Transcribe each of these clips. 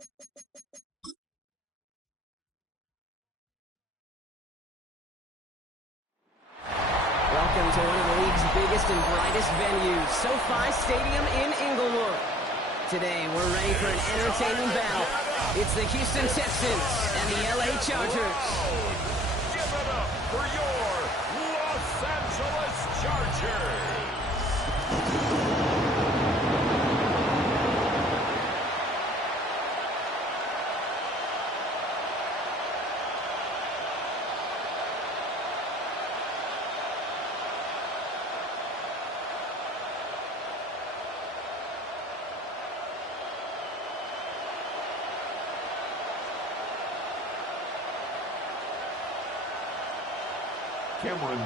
Welcome to one of the league's biggest and brightest venues, SoFi Stadium in Inglewood. Today, we're ready for an entertaining battle. It's the Houston Texans and the LA Chargers. Give it up for your Los Angeles Chargers.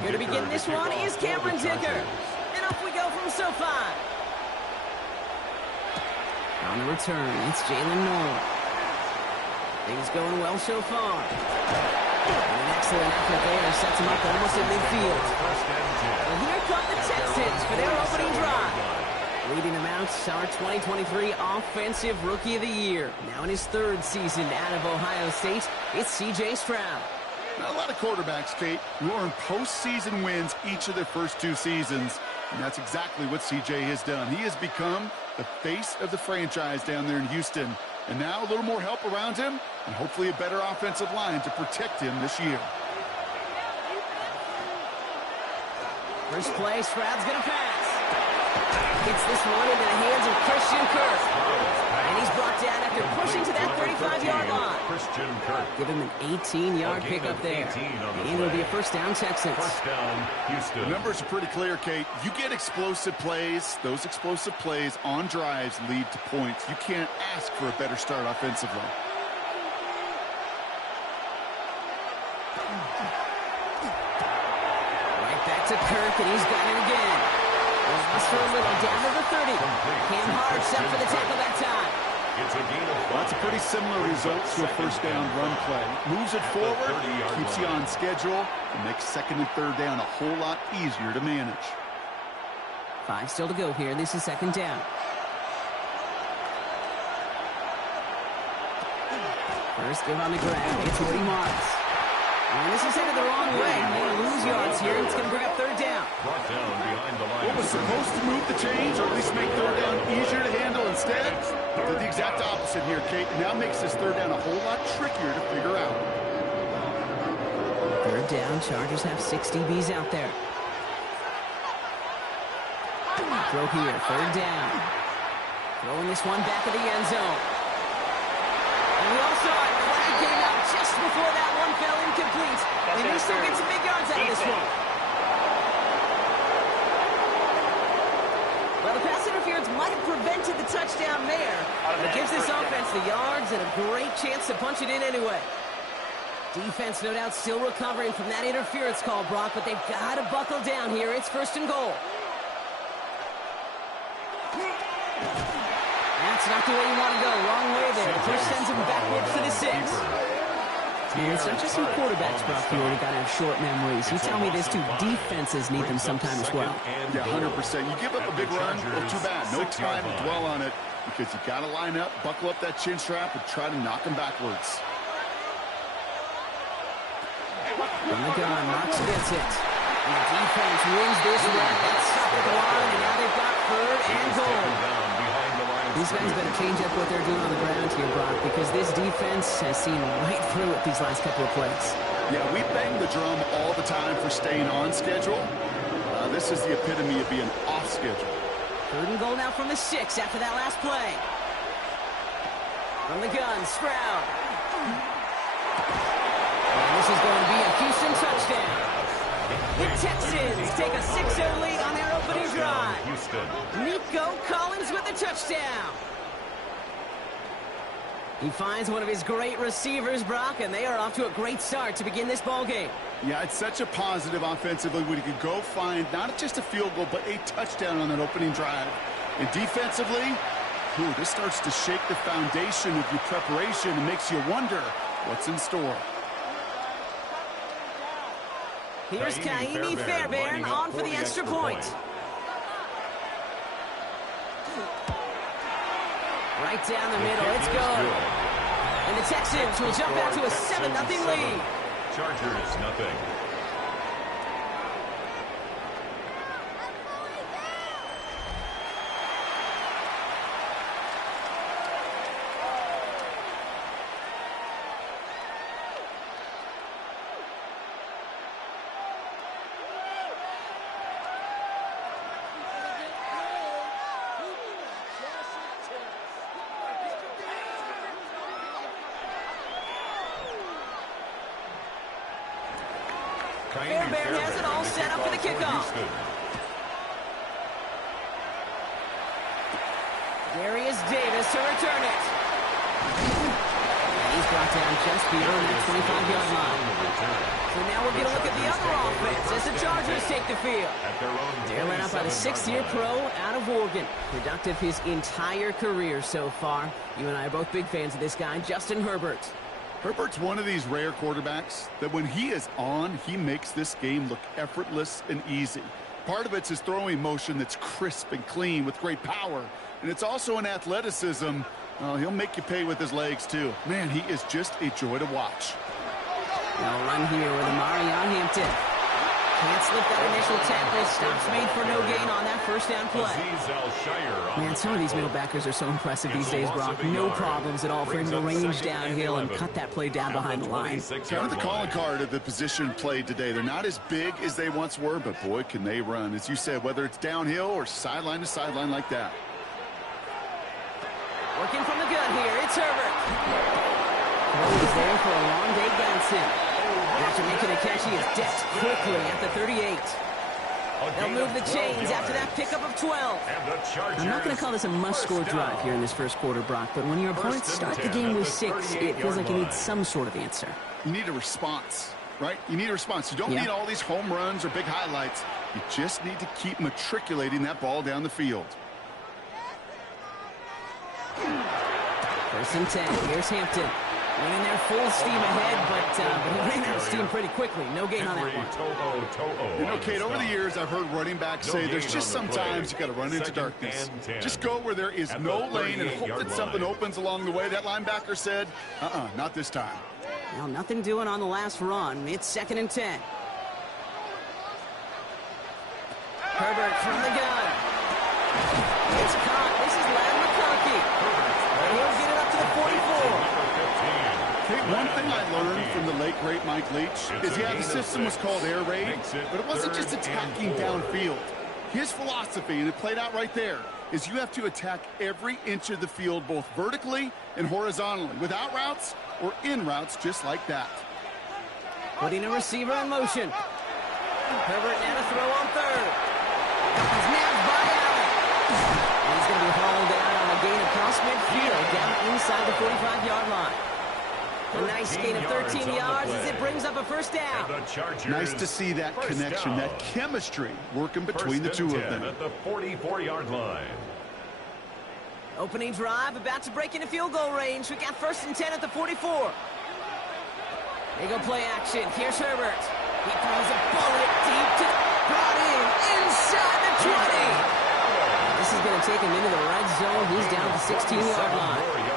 Here to begin this one is Cameron Dicker. And off we go from SoFi. On the return, it's Jalen Noel. Things going well so far. And an excellent effort there sets him up almost at midfield. And here come the Texans for their opening drive. Leading them out, our 2023 Offensive Rookie of the Year. Now in his third season out of Ohio State, it's C.J. Stroud. Not a lot of quarterbacks, Kate, who earn postseason wins each of their first two seasons. And that's exactly what CJ has done. He has become the face of the franchise down there in Houston. And now a little more help around him and hopefully a better offensive line to protect him this year. First play, Stroud's going to pass. Gets this one into the hands of Christian Kirk. And he's brought down after pushing to that 35-yard line. Christian Kirk. Give him an 18-yard pickup there. And it'll be a first down, Texans. First down, Houston. The numbers are pretty clear, Kate. You get explosive plays. Those explosive plays on drives lead to points. You can't ask for a better start offensively. Right back to Kirk, and he's got it again. Lost for a little, down to the 30. Cam Hart set for the tackle that time. It's a gain of 5. That's a pretty similar result to a first down run play. Moves it forward, keeps you on schedule, and makes second and third down a whole lot easier to manage. 5 still to go here. This is second down. First give on the grab. It's Woody Marks. And this is headed the wrong way. They're going to lose yards here. It's going to bring up third down. Brought down behind the line. What was supposed to move the chains, or at least make third down easier to handle instead? Did the exact opposite here, Kate. Now makes this third down a whole lot trickier to figure out. Third down. Chargers have 6 DBs out there. Throw here. Third down. Throwing this one back of the end zone. And we all saw it. Flag came out just before that one fell incomplete. And they still get some big yards out of this one. Well, the pass interference might have prevented the touchdown there. But it gives this offense the yards and a great chance to punch it in anyway. Defense, no doubt, still recovering from that interference call, Brock, but they've got to buckle down here. It's first and goal. That's not the way you want to go. Wrong way there. The push sends him backwards to the 6. And it's not just some quarterbacks, Brock, who got to have short memories. You tell me this too. Defenses need them sometime as well. Yeah, 100%. You give up a big run, well, too bad. No time to dwell on it because you got to line up, buckle up that chin strap, and try to knock them backwards. From the gun, Marks gets it. And the defense wins this one. That's up at the line, and now they've got third and goal. These guys better change up what they're doing on the ground here, Brock, because this defense has seen right through it these last couple of plays. Yeah, we bang the drum all the time for staying on schedule. This is the epitome of being off schedule. Third and goal now from the 6 after that last play. From the gun, Stroud. And this is going to be a Houston touchdown. The Texans take a 6-0 lead on their opening drive. Nico Collins with the touchdown. He finds one of his great receivers, Brock, and they are off to a great start to begin this ball game. Yeah, it's such a positive offensively when you could go find not just a field goal, but a touchdown on that opening drive. And defensively, this starts to shake the foundation of your preparation and makes you wonder what's in store. Here's Kaimi Fairbairn on for the extra point. Right down the middle. It's good. Texans will jump out to a 7-0 lead. Chargers, nothing. Fairbairn has it all set up for the kickoff. Darius Davis to return it. And he's brought down just beyond that 25-yard line. So now we're going to look at the other offense as the Chargers take the field. They're led up by the 6th-year pro out of Oregon. Productive his entire career so far. You and I are both big fans of this guy, Justin Herbert. Herbert's one of these rare quarterbacks that when he is on, he makes this game look effortless and easy. Part of it's his throwing motion that's crisp and clean with great power. And it's also an athleticism. He'll make you pay with his legs, too. Man, he is just a joy to watch. Now run here with Amari on Hampton. Can't slip that initial tackle. Stops made for no gain on that first down play. Man, some of these middle backers are so impressive these days, Brock. No problems at all for him to range downhill and cut that play down behind the line. Kind of the calling card of the position played today. They're not as big as they once were, but boy, can they run. As you said, whether it's downhill or sideline to sideline like that. Working from the gun here, it's Herbert. He's there for a long day Ganson. After making a catch, he is decked quickly at the 38. They'll move the chains after that pickup of 12. I'm not going to call this a must-score drive here in this first quarter, Brock, but when your opponents start the game with 6, it feels like you need some sort of answer. You need a response, right? You need a response. You don't need all these home runs or big highlights. You just need to keep matriculating that ball down the field. 1st and 10. Here's Hampton. Running there full steam ahead, but he ran out of steam pretty quickly. No gain on that one. You know, Kate, over the years, I've heard running backs say there's just sometimes you got to run into darkness. Just go where there is no lane and hope that something opens along the way. That linebacker said, not this time. Well, nothing doing on the last run. It's 2nd and 10. Herbert from the gun. It's caught. This is Ladd McConkey. And he'll get it up to the 44. Kate, one thing I learned from the late, great Mike Leach is, the system was called air raid, but it wasn't just attacking downfield. His philosophy, and it played out right there, is you have to attack every inch of the field, both vertically and horizontally, without routes or in routes just like that. Putting a receiver in motion. Herbert now to throw on 3rd. He's nabbed by Allen. He's going to be hauled down on a gain across midfield, down inside the 45-yard line. A nice gain of 13 yards as it brings up a 1st down. Nice to see that connection, that chemistry working between the two of them. At the 44-yard line. Opening drive, about to break into field goal range. We got 1st and 10 at the 44. They go play action. Here's Herbert. He throws a bullet deep to brought in inside the 20. This is going to take him into the red zone. He's down at the 16-yard line.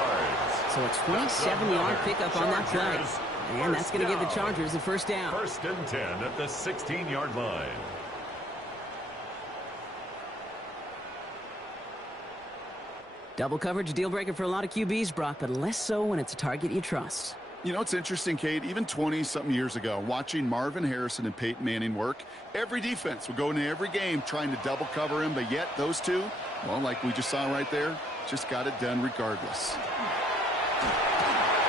So a 27-yard pickup on that play. And that's going to give the Chargers the 1st down. 1st and 10 at the 16-yard line. Double coverage, deal breaker for a lot of QBs, Brock, but less so when it's a target you trust. You know, it's interesting, Kate, even 20-something years ago, watching Marvin Harrison and Peyton Manning work, every defense would go into every game trying to double cover him, but yet those two, well, like we just saw right there, just got it done regardless.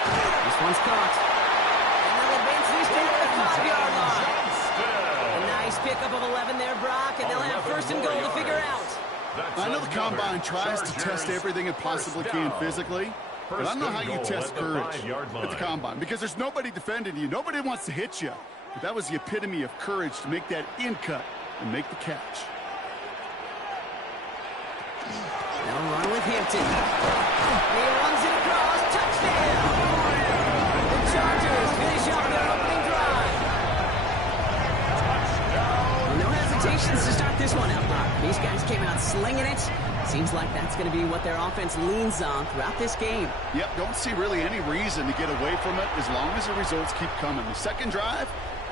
This one's caught. And they'll advance these to the 5-yard line. A nice pickup of 11 there, Brock, and they'll have 1st and goal to figure out. I know the Combine tries to test everything it possibly can physically, but I don't know how you test courage at the Combine, because there's nobody defending you. Nobody wants to hit you. But that was the epitome of courage to make that in cut and make the catch. They'll run with Hampton. He runs it across. Touchdown! The Chargers finish off their opening drive. Well, no hesitations to start this one out, Brock. These guys came out slinging it. Seems like that's going to be what their offense leans on throughout this game. Yep, don't see really any reason to get away from it as long as the results keep coming. The second drive,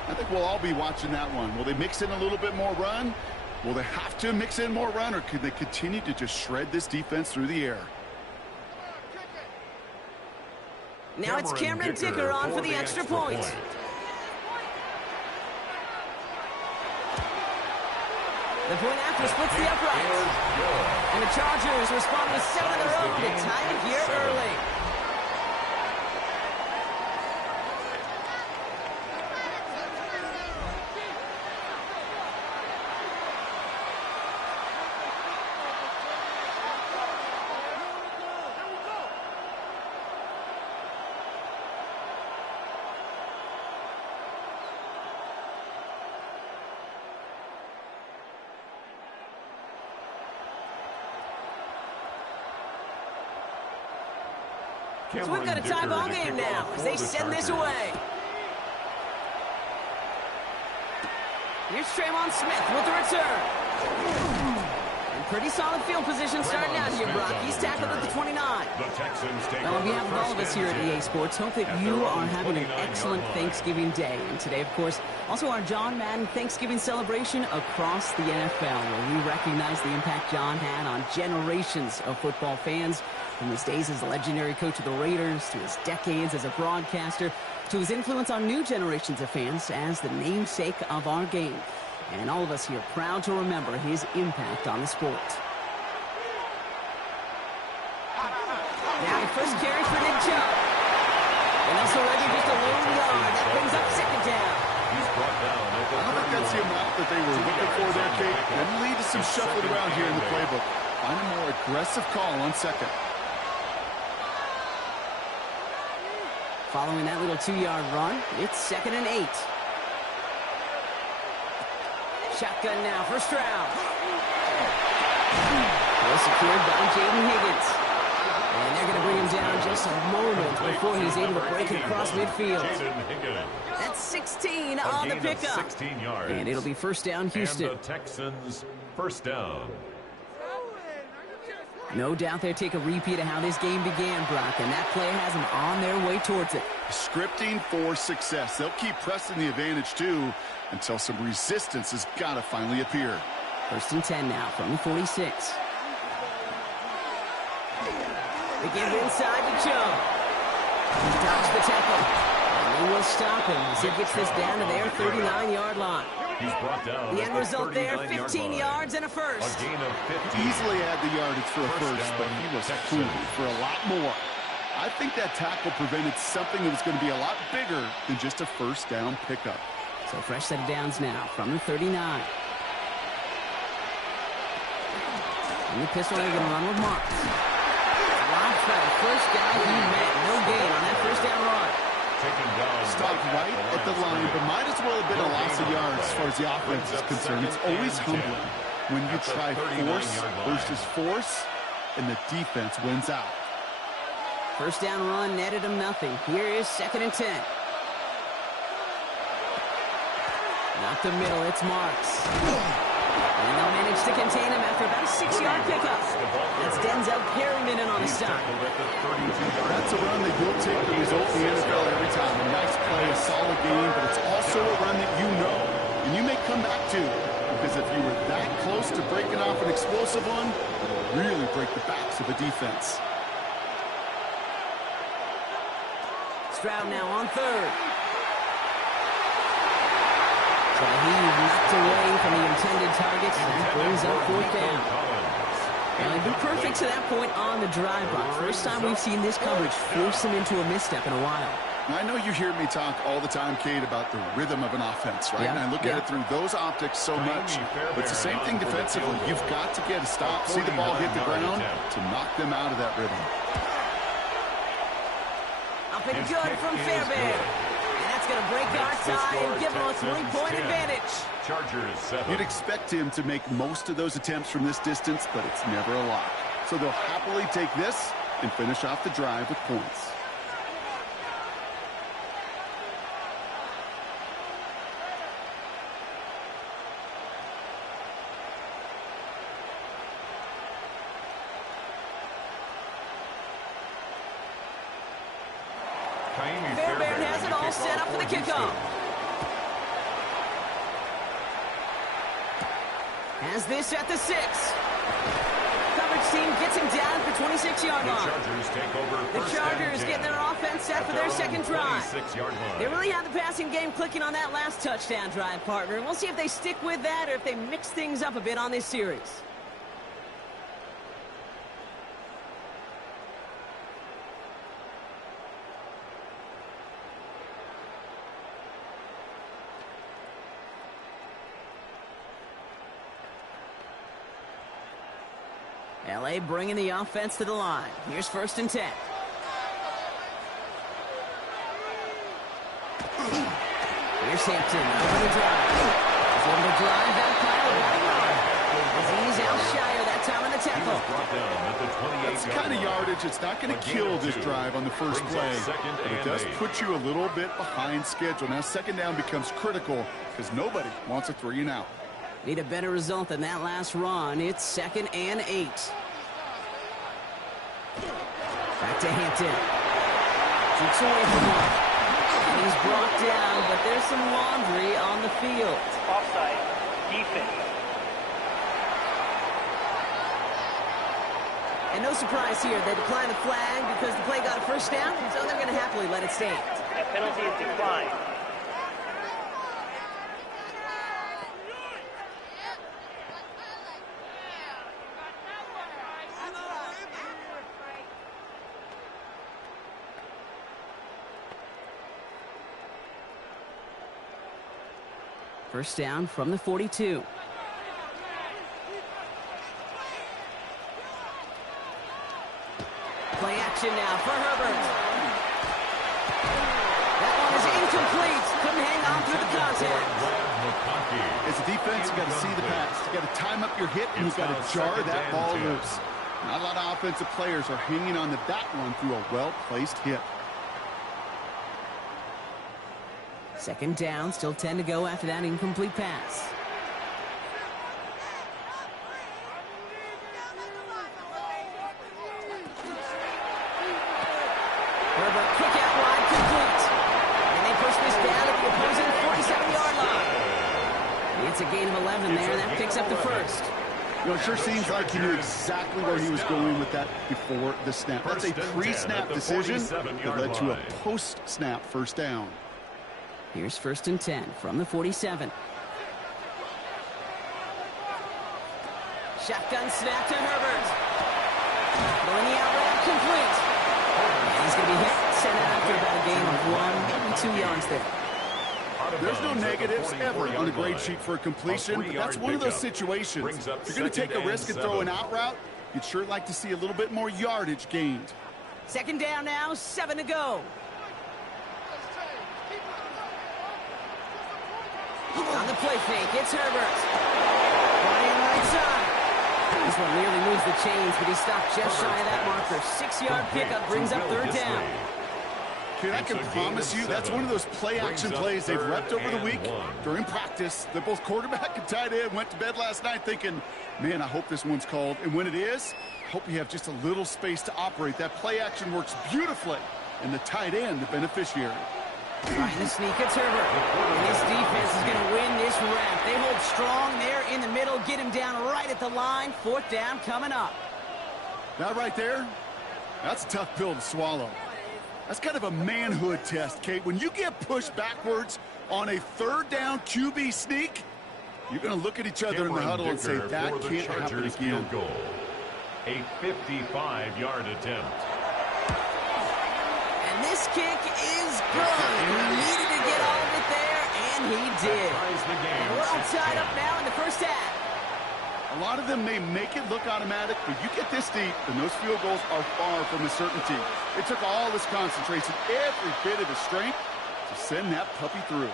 I think we'll all be watching that one. Will they mix in a little bit more run? Will they have to mix in more run, or could they continue to just shred this defense through the air? Now it's Cameron Dicker on for the extra point. The point after splits the uprights. And the Chargers respond with 7 in a row to tie it here early. So we've got a tie ball game now as they send this away. Here's Trayvon Smith with the return. And pretty solid field position starting out here, Brock. He's tackled at the 29. Well, on behalf of all of us here at EA Sports, hope that you are having an excellent Thanksgiving day. And today, of course, also our John Madden Thanksgiving celebration across the NFL, where we recognize the impact John had on generations of football fans, from his days as the legendary coach of the Raiders, to his decades as a broadcaster, to his influence on new generations of fans as the namesake of our game. And all of us here proud to remember his impact on the sport. Now the first carry for Nick Chubb. And that's already just a lone yard. That brings up second down. I think that's the amount that they were looking for there, Kate. And lead to some shuffling around here in the playbook. Find a more aggressive call on second. Following that little 2-yard run, it's 2nd and 8. Shotgun now for Stroud. Well secured by Jaden Higgins. And they're going to bring him down just a moment before he's able to break it across midfield. That's 16 on the pickup. 16 yards. And it'll be first down, Houston. And the Texans first down. No doubt they'll take a repeat of how this game began, Brock, and that play has them on their way towards it. Scripting for success. They'll keep pressing the advantage, too, until some resistance has got to finally appear. 1st and 10 now from the 46. They give it inside to Chubb. He dodged the tackle. And they will stop him as he gets this down to their 39-yard line. He's brought down the end result there, 15 yards and a first. A gain of 15. Easily had the yardage for a first, but he was hungry for a lot more. I think that tackle prevented something that was going to be a lot bigger than just a first down pickup. So fresh set of downs now from the 39. And the pistol, they're going to run with Marks. Rob Fred, first guy he met. No gain on that first down run. Stopped right at the line, but might as well have been a loss of yards as far as the offense is concerned. It's always humbling when you try force versus force, and the defense wins out. First down run netted him nothing. Here is 2nd and 10. Not the middle, it's Marks. And they'll manage to contain him after about a 6-yard pickup. That's Denzel Perryman in on the stop. That's a run that you'll take the result in the NFL every time. A nice play, a solid game, but it's also a run that you know and you may come back to, because if you were that close to breaking off an explosive one, it'll really break the backs of the defense. Stroud now on 3rd. So he knocked away from the intended target and brings up 4th down. Well, they've been perfect to that point on the drive, Brock. First time we've seen this coverage force them into a misstep in a while. I know you hear me talk all the time, Kate, about the rhythm of an offense, right? And I look at it through those optics so much. But it's the same thing defensively. You've got to get a stop, see the ball hit the ground to knock them out of that rhythm. Up and good from Fairbairn. And that's going to break our tie and give them a 3-point advantage. Chargers 7. You'd expect him to make most of those attempts from this distance, but it's never a lock. So they'll happily take this and finish off the drive with points. Fairbairn has it all set up for the kickoff. Has this at the 6. Coverage team gets him down at the 26-yard line. The Chargers get their offense set for their second drive. They really have the passing game clicking on that last touchdown drive, partner. And we'll see if they stick with that or if they mix things up a bit on this series. LA bringing the offense to the line. Here's 1st and 10. Here's Hampton over the drive. He's able to drive that pile as he's out shy of that time on the tackle. That's the kind of yardage it's not going to kill this drive on the first play, but it does put you a little bit behind schedule. Now 2nd down becomes critical because nobody wants a 3 and out. Need a better result than that last run. It's 2nd and 8. Back to Hampton. Shoots away from one. And he's brought down, but there's some laundry on the field. Offside. Defense. And no surprise here. They decline the flag because the play got a 1st down, so they're going to happily let it stand. That penalty is declined. First down from the 42. Play action now for Herbert. That one is incomplete. Couldn't hang on through the contact. As a defense, you got to see the pass. You got to time up your hit, and you got to jar that ball loose. Not a lot of offensive players are hanging on to that one through a well-placed hit. 2nd down, still 10 to go after that incomplete pass. Herbert, quick out wide, complete. And they push this down at the opposing 47-yard line. It's a gain of 11 there. That picks up the 1st. You know, it sure seems like he knew exactly where he was going with that before the snap. That's a pre-snap decision that led to a post-snap 1st down. Here's 1st and 10 from the 47. Shotgun snap to Herbert. Going the out route, complete. And he's going to be hit, sent out after about a gain of 1, maybe 2 yards there. There's no negatives ever on the grade sheet for a completion, but that's one of those situations. If you're going to take a risk and throw an out route, you'd sure like to see a little bit more yardage gained. 2nd down now, 7 to go. On the play fake, it's Herbert. Running right side. This one nearly moves the chains, but he stopped just shy of that marker. 6-yard pickup brings up 3rd down. Kid, I can promise you that's one of those play-action plays they've repped over the week during practice. That both quarterback and tight end went to bed last night thinking, man, I hope this one's called. And when it is, I hope you have just a little space to operate. That play-action works beautifully, and the tight end, the beneficiary. Trying to sneak, it's Herbert. And this defense is going to win this round. They hold strong there in the middle, get him down right at the line. 4th down coming up. That right there, that's a tough pill to swallow. That's kind of a manhood test, Kate. When you get pushed backwards on a 3rd down QB sneak, you're going to look at each other in the huddle and say, that can't happen again. A 55-yard attempt. And this kick is good. He needed to get all of it there, and he did. And we're all tied up now in the 1st half. A lot of them may make it look automatic, but you get this deep, and those field goals are far from a certainty. It took all his concentration, every bit of his strength, to send that puppy through.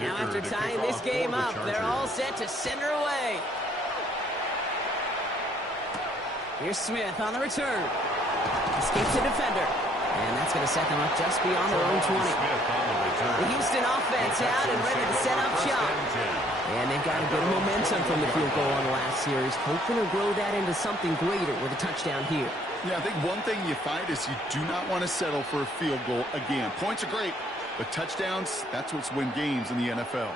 Now after tying this game up, they're all set to send her away. Here's Smith on the return. Escapes the defender. And going to set them up just beyond their own 20. The Houston offense out and ready to set up shop. And they've got a bit of momentum from the field goal on the last series, hoping to grow that into something greater with a touchdown here. Yeah, I think one thing you find is you do not want to settle for a field goal again. Points are great, but touchdowns, that's what's win games in the NFL.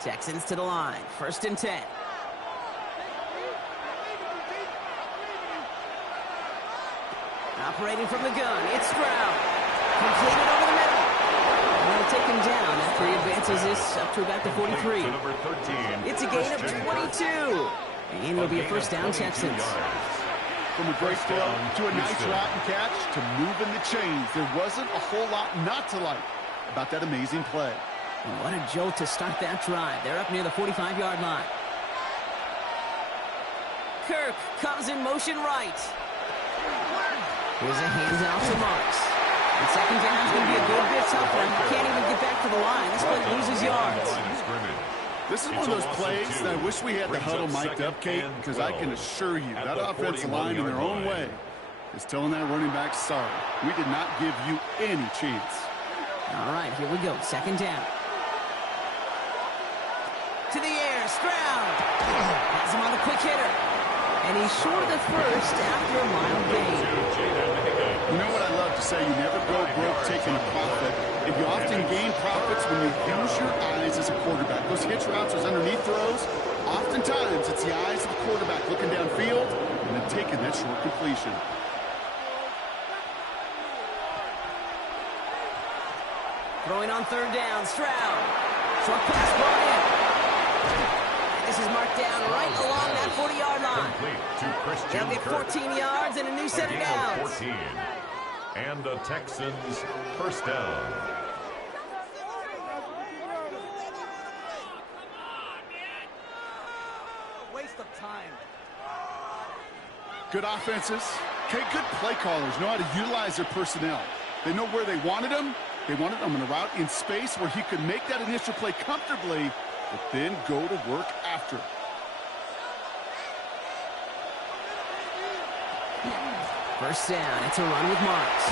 Texans to the line, 1st and 10. Operating from the gun, it's Stroud. Completed over the middle. They'll take him down after he advances this up to about the 43. It's a gain of 22. And it'll be a first down, Texans. From a great throw to a nice route and catch to moving the chains. There wasn't a whole lot not to like about that amazing play. What a jolt to start that drive. They're up near the 45-yard line. Kirk comes in motion right. Here's a handout to Marks. And second down is going to be a good bit tougher. He can't even get back to the line. This play loses yards. This is one of those plays that I wish we had the huddle mic'd up, Kate, because I can assure you that offensive line in their own way is telling that running back, sorry, we did not give you any chance. All right, here we go. Second down. To the air, Stroud. Has him on the quick hitter. And he's short of the first after a mild gain. You know what I love to say? You never go broke taking a profit. And you often gain profits when you use your eyes as a quarterback. Those hitch routes, those underneath throws, oftentimes it's the eyes of the quarterback looking downfield and then taking that short completion. Throwing on 3rd down, Stroud. Short pass brought in. This is marked down right along that 40-yard line. They'll get 14 yards and a new set of downs. 14. And the Texans first down. Waste of time. Good offenses. Okay, good play callers know how to utilize their personnel. They know where they wanted them. They wanted them in a route in space where he could make that initial play comfortably, but then go to work after. First down, it's a run with Marks.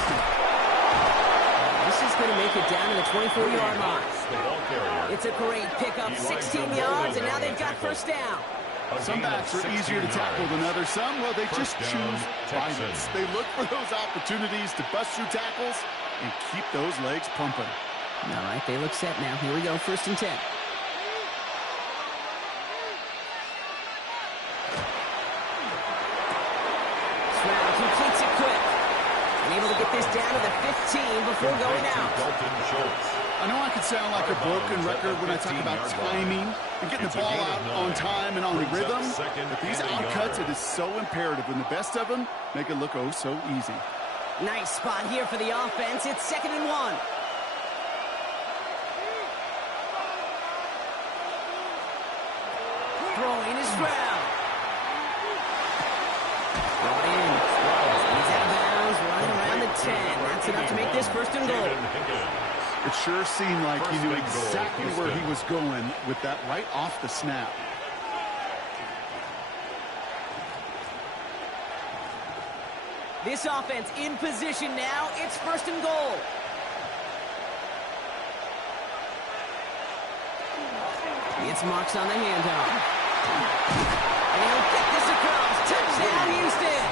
This is going to make it down to the 24-yard line. It's a great pickup, 16 yards, and now they've got first down. Some backs are easier to tackle than others. Some, well, they just choose violence. They look for those opportunities to bust through tackles and keep those legs pumping. All right, they look set now. Here we go, 1st and 10. Stroud completes it quick. And able to get this down to the 15 before going out. I know I can sound like a broken record when I talk about timing and getting the ball out on time and on rhythm, but these outcuts, it is so imperative, and the best of them make it look oh so easy. Nice spot here for the offense. It's 2nd and 1. Throwing is Stroud. Brought in. He's out of bounds, running around the 10. That's enough to make this 1st and goal. It sure seemed like he knew exactly where he was going with that right off the snap. This offense in position now. It's 1st and goal. It's Marks on the handoff. And he'll get this across. Touchdown, Houston.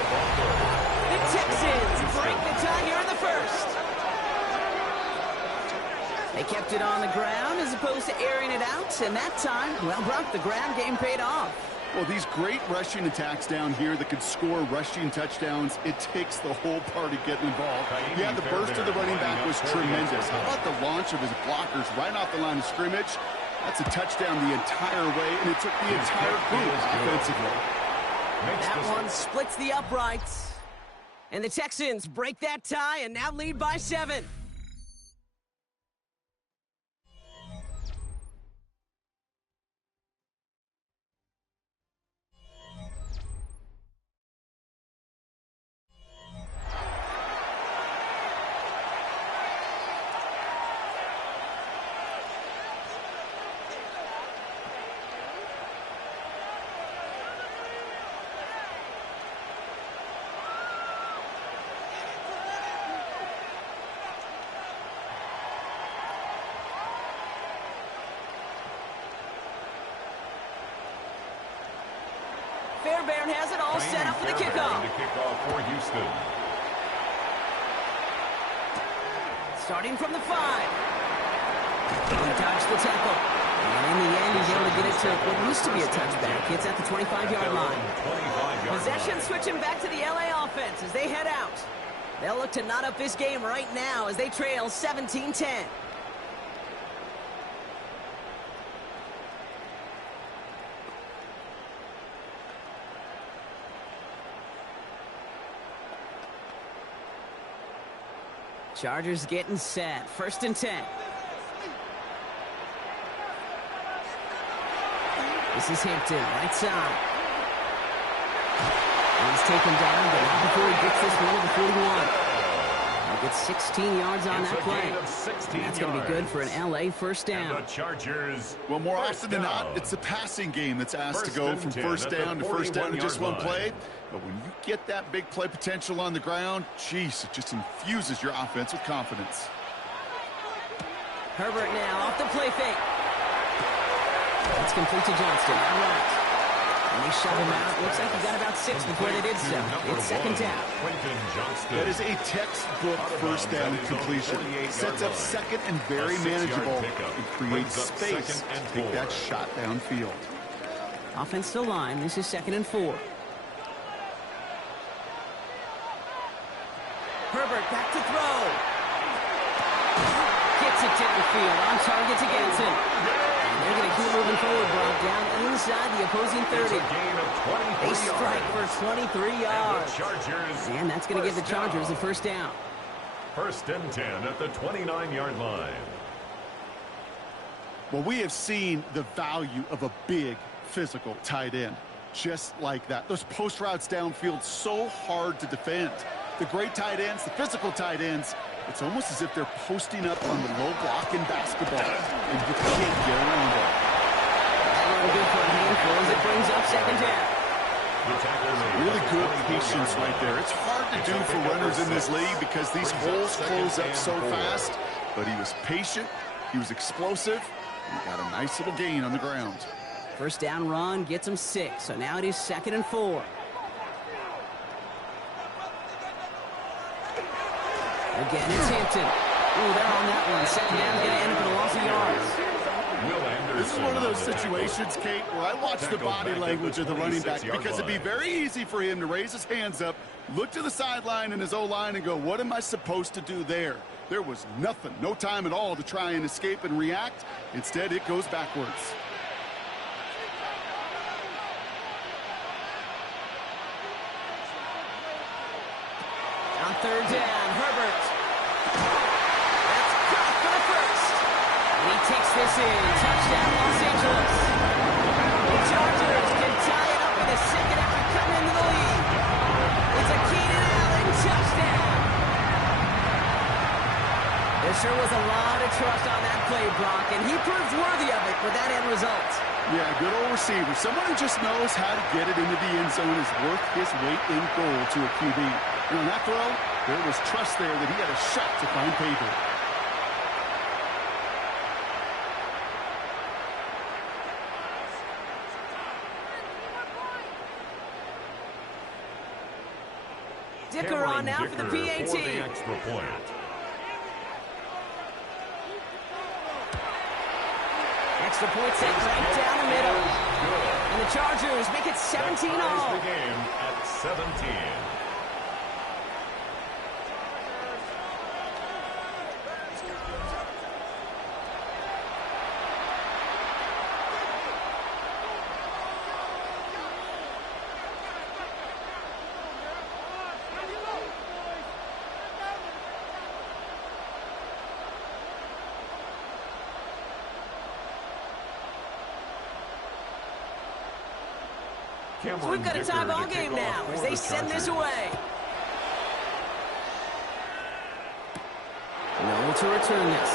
The Texans break the tie here in the 1st. They kept it on the ground as opposed to airing it out. And that time, well, Brock, the ground game paid off. Well, these great rushing attacks down here that could score rushing touchdowns, it takes the whole party getting involved. Yeah, the burst of the running back was tremendous. How about the launch of his blockers right off the line of scrimmage? That's a touchdown the entire way, and it took the entire group offensively. That one splits the uprights. And the Texans break that tie and now lead by 7. Care Bear and has it all set up for the kickoff. The kickoff for Houston. Starting from the 5. He dodged the tackle. And in the end, he's able to get it to what used to be a touchback. It's at the 25-yard line. Possession switching back to the LA offense as they head out. They'll look to knot up this game right now as they trail 17-10. Chargers getting set. 1st and 10. This is Hampton, right side. He's taken down, but not before he gets this one to the 41. He'll get 16 yards on that play. And that's going to be good for an LA first down. And the Chargers. Well, more often than not, it's the passing game that's asked to go from first down to first down in just one play. But when you get that big play potential on the ground, geez, it just infuses your offense with confidence. Herbert now off the play fake. It's complete to Johnston. All right. And they shove him out. Looks like he got about 6 before they did so. It's 2nd down. That is a textbook first down completion. Sets up 2nd and very manageable. It creates space to take that shot downfield. Offensive line. This is 2nd and 4. Herbert back to throw. Gets it downfield. On target to Ganson. They're going to keep moving forward, Brock, down inside the opposing 30. They strike for 23 yards. And that's going to give the Chargers a first down. 1st and 10 at the 29-yard line. Well, we have seen the value of a big physical tight end. Just like that. Those post routes downfield, so hard to defend. The great tight ends, the physical tight ends, it's almost as if they're posting up on the low block in basketball, and you can't get around it. Good for a handful as it brings up 2nd down. Really good patience right there. It's hard to do for runners in this league because these holes close up so fast, but he was patient, he was explosive, and he got a nice little gain on the ground. First down run gets him 6, so now it is 2nd and 4. Again, it's Hampton. Ooh, they're on that one. 2nd down, going to end up in a loss of yards. This is one of those situations, Kate, where I watch the body language of the running back because it'd be very easy for him to raise his hands up, look to the sideline in his O-line and go, what am I supposed to do there? There was nothing, no time at all to try and escape and react. Instead, it goes backwards. On 3rd down, Herbert. That's caught for the first. And he takes this in. Touchdown, Los Angeles. The Chargers can tie it up in a second after cutting into the lead. It's a Keenan Allen touchdown. There sure was a lot of trust on that play, Brock, and he proved worthy of it with that end result. Yeah, good old receiver. Someone who just knows how to get it into the end zone is worth his weight in gold to a QB. And on that throw, there was trust there that he had a shot to find payback. Dicker on now for the PAT. For the extra point. Extra point set right down the middle. And the Chargers make it 17 all. The game at 17. So we've got a tie ball game now as they send this away. No to return this.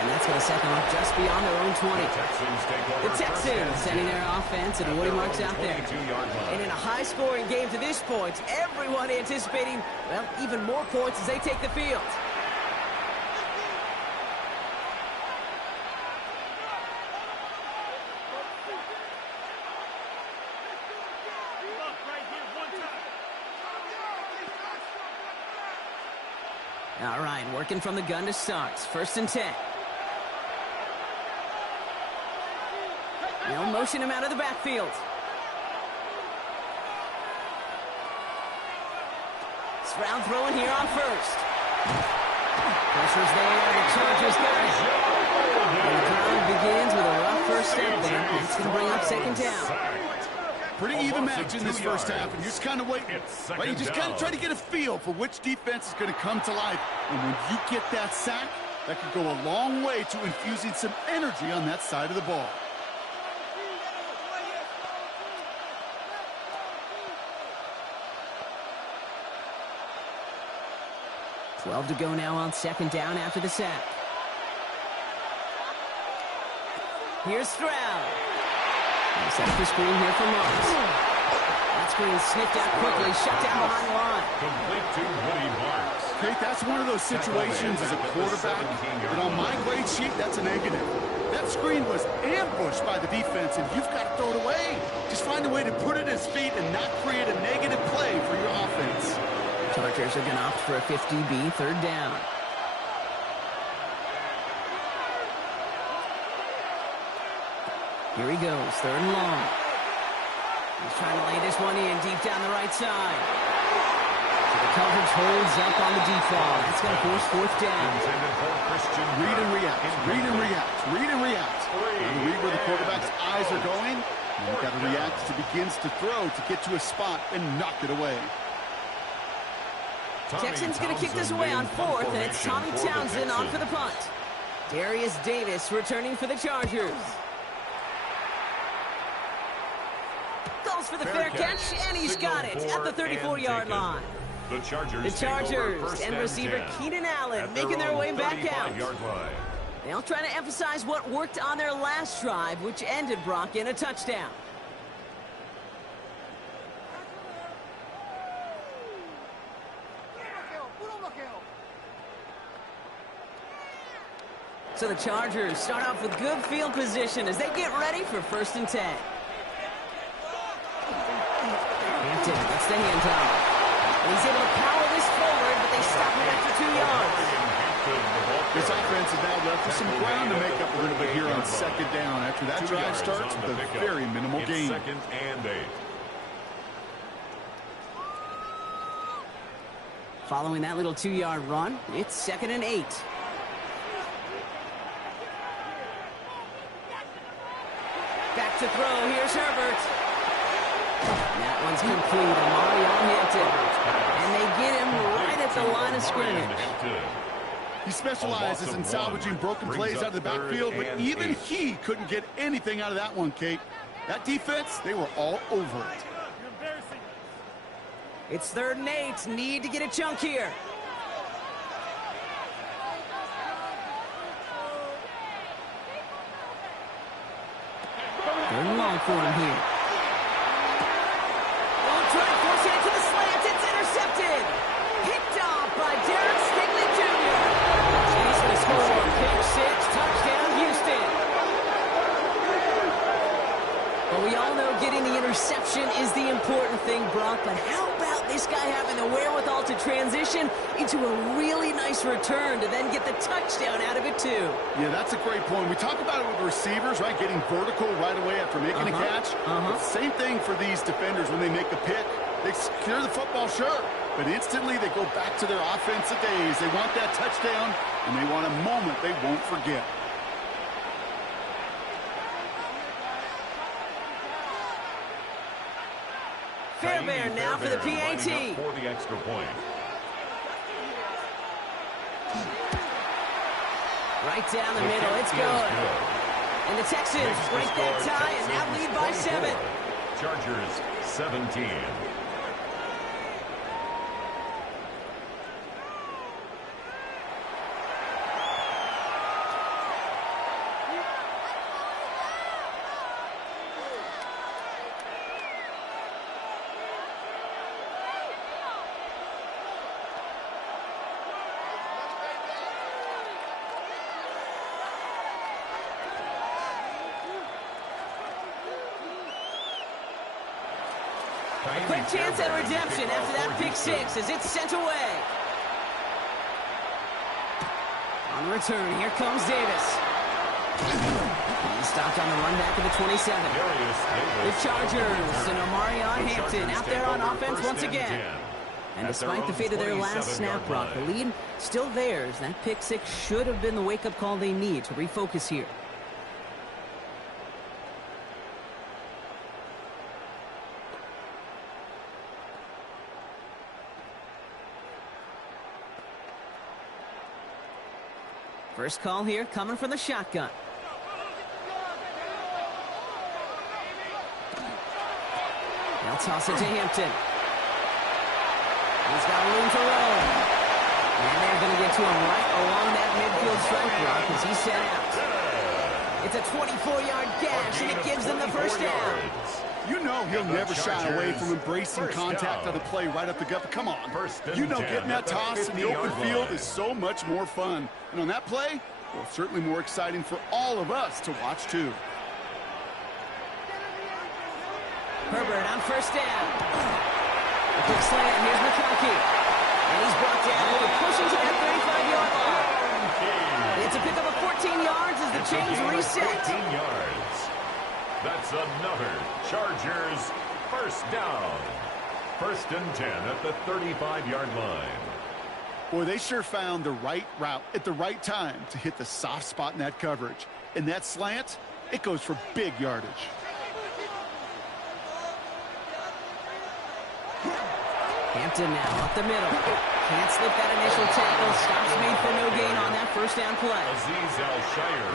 And that's going to set them up just beyond their own 20. The Texans sending their offense, and Woody Marks out there. And in a high-scoring game to this point, everyone anticipating, well, even more points as they take the field. All right, working from the gun to start. 1st and 10. They'll motion him out of the backfield. Stroud throwing here on 1st. Pressure's there. The Chargers got it. And the drive begins with a rough 1st step there. It's going to bring up 2nd down. Pretty even match in this 1st half, and you're just kind of waiting. Right? You just kind of try to get a feel for which defense is going to come to life. And when you get that sack, that could go a long way to infusing some energy on that side of the ball. $12 to go now on 2nd down after the sack. Here's Stroud. Set up the screen here for Marks. That screen sniffed out quickly, shut down behind the line. Complete to Woody Marks. Great, that's one of those situations as a quarterback that on my grade sheet, that's a negative. That screen was ambushed by the defense, and you've got to throw it away. Just find a way to put it at his feet and not create a negative play for your offense. Chargers are going to opt for a 50B, 3rd down. Here he goes, 3rd and long. He's trying to lay this one in deep down the right side. So the coverage holds up on the default. That's going to force 4th down. Read and react, read and react, read and react. And read where the quarterback's eyes are going. And you've got to react as he begins to throw to get to a spot and knock it away. Texans going to kick this away on 4th, and it's Tommy Townsend on for the punt. Darius Davis returning for the Chargers. Goes for the fair catch, and he's got it at the 34-yard line. The Chargers and receiver Keenan Allen making their way back out. They'll try to emphasize what worked on their last drive, which ended, Brock, in a touchdown. So the Chargers start off with good field position as they get ready for 1st and 10. Hampton gets the handoff. And he's able to power this forward, but they stop him after 2 yards. This offense is now left with some ground to make up a little bit here on 2nd down after that drive starts with a very minimal gain. 2nd and 8. Following that little 2-yard run, it's 2nd and 8. Back to throw. Here's Herbert. That one's complete. Amari on Hampton. And they get him right at the line of scrimmage. He specializes in salvaging broken plays out of the backfield, but even he couldn't get anything out of that one, Kate. That defense, they were all over it. It's 3rd and 8. Need to get a chunk here. 3rd and long for him here. Oh, try to force it into the slant. It's intercepted. Picked off by Derek Stingley Jr. He's going to score. Pick 6. Touchdown, Houston. Well, we all know getting the interception is the important thing, Brock, but how about this guy having the wherewithal to transition into a really nice return to then get the touchdown out of it, too? Yeah, that's a great point. We talk about it with receivers, right, getting vertical right away after making a catch. Same thing for these defenders when they make a pick. They secure the football, sure, but instantly they go back to their offensive days. They want that touchdown, and they want a moment they won't forget. Fairbairn now for the PAT. For the extra point. Right down the middle. It's good. And the Texans break that tie and now lead by 7. Chargers 17. A quick chance at redemption after that pick 6 as it's sent away. On the return, here comes Davis. He stopped on the run back of the 27. The Chargers and Omarion Hampton out there on offense once again. And despite the fate of their last snap, Brock, the lead still theirs. That pick six should have been the wake-up call they need to refocus here. First call here coming from the shotgun. They'll toss it to Hampton. He's got room to roll. And they're going to get to him right along that midfield stripe block as he's set out. It's a 24-yard gash, and it gives them the first down. You know he'll never shy away from embracing contact on the play right up the gut. But come on. You know getting that toss in the open field is so much more fun. And on that play, well, certainly more exciting for all of us to watch, too. Herbert on first down. A quick slant. Here's McConkey. And he's brought down with a push into that 35-yard line. It's a pickup of 14 yards as the chains reset. 14 yards. That's another Chargers first down. First and 10 at the 35-yard line. Boy, they sure found the right route at the right time to hit the soft spot in that coverage. And that slant, it goes for big yardage. Hampton now up the middle. Can't slip that initial tackle. Stops made for no gain on that first down play.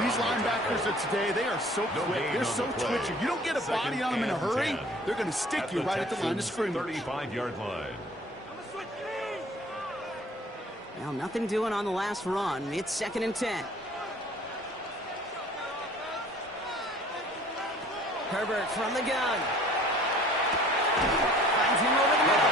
These linebackers of today, they are so quick. They're so twitchy. You don't get a body on them in a hurry, they're going to stick you right at the line of scrimmage. 35-yard line. Well, nothing doing on the last run. It's second and 10. Herbert from the gun. Finds him over the middle.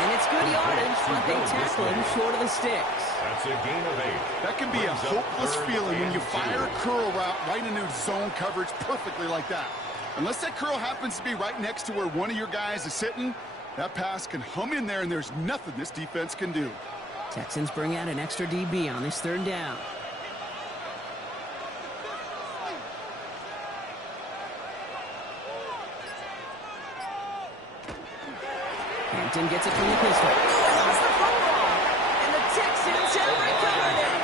And it's good yardage, but they tackle him short of the sticks. That's a gain of 8. That can be a hopeless feeling when you fire a curl route right into zone coverage perfectly like that. Unless that curl happens to be right next to where one of your guys is sitting, that pass can hum in there and there's nothing this defense can do. Texans bring out an extra DB on this third down. Hampton gets it from the pistol. Lost the football, and the Texans have recovered it.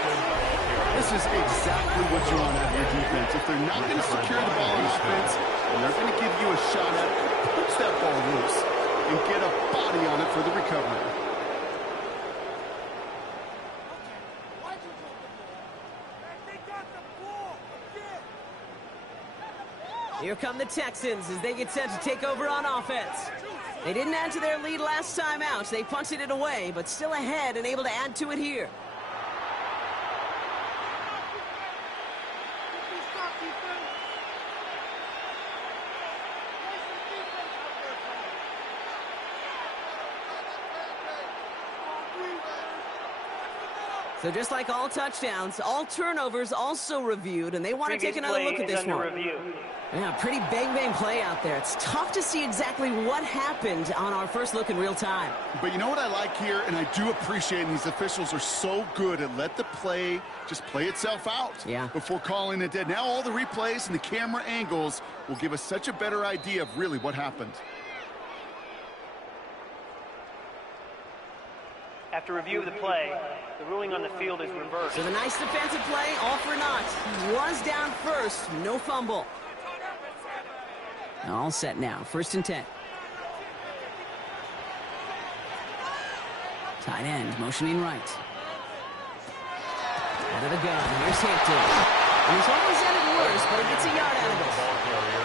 This is exactly what you want out of your defense. If they're not going to secure the ball on offense, and they're going to give you a shot at it, push that ball loose and get a body on it for the recovery. Here come the Texans as they get set to take over on offense. They didn't add to their lead last time out, so they punted it away, but still ahead and able to add to it here. So just like all touchdowns, all turnovers also reviewed, and they want to take another look at this one. Yeah, pretty bang-bang play out there. It's tough to see exactly what happened on our first look in real time. But you know what I like here, and I do appreciate, and these officials are so good at let the play just play itself out before calling it dead. Now all the replays and the camera angles will give us such a better idea of really what happened. After review of the play, the ruling on the field is reversed. So the nice defensive play, all for naught. He was down first, no fumble. All set now, first and 10. Tight end, motioning right. Out of the gun, here's Hampton. And he's always at it worse, but he gets a yard out of it.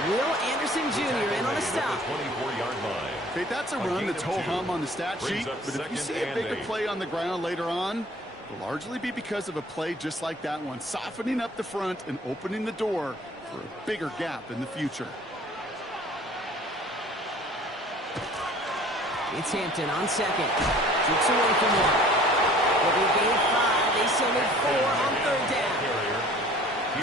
Will Anderson Jr. in on a stop. 24-yard line. Okay, that's a run that's ho-hum on the stat sheet, but if you see a bigger play on the ground later on, it'll largely be because of a play just like that one, softening up the front and opening the door for a bigger gap in the future. It's Hampton on second. Shoots away from one. They'll be a gain of 5. They still need 4 on third down.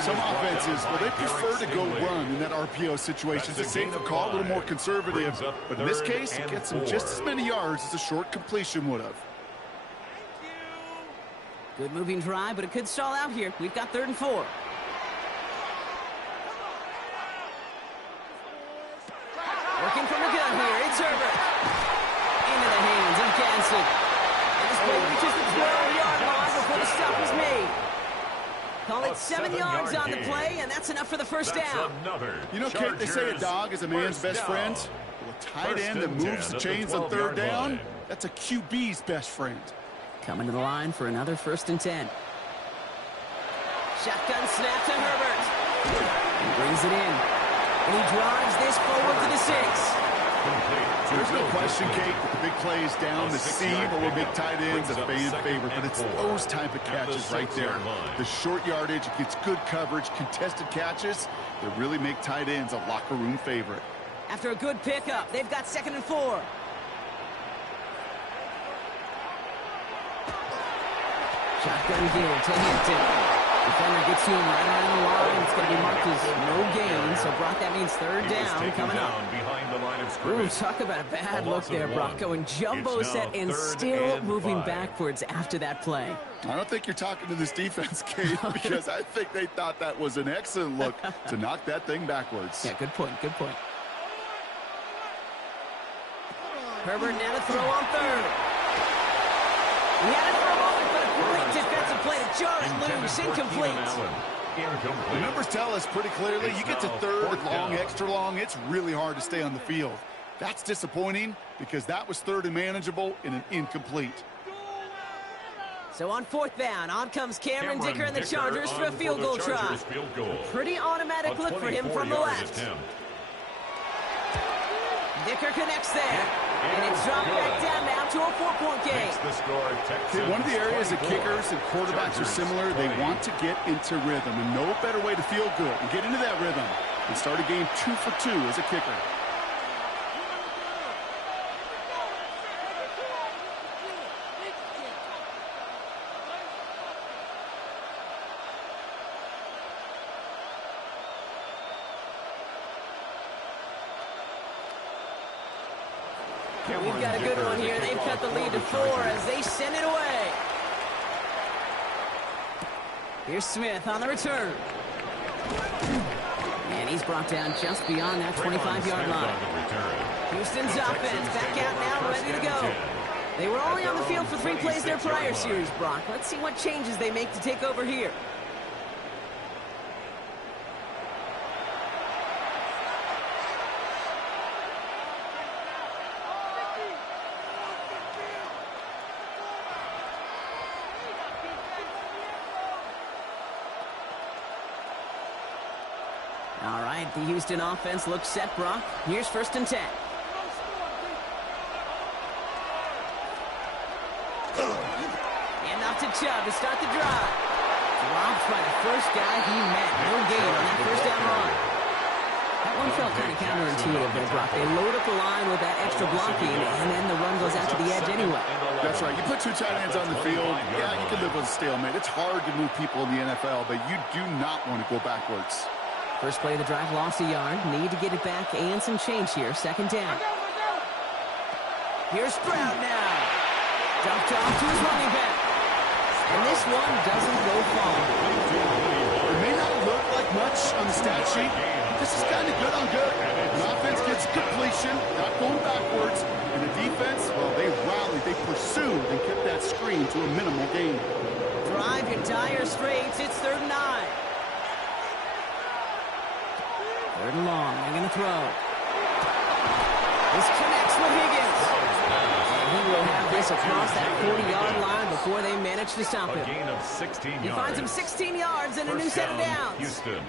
Some offenses, well, they prefer to go run in that RPO situation. It's a safer call, a little more conservative. But in this case, it gets them just as many yards as a short completion would have. Good moving drive, but it could stall out here. We've got 3rd and 4. Working from the gun here. It's Herbert. Into the hands of Ganson. And this play reaches the 12-yard line before the stop is made. Call it 7 yards on the play, and that's enough for the first down. You know, Kate, they say a dog is a man's best friend. Well, a tight end that moves the chains on 3rd down, that's a QB's best friend. Coming to the line for another 1st and 10. Shotgun snap to Herbert. He brings it in. And he drives this forward to the 6. There's no question, Kate, that the big plays down the seam over big tight ends, a fan favorite, but it's those type of catches right there. The short yardage, it gets good coverage, contested catches that really make tight ends a locker room favorite. After a good pickup, they've got 2nd and 4. Shotgun give to Hampton. Defender gets to him right around the line. It's going to be marked as no gain, so Brock, that means 3rd down coming up. Behind the line of Ooh, scrimmage. talk about a bad look there, Brock. Going jumbo set and still moving backwards after that play. I don't think you're talking to this defense, Kate, because I think they thought that was an excellent look to knock that thing backwards. Yeah, good point, good point. Herbert now to throw on 3rd. He had it for a moment, but a great defensive play to jar it loose. Incomplete. The numbers tell us pretty clearly, you get to 3rd and long, extra long, it's really hard to stay on the field. That's disappointing because that was 3rd and manageable in an incomplete. So on 4th down, on comes Cameron Dicker and the Chargers for a field goal try. Pretty automatic look for him from the left. Dicker connects there. And it's dropped back down now to a 4-point game. Okay, one of the areas that kickers and quarterbacks are similar, they want to get into rhythm. And no better way to feel good and get into that rhythm than start a game 2 for 2 as a kicker. We've got a good one here. They've cut the lead to 4 as they send it away. Here's Smith on the return. And he's brought down just beyond that 25-yard line. Houston's offense back out now, ready to go. They were only on the field for 3 plays their prior series, Brock. Let's see what changes they make to take over here. All right, the Houston offense looks set, Brock. Here's 1st and 10. And off to Chubb to start the drive. Dropped by the first guy he met. No gain on that 1st down run. That one felt kind of counterintuitive there, Brock. They load up the line with that extra blocking, and then the run goes out to the edge anyway. That's right. You put 2 tight ends on the field, yeah, you can live with a stalemate. It's hard to move people in the NFL, but you do not want to go backwards. First play of the drive, lost a yard. Need to get it back and some change here. 2nd down. Here's Stroud now. Dumped off to his running back. And this one doesn't go far. It may not look like much on the stat sheet. This is kind of good on good. An offense gets completion, not going backwards. And the defense, well, they rallied, they pursued, and kept that screen to a minimal gain. Drive your dire straits. It's 3rd and 9. 3rd and long. They're going to throw. This connects with Higgins. And he will have this across that 40-yard line before they manage to stop him. A gain of 16 yards. He finds him 16 yards and a new set of downs. Houston.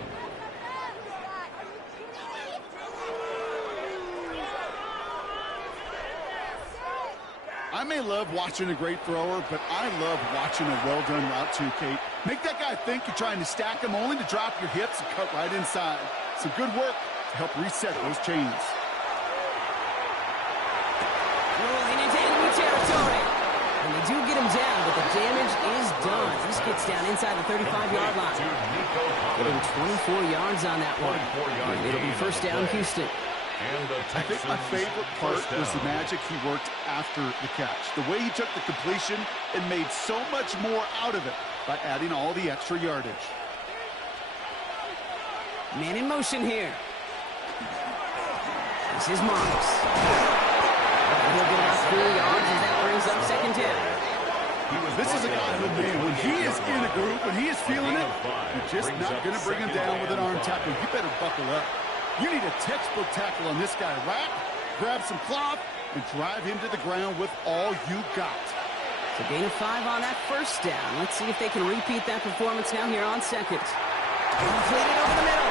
I may love watching a great thrower, but I love watching a well-done route too, Kate. Make that guy think you're trying to stack him only to drop your hips and cut right inside. Some good work to help reset those chains. Rolling into enemy territory. And they do get him down, but the damage is done. This gets down inside the 35-yard line. Getting 24 yards on that one. And it'll be 1st down, Houston. And the I think my Texans favorite part first was the down. magic he worked after the catch. The way he took the completion and made so much more out of it by adding all the extra yardage. Man in motion here. This is Marks. He'll get about 3 yards as that brings up second down. This is a guy who, man, when he is in a group, when he is feeling it, you're just not going to bring him down with an arm tackle. You better buckle up. You need a textbook tackle on this guy. Wrap, grab some cloth, and drive him to the ground with all you got. So gain of 5 on that first down. Let's see if they can repeat that performance now here on second. Completed over the middle.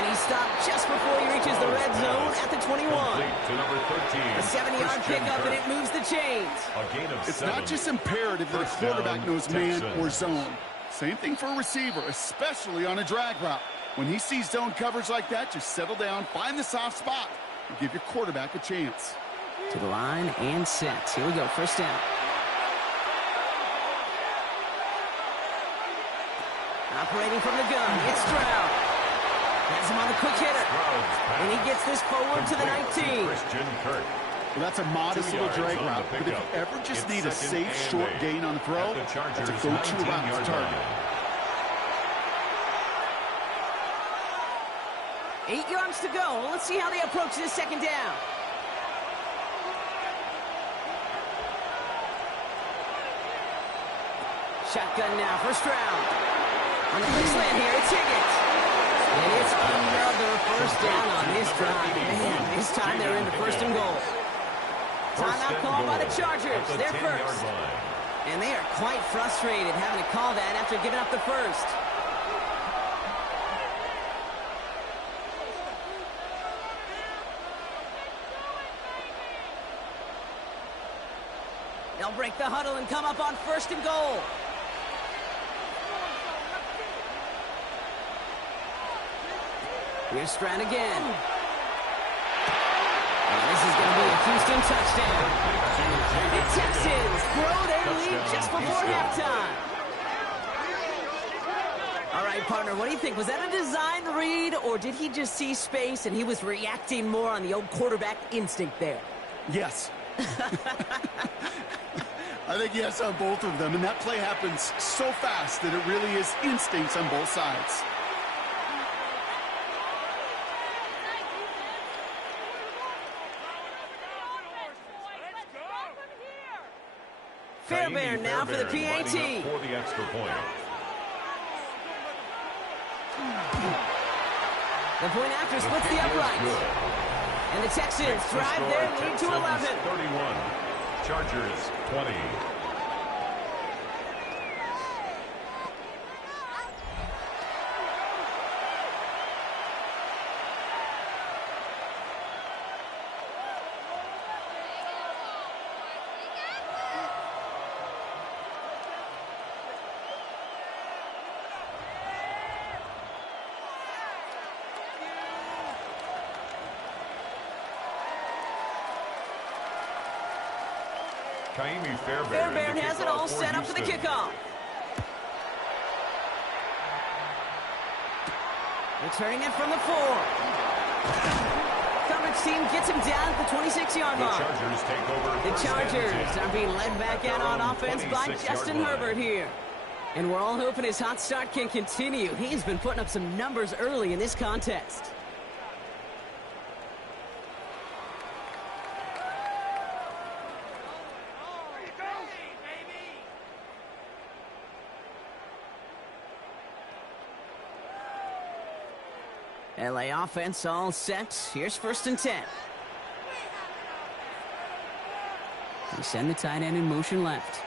And he stopped just before he reaches the red zone at the 21. To number 13. A 70-yard pickup, and it moves the chains. A gain of It's 7. not just imperative that a First quarterback down, knows man Texans. or zone. Same thing for a receiver, especially on a drag route. When he sees zone coverage like that, just settle down, find the soft spot, and give your quarterback a chance. To the line and set. Here we go, first down. Operating from the gun, it's Stroud. Has him on the quick hitter. And he gets this forward to the 19. Christian Kirk. Well, that's a modest 2 little yards drag on the route, but if you pickup. ever just It's need a second safe, and short 8 gain on the throw, at the that's a Chargers' go-to route 19-yard to target. line. 8 yards to go. Let's see how they approach this second down. Shotgun now for Stroud. On the quick slant here, it's Higgins. And it's another first down on this drive. Man, this time they're into first and goal. Timeout called by the Chargers. They're first. And they are quite frustrated having to call that after giving up the first. They'll break the huddle and come up on first and goal. Here's Stroud again. And this is going to be a Houston touchdown. The Texans grow their lead just before halftime. All right, partner, what do you think? Was that a design read, or did he just see space and he was reacting more on the old quarterback instinct there? Yes. I think yes on both of them, and that play happens so fast that it really is instincts on both sides. Fairbairn now for the PAT. For the extra point. The point after splits the uprights. And the Texans drive their lead to 11. 31. Chargers 20. Fairbairn has it all set up for the kickoff. Returning it from the 4. Coverage team gets him down at the 26-yard line. Chargers take over. The Chargers are being led back out on offense by Justin Herbert here. And we're all hoping his hot start can continue. He's been putting up some numbers early in this contest. LA offense all set. Here's first and 10. They send the tight end in motion left.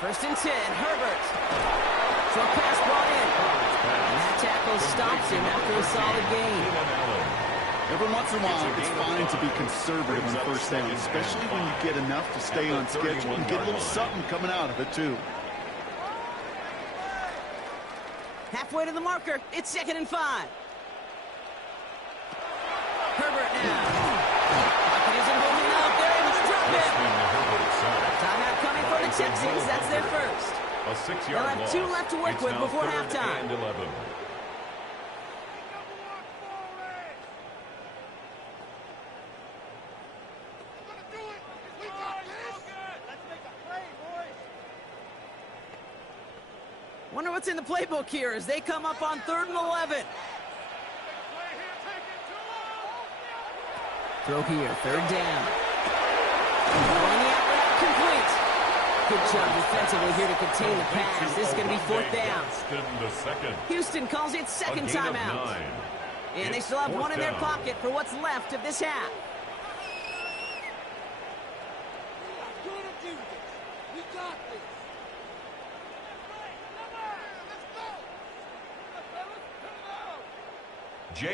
First and 10, Herbert. Short pass brought in. And that tackle stops him after a solid gain. Every once in a while, it's fine to be conservative on first down, especially when you get enough to stay on schedule and get a little something coming out of it, too. Halfway to the marker. It's second and 5. Herbert now. Pocket isn't holding up. They're able to drop it. Timeout coming for the Texans. That's their first. A 6-yard They'll have 2 left to work It's with now before 3rd halftime. and 11. Wonder what's in the playbook here as they come up on 3rd and 11. Throw here, 3rd down. Throwing the out complete. Good job defensively here to contain the pass. This is going to be 4th down. Houston calls it second timeout. And they still have one in their pocket for what's left of this half.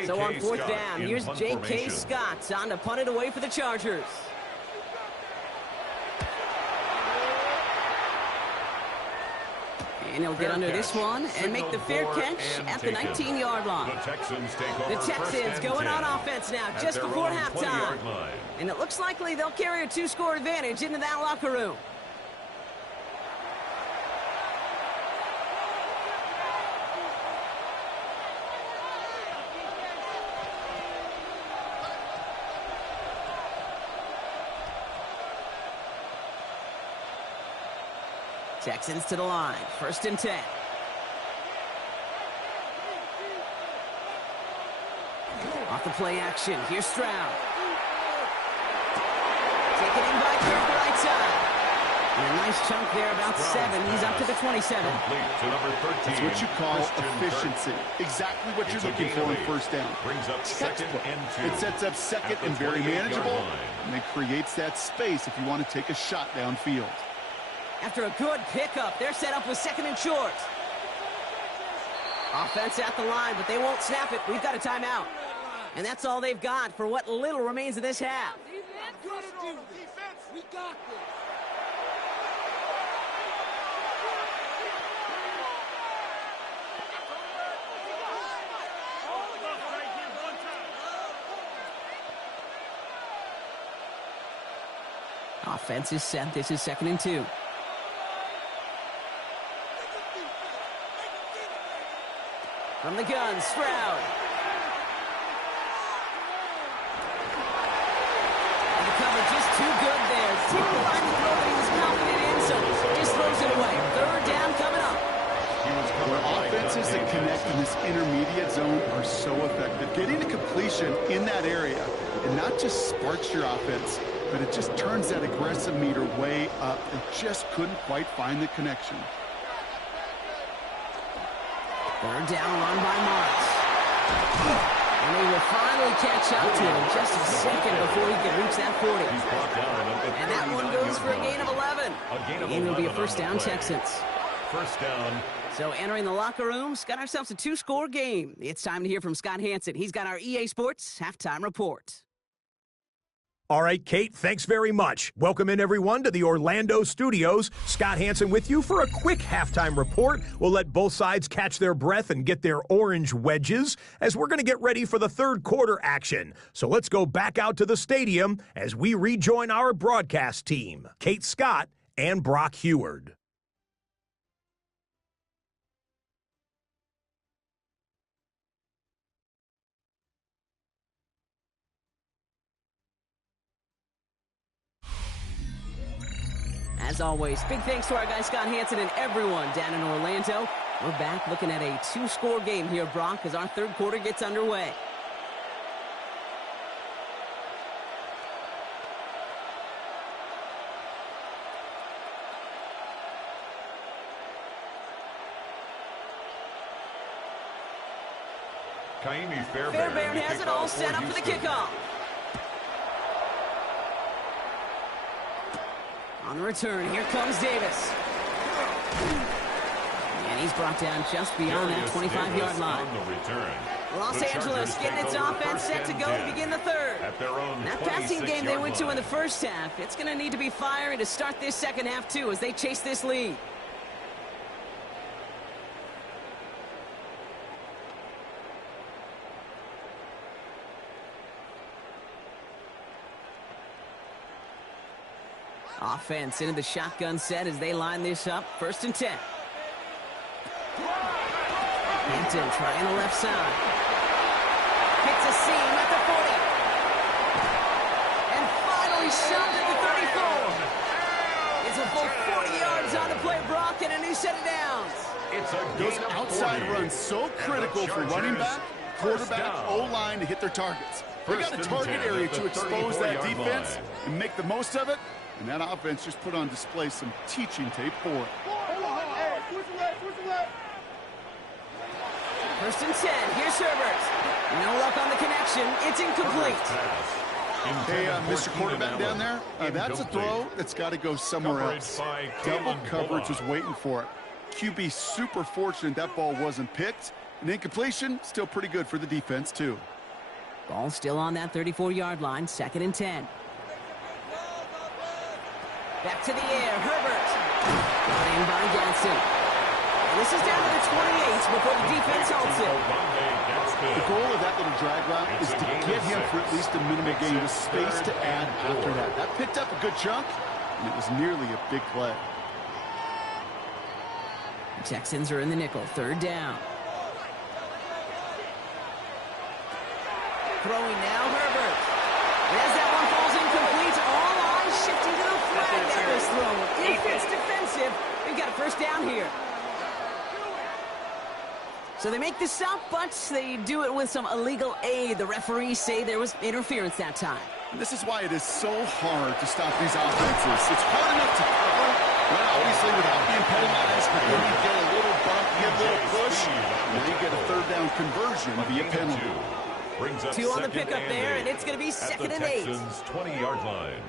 So on 4th down, here's J.K. Scott on to punt it away for the Chargers. And he'll get under this one and make the fair catch at the 19-yard line. The Texans going on offense now just before halftime. And it looks likely they'll carry a 2-score advantage into that locker room. Texans to the line. 1st and 10. Off the play action. Here's Stroud. Taken in by Kirk right side. And a nice chunk there, about 7. He's up to the 27. That's what you call efficiency. Exactly what you're looking for on 1st down. Brings up 2nd and 2. It sets up 2nd and very manageable. And it creates that space if you want to take a shot downfield. After a good pickup, they're set up with 2nd and short. Offense at the line, but they won't snap it. We've got a timeout. And that's all they've got for what little remains of this half. We got this. Offense is set. This is 2nd and 2. From the gun, Stroud. And the cover just too good there. Didn't find the throw that he was confident in, so just throws it away. 3rd down coming up. The offenses that connect in this intermediate zone are so effective. Getting a completion in that area, and not just sparks your offense, but it just turns that aggressive meter way up and just couldn't quite find the connection. 3rd down, run by Marks. And they will finally catch up to him just a second before he can reach that 40. And that one goes for a gain of 11. The game will be a 1st down, Texans. 1st down. So entering the locker room, got ourselves a 2-score game. It's time to hear from Scott Hansen. He's got our EA Sports halftime report. All right, Kate, thanks very much. Welcome in, everyone, to the Orlando studios. Scott Hansen with you for a quick halftime report. We'll let both sides catch their breath and get their orange wedges as we're going to get ready for the 3rd quarter action. So let's go back out to the stadium as we rejoin our broadcast team, Kate Scott and Brock Heward. As always, big thanks to our guy Scott Hansen and everyone down in Orlando. We're back looking at a 2-score game here, Brock, as our 3rd quarter gets underway. Fairbairn has it all set up for the kickoff. On the return, here comes Davis. And he's brought down just beyond that 25-yard line. Los Angeles getting its offense set to go to begin the 3rd. That passing game they went to in the 1st half, it's going to need to be fiery to start this 2nd half, too, as they chase this lead. Offense into the shotgun set as they line this up. 1st and 10. Hampton trying the left side. Hits a seam at the 40. And finally shoved at the 34. It's a full 40 yards on the play, Brock, and a new set of downs. It's a Those gain of outside 40. runs so critical for running back, quarterback, O-line to hit their targets. They got a target area to expose that defense and make the most of it, and that offense just put on display some teaching tape for it. First and 10. Here's Herbert. No luck on the connection. It's incomplete. Hey, Mr. Quarterback down there, that's a throw that's got to go somewhere else. Double coverage was waiting for it. QB super fortunate that ball wasn't picked. An incompletion, still pretty good for the defense, too. Ball still on that 34-yard line. Second and 10. Back to the air. Herbert. Brought in by Gadsden. And this is down to the 28 before the defense halts it. The goal of that little drag route is to get him for at least a minimal gain with space to add after that. That picked up a good chunk, and it was nearly a big play. The Texans are in the nickel. Third down. Throwing now, Herbert. As that one falls incomplete, all eyes shifting to the flag that was thrown. If it's defensive, we've got a first down here. So they make the stop, but they do it with some illegal aid. The referees say there was interference that time. And this is why it is so hard to stop these offenses. It's hard enough to cover, well, obviously without being penalized, but then you get a little bump, you get a little push, and then you get a third down conversion via penalty. Brings up 2 on the pickup there, and it's going to be second and 8. Texans' 20-yard line.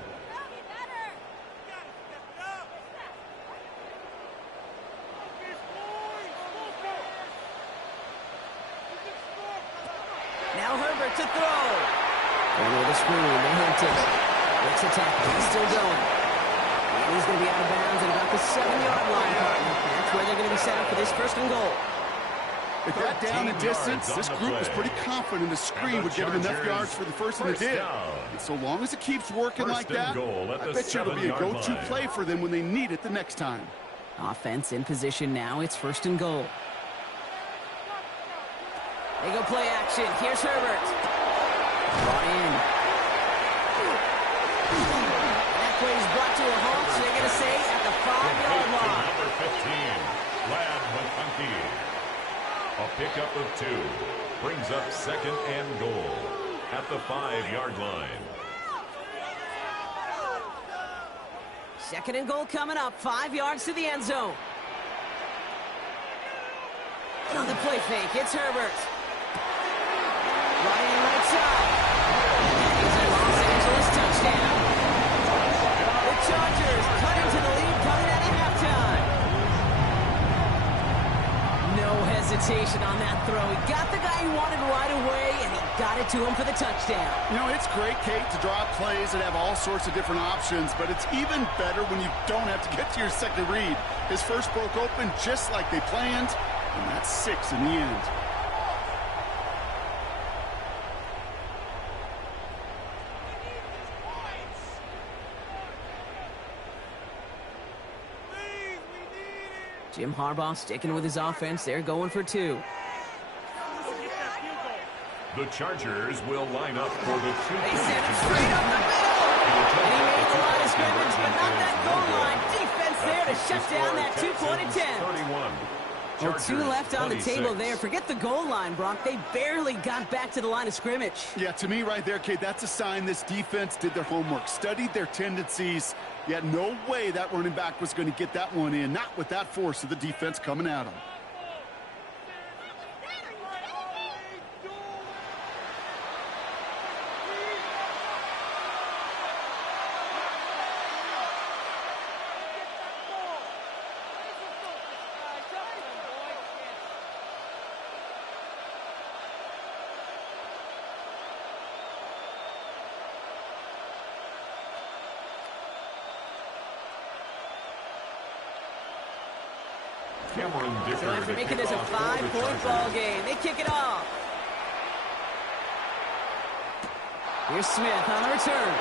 Now Herbert to throw. Over the screen, they hint it. Let's attack. He's still going. And he's going to be out of bounds at about the 7-yard line, partner. That's where they're going to be set up for this first and goal. If that down and distance, this group was pretty confident the screen would give them enough yards for the first, and it did. And so long as it keeps working like that, I bet you it'll be a go-to play for them when they need it the next time. Offense in position now. It's first and goal. They go play action. Here's Herbert. Brought in. And that play is brought to a halt. So they're going to say at the 5-yard line. Number 15, Lad McConkey. A pickup of 2 brings up second and goal at the 5-yard line. Second and goal coming up. 5 yards to the end zone. On the play fake, it's Herbert. Running right side. And it's a Los Angeles touchdown. The Chargers cut into the lead coming out of halftime. No hesitation on that throw. He got the guy he wanted right away, and he got it to him for the touchdown. You know, it's great, Kate, to draw up plays and have all sorts of different options, but it's even better when you don't have to get to your second read. His first broke open just like they planned, and that's 6 in the end. Jim Harbaugh sticking with his offense. They're going for 2. The Chargers will line up for the 2. They send him straight up the middle. And he made the line of scrimmage, but not that goal line. Defense there to shut down that 2-point attempt. 31. Well, 2 left on the 26. table there. Forget the goal line, Brock. They barely got back to the line of scrimmage. Yeah, to me right there, Kate, that's a sign this defense did their homework, studied their tendencies. Yet no way that running back was going to get that one in, not with that force of the defense coming at him. So after making this a 5-point ball game, they kick it off. Here's Smith on the return.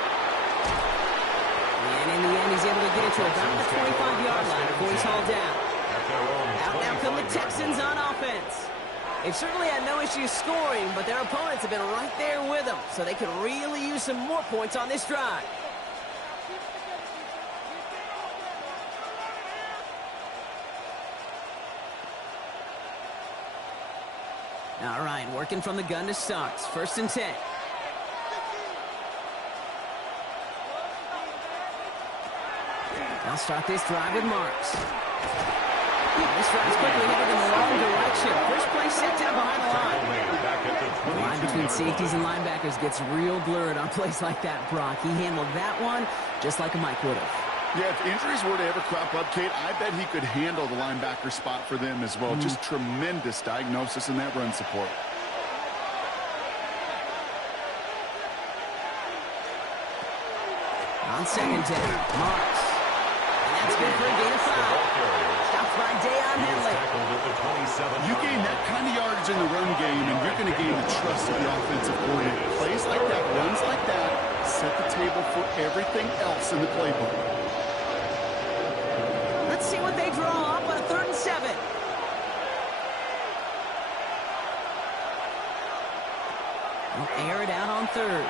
And in the end, he's able to get it to about the 25-yard line before he's hauled down. Out now come the Texans on offense. They've certainly had no issues scoring, but their opponents have been right there with them, so they could really use some more points on this drive. All right, working from the gun to start. First and 10. They'll start this drive with Marks. This drive's quickly headed in the wrong direction. First play set down behind the line. The line between safeties and linebackers gets real blurred on plays like that, Brock. He handled that one just like a Mike would have. Yeah, if injuries were to ever crop up, Kate, I bet he could handle the linebacker spot for them as well. Just tremendous diagnosis in that run support. On second down, Marks. And that's good for a gain of 5. Stopped by Dayon Henley. You gain that kind of yardage in the run game, and you're going to gain the trust of the offensive coordinator. Plays like that, runs like that, set the table for everything else in the playbook. Let's see what they draw up on a 3rd and 7. They'll air it out on 3rd.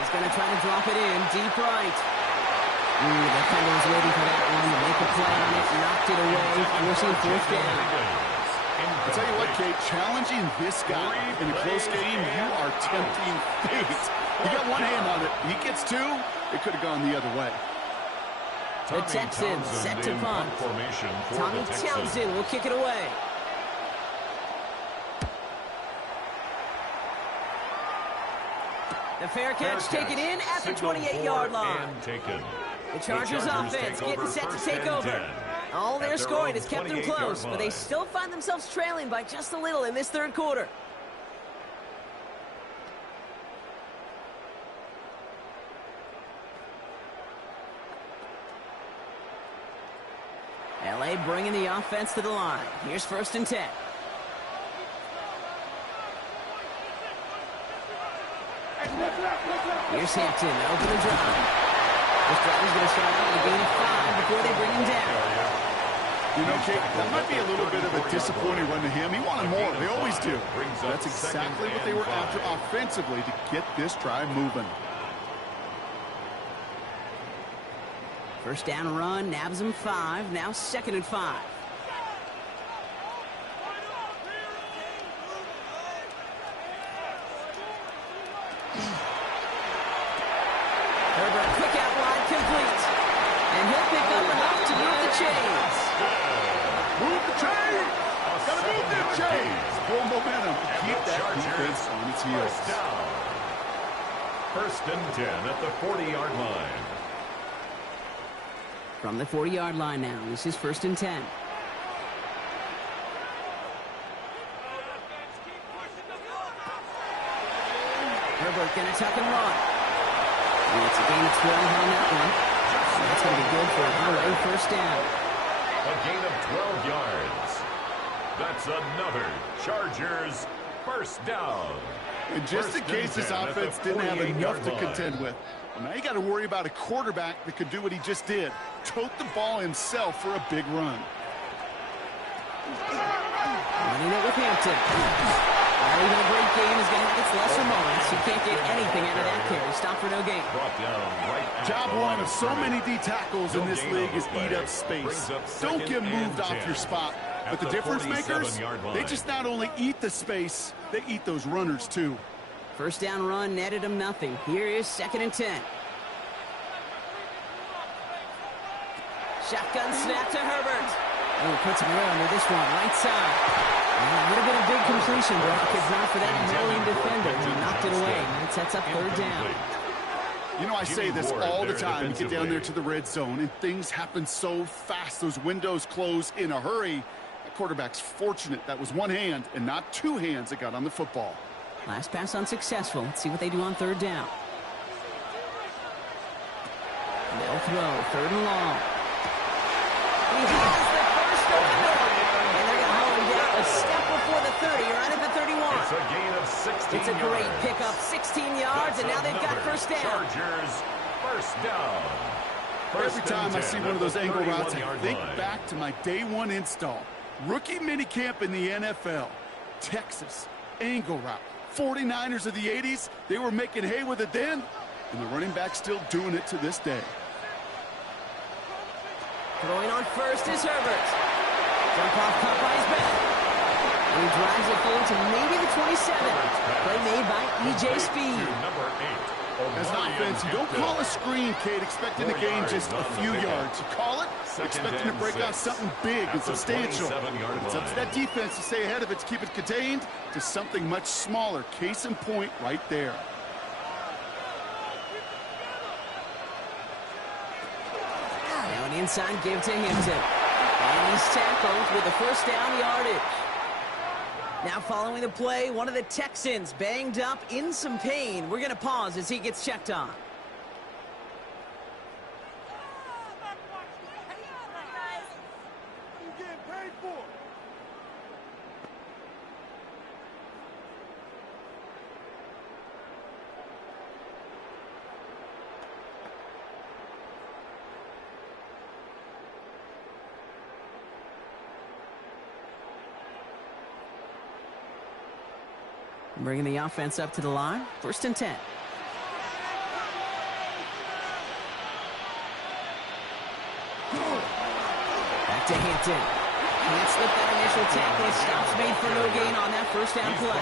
He's going to try to drop it in deep right. The defender was waiting for that one to make a play on it, knocked it away, forcing 4th down. I'll tell you what, Kate, challenging this guy in a close game, you are tempting fate. You got one hand on it. He gets 2, it could have gone the other way. The Texans set to punt. Tommy Townsend will kick it away. The fair catch taken in at the 28-yard line. The Chargers offense getting set to take over. All their scoring has kept them close, but they still find themselves trailing by just a little in this 3rd quarter. LA bringing the offense to the line. Here's 1st and 10. Here's Hampton, open the drive. This drive is going to start out with a gain of 5 before they bring him down. You know, Kate, that might be a little bit of a disappointing run to him. He wanted more. They always do. That's exactly what they were after offensively to get this drive moving. First down run, nabs him 5. Now 2nd and 5. Herbert, quick out wide, complete. And he'll pick up enough to move the chains. Move the chains! Gotta move them chains! Build momentum. Keep that defense on its heels. 1st and 10 at the 40-yard line. From the 40-yard line now, this is 1st and 10. Herbert gonna tuck and run. And it's a gain of 12 on that one. And that's gonna be good for a 1st down. A gain of 12 yards. That's another Chargers 1st down. And just in case this offense didn't have enough to contend with, well, now you got to worry about a quarterback that could do what he just did. Tote the ball himself for a big run. Running it with Hampton. Even a great game is going to have its lesser moments. You can't get anything out of that carry. Stop for no gain. Job one of so many D tackles in this league is eat up space. Don't get moved off your spot. But the difference makers, they just not only eat the space, they eat those runners too. First down run netted him nothing. Here is 2nd and 10. Shotgun snap to Herbert. Oh, puts him around with this one, right side. It would have been a big completion, Brock, if not for that Maryland defender. He knocked it away, and it sets up 3rd down. You know, I say this all the time. You get down there to the red zone, and things happen so fast. Those windows close in a hurry. The quarterback's fortunate that was one hand and not 2 hands that got on the football. Last pass unsuccessful. Let's see what they do on 3rd down. They'll throw 3rd and long. He has the first open door. And they're going to hold him down a step before the 30, right at the 31. It's a gain of 16 It's a great pickup, 16 yards, and now they've got 1st down. Chargers 1st down. Every time I see one of those angle routes, I think back to my day 1 install. Rookie minicamp in the NFL. Texas, angle route. 49ers of the 80s, they were making hay with it then, and the running back's still doing it to this day. Throwing on 1st is Herbert. Jump off cut by his back. And he drives it forward to maybe the 27. Play made by E.J. Speed. Number 8. As an offense, you don't call a screen, Kate, expecting to gain just a few yards. You call it expecting to break out something big and substantial. It's up to that defense to stay ahead of it, to keep it contained to something much smaller. Case in point right there. Now an inside give to Hampton. And he's tackled with a first down yardage. Now following the play, one of the Texans banged up in some pain. We're going to pause as he gets checked on. Bringing the offense up to the line. 1st and 10. Back to Hampton. Can't slip that initial tackle. Stops made for no gain on that first down play.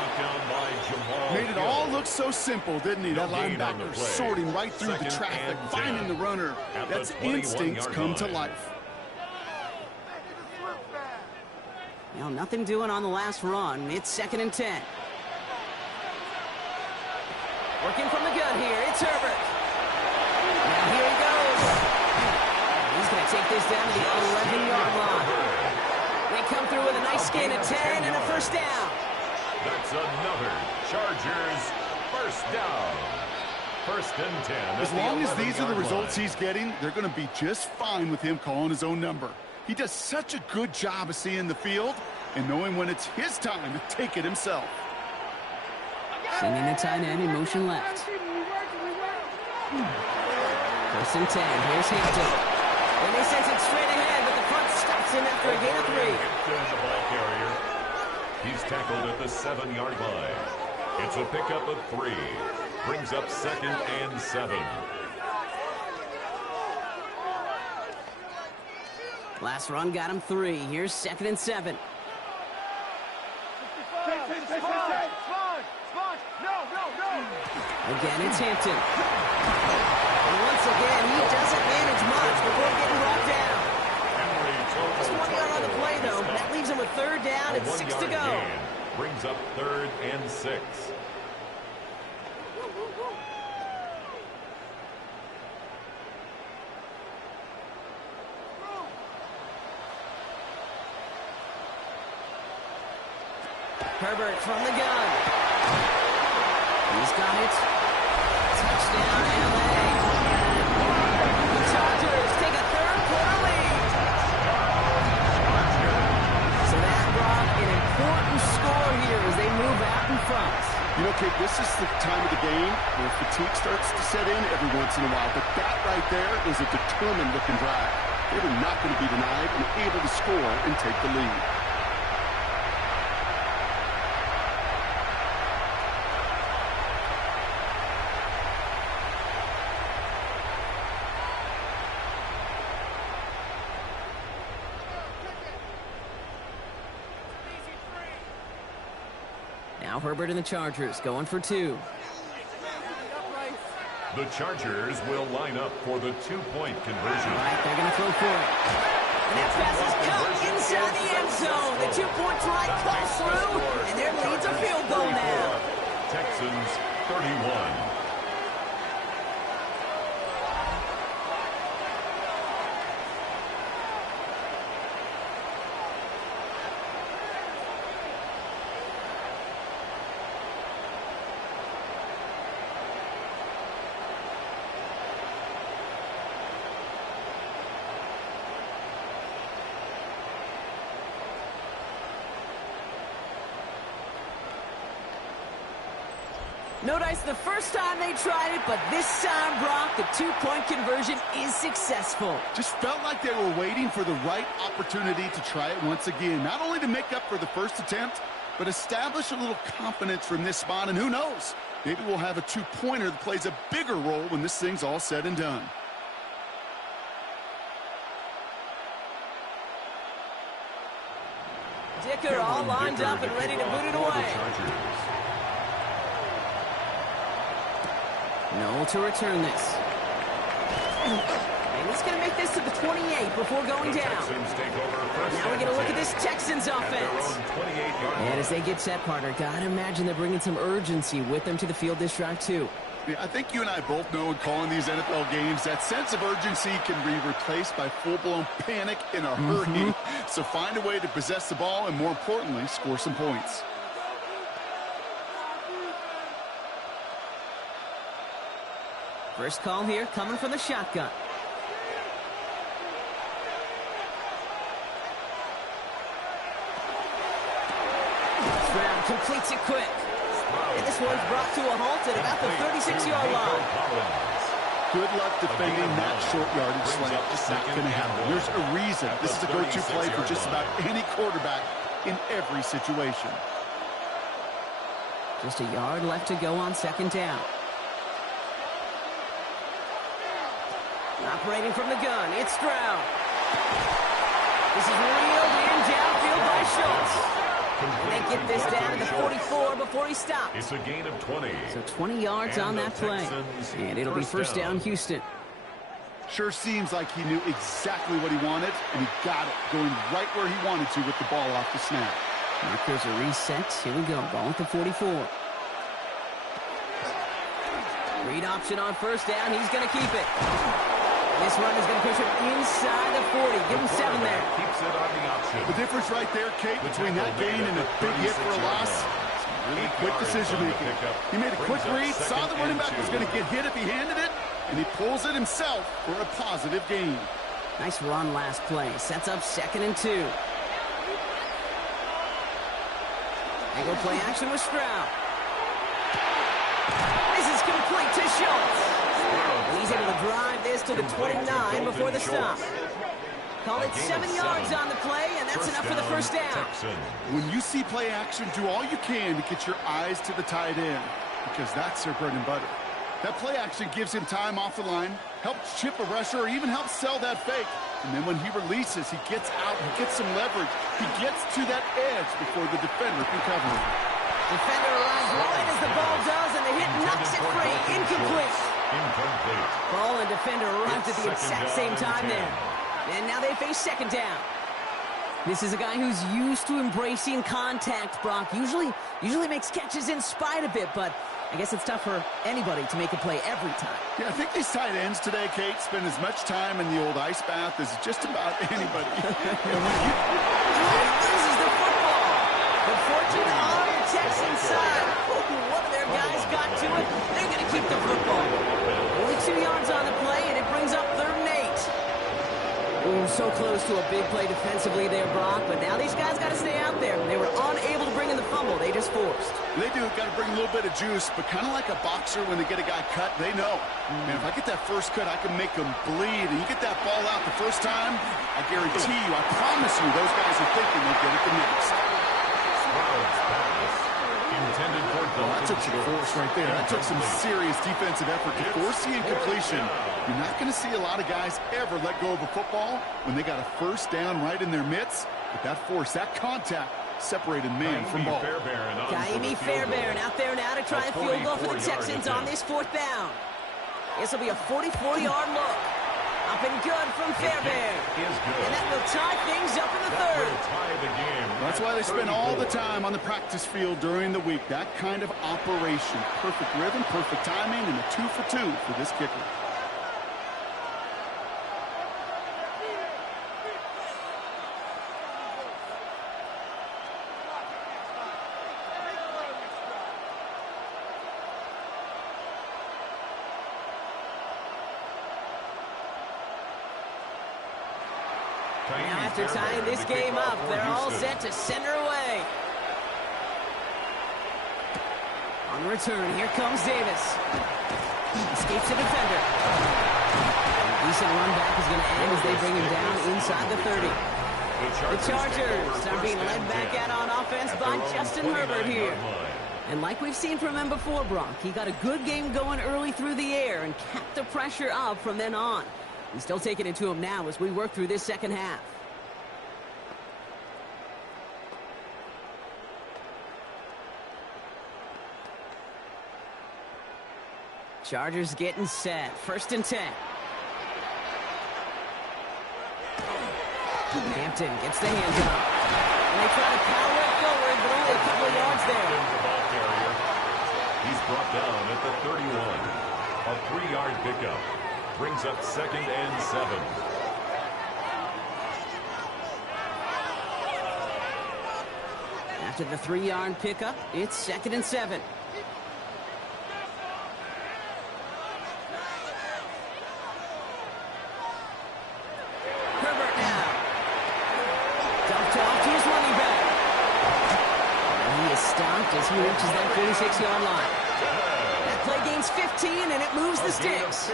Made it all look so simple, didn't he? That linebacker sorting right through the traffic, finding the runner. That's instincts come to life. Well, nothing doing on the last run. It's 2nd and 10. Working from the gun here, it's Herbert. Now here he goes. He's going to take this down to the 11-yard line. They come through with a nice gain of 10 and a first down. That's another Chargers first down. 1st and 10. As long as these are the results he's getting, they're going to be just fine with him calling his own number. He does such a good job of seeing the field and knowing when it's his time to take it himself. Sending the tight end in motion left. 1st and 10. Here's Hampton. And they send it straight ahead, but the front stops him after a gain of 3. The ball carrier. He's tackled at the 7-yard line. It's a pickup of 3. Brings up 2nd and 7. Last run got him 3. Here's 2nd and 7. Again, it's Hampton. And once again, he doesn't manage much before getting brought down. Just 1 yard on the play, though. That leaves him with 3rd down and 6 to go. Brings up 3rd and 6. Herbert from the gun. He's got it. Touchdown, L.A. The Chargers take a 3rd-quarter lead. So that brought an important score here as they move out in front. You know, Kate, this is the time of the game where fatigue starts to set in every once in a while. But that right there is a determined-looking drive. They were not going to be denied and able to score and take the lead. Now Herbert and the Chargers going for 2. The Chargers will line up for the 2-point conversion. All right, they're going to throw for it. And that pass is caught inside the end zone. The 2-point try comes through, and their lead's a field goal now. Texans 31. No dice the first time they tried it, but this time, Brock, the 2-point conversion is successful. Just felt like they were waiting for the right opportunity to try it once again. Not only to make up for the first attempt, but establish a little confidence from this spot. And who knows, maybe we'll have a 2-pointer that plays a bigger role when this thing's all said and done. Dicker all lined up and ready to boot it away. Noel to return this. And he's going to make this to the 28 before going down. Now we're going to look at this Texans offense. And as they get set, partner, gotta imagine they're bringing some urgency with them to the field this drive, too. Yeah, I think you and I both know in calling these NFL games, that sense of urgency can be replaced by full-blown panic in a hurry. So find a way to possess the ball and, more importantly, score some points. First call here coming from the shotgun. Stroud completes it quick. And this one's brought to a halt at about the 36-yard line. Good luck defending that short yardage slant. It's not going to happen. There's a reason. This is a go-to play for just about any quarterback in every situation. Just a yard left to go on second down. Operating from the gun, it's Stroud. This is reeled in downfield by Schultz. And they get this down to the 44 before he stops. It's a gain of 20. So 20 yards on that play. And it'll be first down, Houston. Sure seems like he knew exactly what he wanted, and he got it, going right where he wanted to with the ball off the snap. Markers are reset. Here we go. Ball at the 44. Read option on first down. He's going to keep it. This run is going to push him inside the 40. Give him 7 there. Keeps it on the option. The difference right there, Kate, between that gain and a big hit for a loss, really quick decision-making. He made a quick read, saw the running back was going to get hit if he handed it, and he pulls it himself for a positive gain. Nice run last play. Sets up 2nd and 2. They go play action with Stroud. This is complete to Schultz. And he's able to drive this to the 29 before the stop. Call it 7 yards on the play, and that's enough for the first down. When you see play action, do all you can to get your eyes to the tight end, because that's their bread and butter. That play action gives him time off the line, helps chip a rusher, or even helps sell that fake. And then when he releases, he gets out, he gets some leverage. He gets to that edge before the defender can cover him. Defender arrives right as the ball does, and the hit knocks it free. Incomplete. Ball and defender arrived at the exact same time there. And now they face second down. This is a guy who's used to embracing contact, Brock. Usually makes catches in spite of it, but I guess it's tough for anybody to make a play every time. Yeah, I think these tight ends today, Kate, spend as much time in the old ice bath as just about anybody. Loses the football. The fortune on the Texans side. One of their guys got to it. They're going to keep the football. Only 2 yards on the play, and it brings up 3rd and 8. Ooh, so close to a big play defensively there, Brock, but now these guys got to stay out there. They were unable to bring in the fumble. They just forced. They do. Got to bring a little bit of juice, but kind of like a boxer when they get a guy cut, they know. Man, if I get that first cut, I can make them bleed. And you get that ball out the first time, I guarantee you, I promise you, those guys are thinking they'll get it the next. That took some force right there. That took some serious defensive effort to force the incompletion. You're not going to see a lot of guys ever let go of a football when they got a first down right in their midst. But that force, that contact, separated man from ball. Kaimi Fairbairn out there now to try a field goal for the Texans on this 4th down. This will be a 44-yard look. Up and good from Fairbairn. And that will tie things up in the 3rd. That's why they spend all the time on the practice field during the week. That kind of operation. Perfect rhythm, perfect timing, and a 2 for 2 for this kicker. Now after tying this game up, they're all set to send her away. On the return, here comes Davis. Escapes the defender. A decent run back is going to end as they bring him down inside the 30. The Chargers are being led back out on offense by Justin Herbert here. And like we've seen from him before, Brock, he got a good game going early through the air and kept the pressure up from then on. He's still taking it to him now as we work through this second half. Chargers getting set. 1st and 10. Hampton gets the hands up. And they try to power it forward, but only a couple of yards there. The ball carrier. He's brought down at the 31. A 3-yard pickup. Brings up 2nd and 7. After the 3-yard pickup, it's 2nd and 7. Herbert now. Dumped off to his running back. And he is stopped as he reaches that 46-yard line. That play gains 15, and it moves the sticks.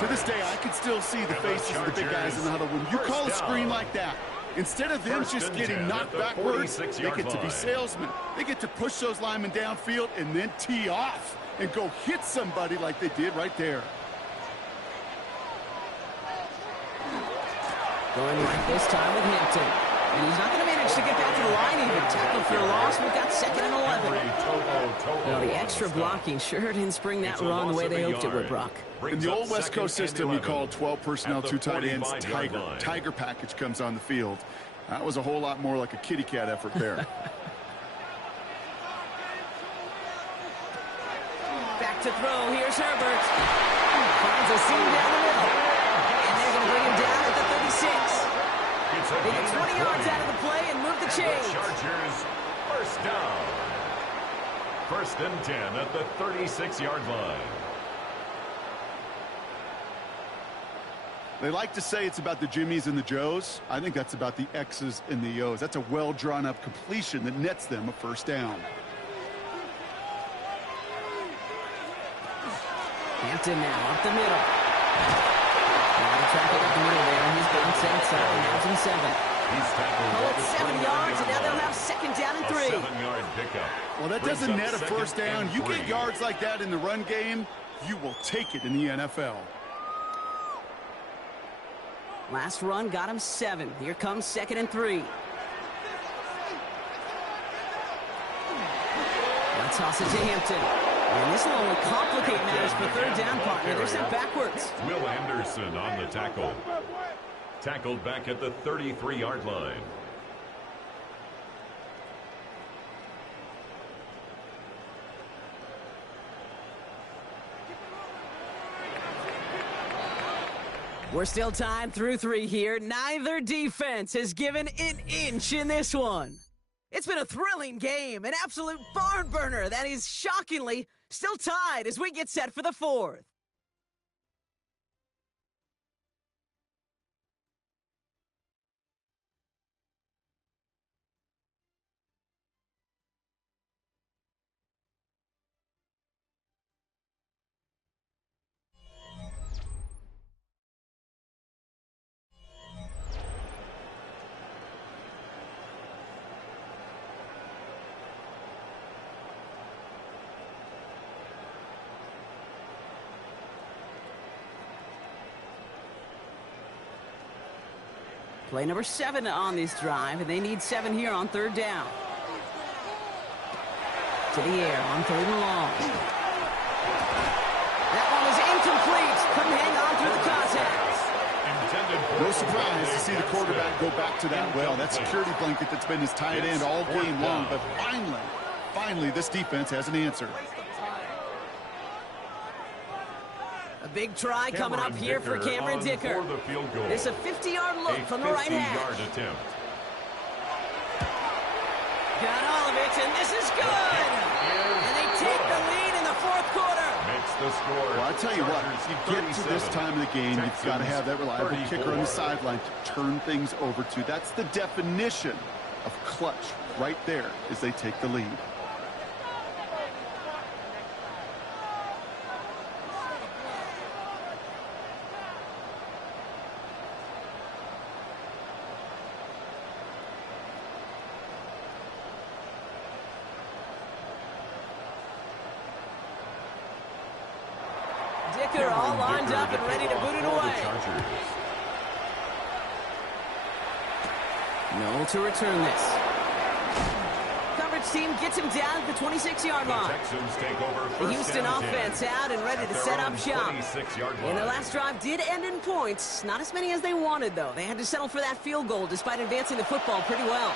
To this day, I can still see the faces of the big guys in the huddle. When you call a screen like that, instead of them just getting knocked backwards, they get to be salesmen. They get to push those linemen downfield and then tee off and go hit somebody like they did right there. Going right this time with Hampton. And he's not going to manage to get back to the line even. Tackled for a loss. We've got 2nd and 11. Well, the extra blocking sure didn't spring that run the way they hoped it would, Brock. In the old West Coast system, you call 12 personnel, 2 tight ends, Tiger. Tiger package comes on the field. That was a whole lot more like a kitty cat effort there. Back to throw. Here's Herbert. Finds a seam down the middle. And they're going to bring him down at the 36. They get 20 yards out of the play and move the chains. Chargers, 1st down. 1st and 10 at the 36-yard line. They like to say it's about the Jimmies and the Joes. I think that's about the X's and the O's. That's a well-drawn-up completion that nets them a 1st down. Hampton now up the middle. Traffic up the middle there, and he's bounced outside. Now it's in 7. He's tackled. Oh, it's 7 yards, and now they'll have 2nd down and 3. 7-yard pickup. Well, that doesn't net a 1st down. You get yards like that in the run game, you will take it in the NFL. Last run got him 7. Here comes 2nd and 3. Let's toss it to Hampton. And this will only complicate matters for 3rd down, partner. They're sent backwards. Will Anderson on the tackle. Tackled back at the 33-yard line. We're still tied through 3 here. Neither defense has given an inch in this one. It's been a thrilling game, an absolute barn burner that is shockingly still tied as we get set for the 4th. Play number 7 on this drive, and they need 7 here on 3rd down. To the air on 3rd and long. That one was incomplete. Couldn't hang on through the contact. No surprise to see the quarterback go back to that well. That security blanket that's been his tight end all game long. But finally, this defense has an answer. A big try coming up here for Cameron Dicker. It's a 50-yard look from the right hash. Got all of it, and this is good. And they take the lead in the 4th quarter. Makes the score. Well, I tell you what, if you get to this time of the game, you've got to have that reliable kicker on the sideline to turn things over to. That's the definition of clutch right there as they take the lead. Dicker all lined up and ready to boot it away. No to return this. Coverage coverage team gets him down at the 26-yard line. Texans take over The first Houston and 10 offense out and ready to at set their up own shop. 26-yard And their line. last drive did end in points. Not as many as they wanted, though. They had to settle for that field goal despite advancing the football pretty well.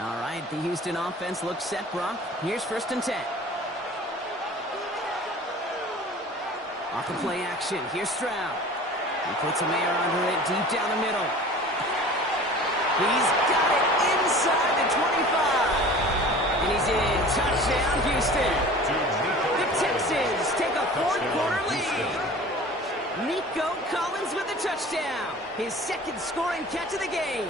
All right, the Houston offense looks set, Brock. Here's 1st and 10. Off the play action, here's Stroud. He puts a mayor under it deep down the middle. He's got it inside the 25. And he's in. Touchdown, Houston. The Texans take a fourth-quarter lead. Nico Collins with a touchdown. His 2nd scoring catch of the game.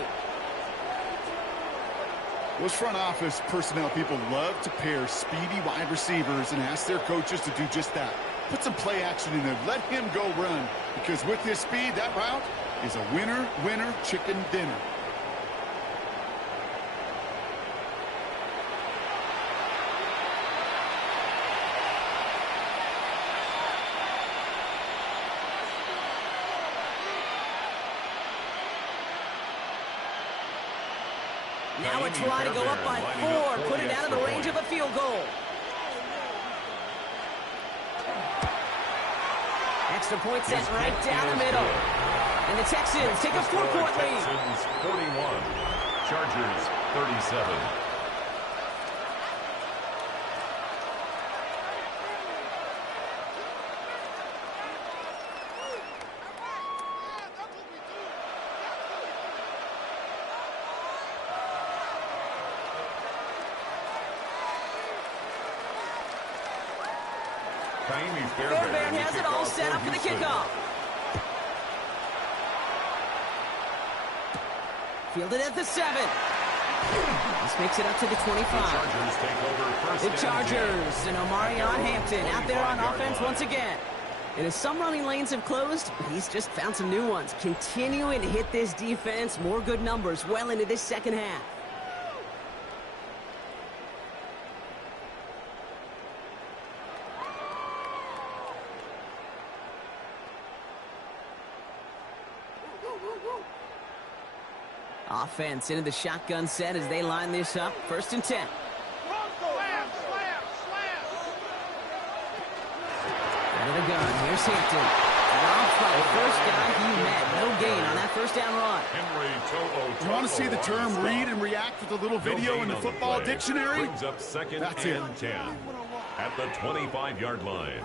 Those front office personnel people love to pair speedy wide receivers and ask their coaches to do just that. Put some play action in there. Let him go run. Because with his speed, that route is a winner, winner, chicken dinner. Now a try to go up by 4. Put it out of the range of a field goal. Extra point set right down the middle. And the Texans take a 4-point lead. Texans 41, Chargers 37. Fairbairn has it all set up for the kickoff. Fielded at the 7. This makes it up to the 25. The Chargers and Omarion Hampton out there on offense once again. And as some running lanes have closed, he's just found some new ones. Continuing to hit this defense, more good numbers well into this 2nd half. Offense into the shotgun set as they line this up. 1st and 10. Out of the gun. Here's Hampton. Off by the first guy he met. No gain on that 1st down run. You want to see the term read and react with a little video in the football dictionary? Brings up 2nd That's and it. 10 at the 25-yard line.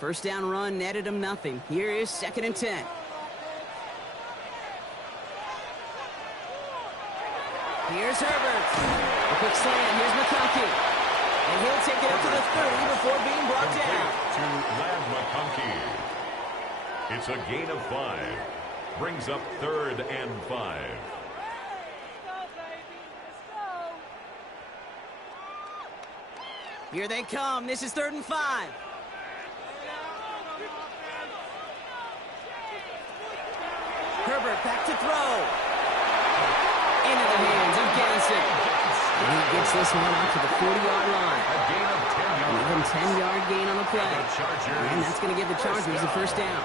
1st down run netted him nothing. Here is 2nd and 10. Here's Herbert. A quick slant. Here's McConkey. And he'll take it up to the 30 before being brought down. To Lad McConkey. It's a gain of 5. Brings up 3rd and 5. Here they come. This is 3rd and 5. Herbert back to throw. Into the hands of Ganson. And he gets this one out to the 40-yard line. A gain of 10 yards. Even 10-yard gain on the play. And that's going to give the Chargers a 1st down.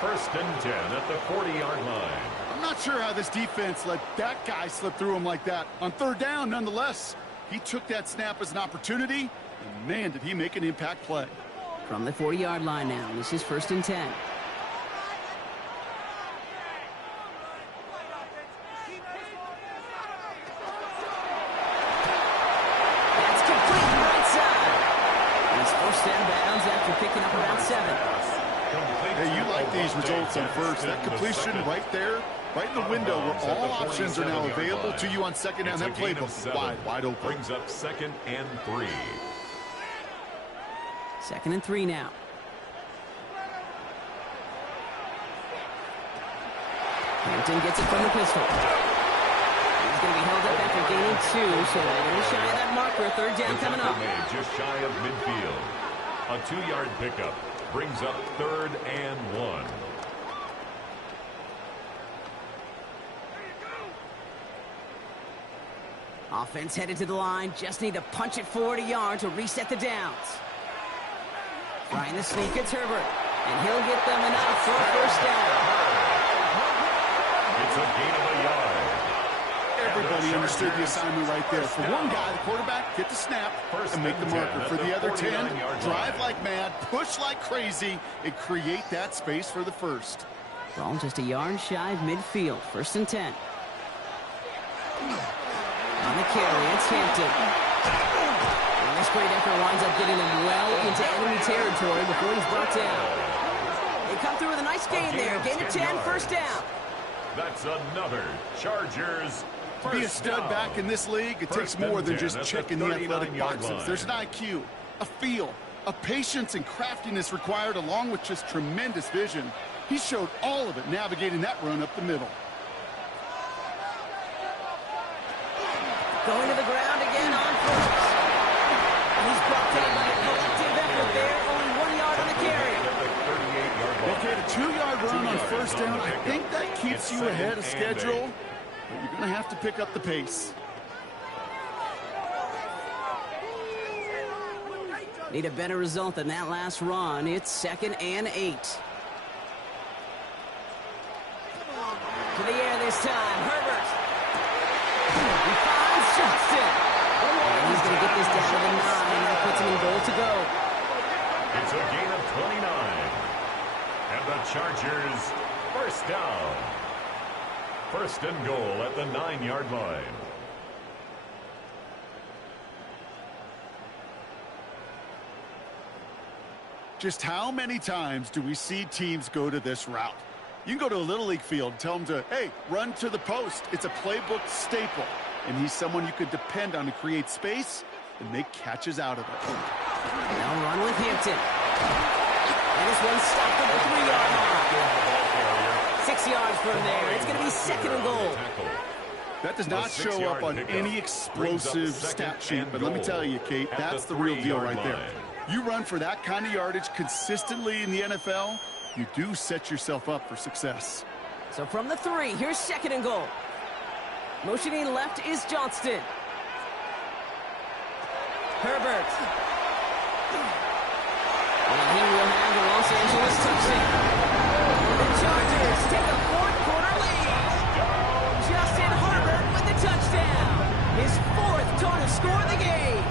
1st and 10 at the 40-yard line. I'm not sure how this defense let that guy slip through him like that. On 3rd down, nonetheless, he took that snap as an opportunity, and man, did he make an impact play. From the 40-yard line now, this is 1st and 10. That's complete right side. He's forced out of bounds after picking up around 7. Hey, you like these results on 1st. That completion right there, right in the window where all options are now available to you on 2nd down. That playbook wide open. Brings up 2nd and 3. 2nd and 3 now. Hampton gets it from the pistol. He's going to be held up after gaining 2, so a little shy of that marker. 3rd down coming up. Just shy of midfield. A 2-yard pickup brings up 3rd and 1. Offense headed to the line. Just need to punch it forward a yard to reset the downs. Trying the sneak, it's Herbert. And he'll get them enough for a first down. It's a gain of a yard. Everybody understood the assignment right there. For one guy, the quarterback, get the snap and make the marker. For the other 10, drive like mad, push like crazy, and create that space for the first. Ball just a yard shy of midfield. 1st and 10. On the carry, it's Hampton. And this great effort winds up getting him well into enemy territory before he's brought down. They come through with a nice gain there. Gain of 10, first down. That's another Chargers. To be a stud back in this league, it takes more than just checking the athletic boxes. There's an IQ, a feel, a patience and craftiness required along with just tremendous vision. He showed all of it navigating that run up the middle. Going to the ground again on first. And he's brought down by a collective effort there. Only 1 yard on the carry. Okay, a 2-yard run on first down. I think that keeps you ahead of schedule. But you're going to have to pick up the pace. Need a better result than that last run. It's 2nd and 8. To the air this time. Herbert. He finds Johnston. And he's going to get this down to the 9. That puts him in goal to go. It's a gain of 29. And the Chargers first down. 1st and goal at the 9-yard line. Just how many times do we see teams go to this route? You can go to a Little League field and tell them to, hey, run to the post. It's a playbook staple. And he's someone you could depend on to create space and make catches out of it. Now run with Hampton. And this one's stopped at the 3-yard line. 6 yards from there. It's going to be 2nd and goal. That does not show up on any explosive stat sheet, but let me tell you, Kate, that's the real deal right there. You run for that kind of yardage consistently in the NFL, you do set yourself up for success. So from the 3, here's 2nd and goal. Motioning left is Johnston. Herbert. And he will have the Los Angeles touchdown. The Chargers take a 4th-quarter lead. Justin Herbert with the touchdown. His 4th total score of the game.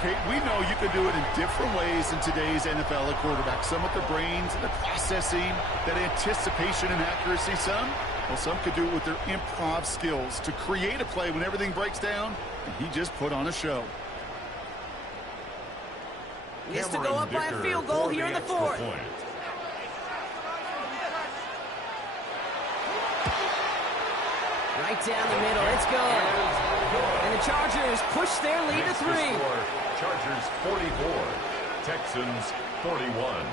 Kate, we know you can do it in different ways in today's NFL at quarterback. Some with their brains and their processing, that anticipation and accuracy. Some could do it with their improv skills to create a play when everything breaks down, and he just put on a show. He has to go up by a field goal here in the 4th. Right down the middle, it's good. And the Chargers push their lead to 3. Chargers 44, Texans 41.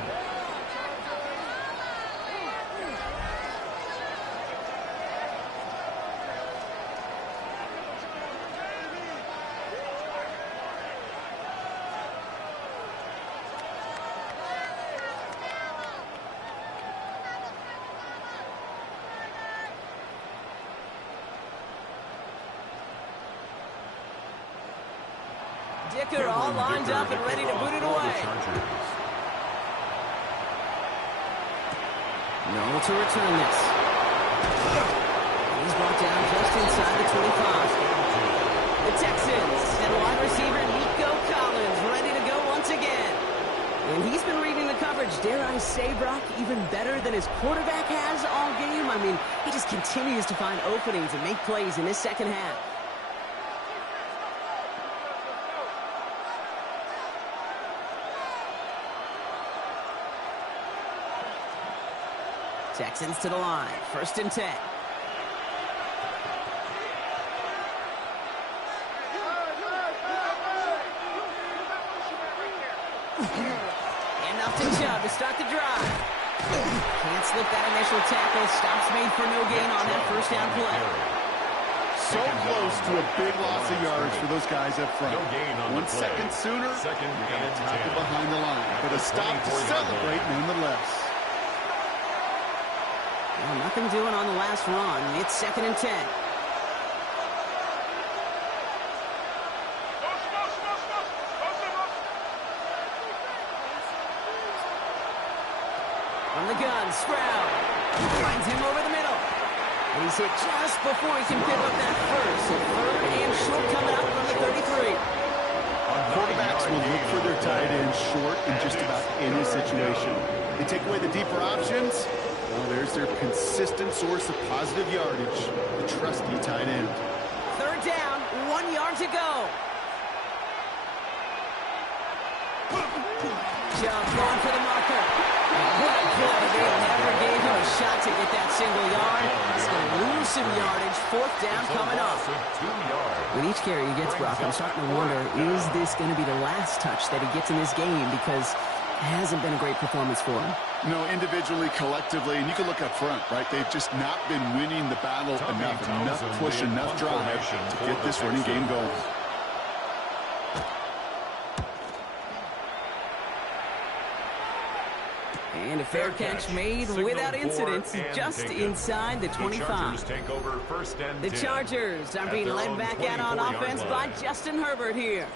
Dicker all lined up and ready to boot it away. No to return this. He's brought down just inside the 25. The Texans and wide receiver Nico Collins ready to go once again. And he's been reading the coverage, dare I say, Brock, even better than his quarterback has all game. I mean, he just continues to find openings and make plays in this second half. Texans to the line. 1st and 10. Enough to Chubb to start the drive. Can't slip that initial tackle. Stops made for no gain on that first down play. So close to a big loss of yards for those guys up front. 1 second sooner, you got to tackle behind the line. But a stop to celebrate nonetheless. Well, nothing doing on the last run. It's 2nd and 10. the gun. Stroud finds him over the middle. And he's hit just before he can pick up that first. So third and short coming up from the 33. Quarterbacks will look for their tight end short in just about any situation. They take away the deeper options. Well, there's their consistent source of positive yardage, the trusty tight end. Third down, 1 yard to go. Jump going for the marker. What a play. They never gave him a shot to get that single yard. He's going to lose some yardage. Fourth down coming up. With each carry he gets, Brock, I'm starting to wonder, is this going to be the last touch that he gets in this game? Because it hasn't been a great performance for him. No, individually, collectively, and you can look up front, right? They've just not been winning the battle enough push, enough drive to get this running game going. And a fair catch made without incidents, just inside the 25. The Chargers are being led back out on offense by Justin Herbert here.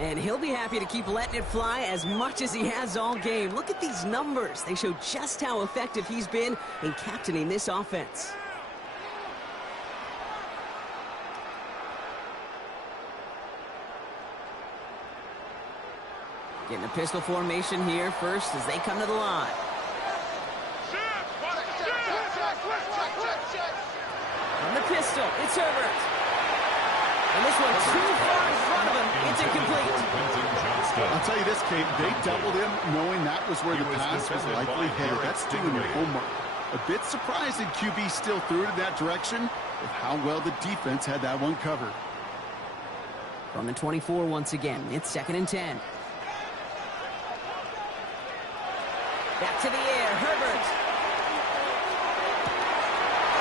And he'll be happy to keep letting it fly as much as he has all game. Look at these numbers. They show just how effective he's been in captaining this offense. Getting a pistol formation here first as they come to the line. On the pistol, it's Herbert. And this one too far in front of him. It's incomplete. I'll tell you this, Kate, they doubled him knowing that was where the pass was likely headed. That's doing your homework. A bit surprising QB still threw it in that direction with how well the defense had that one covered. From the 24 once again, it's 2nd and 10. Back to the air, Herbert.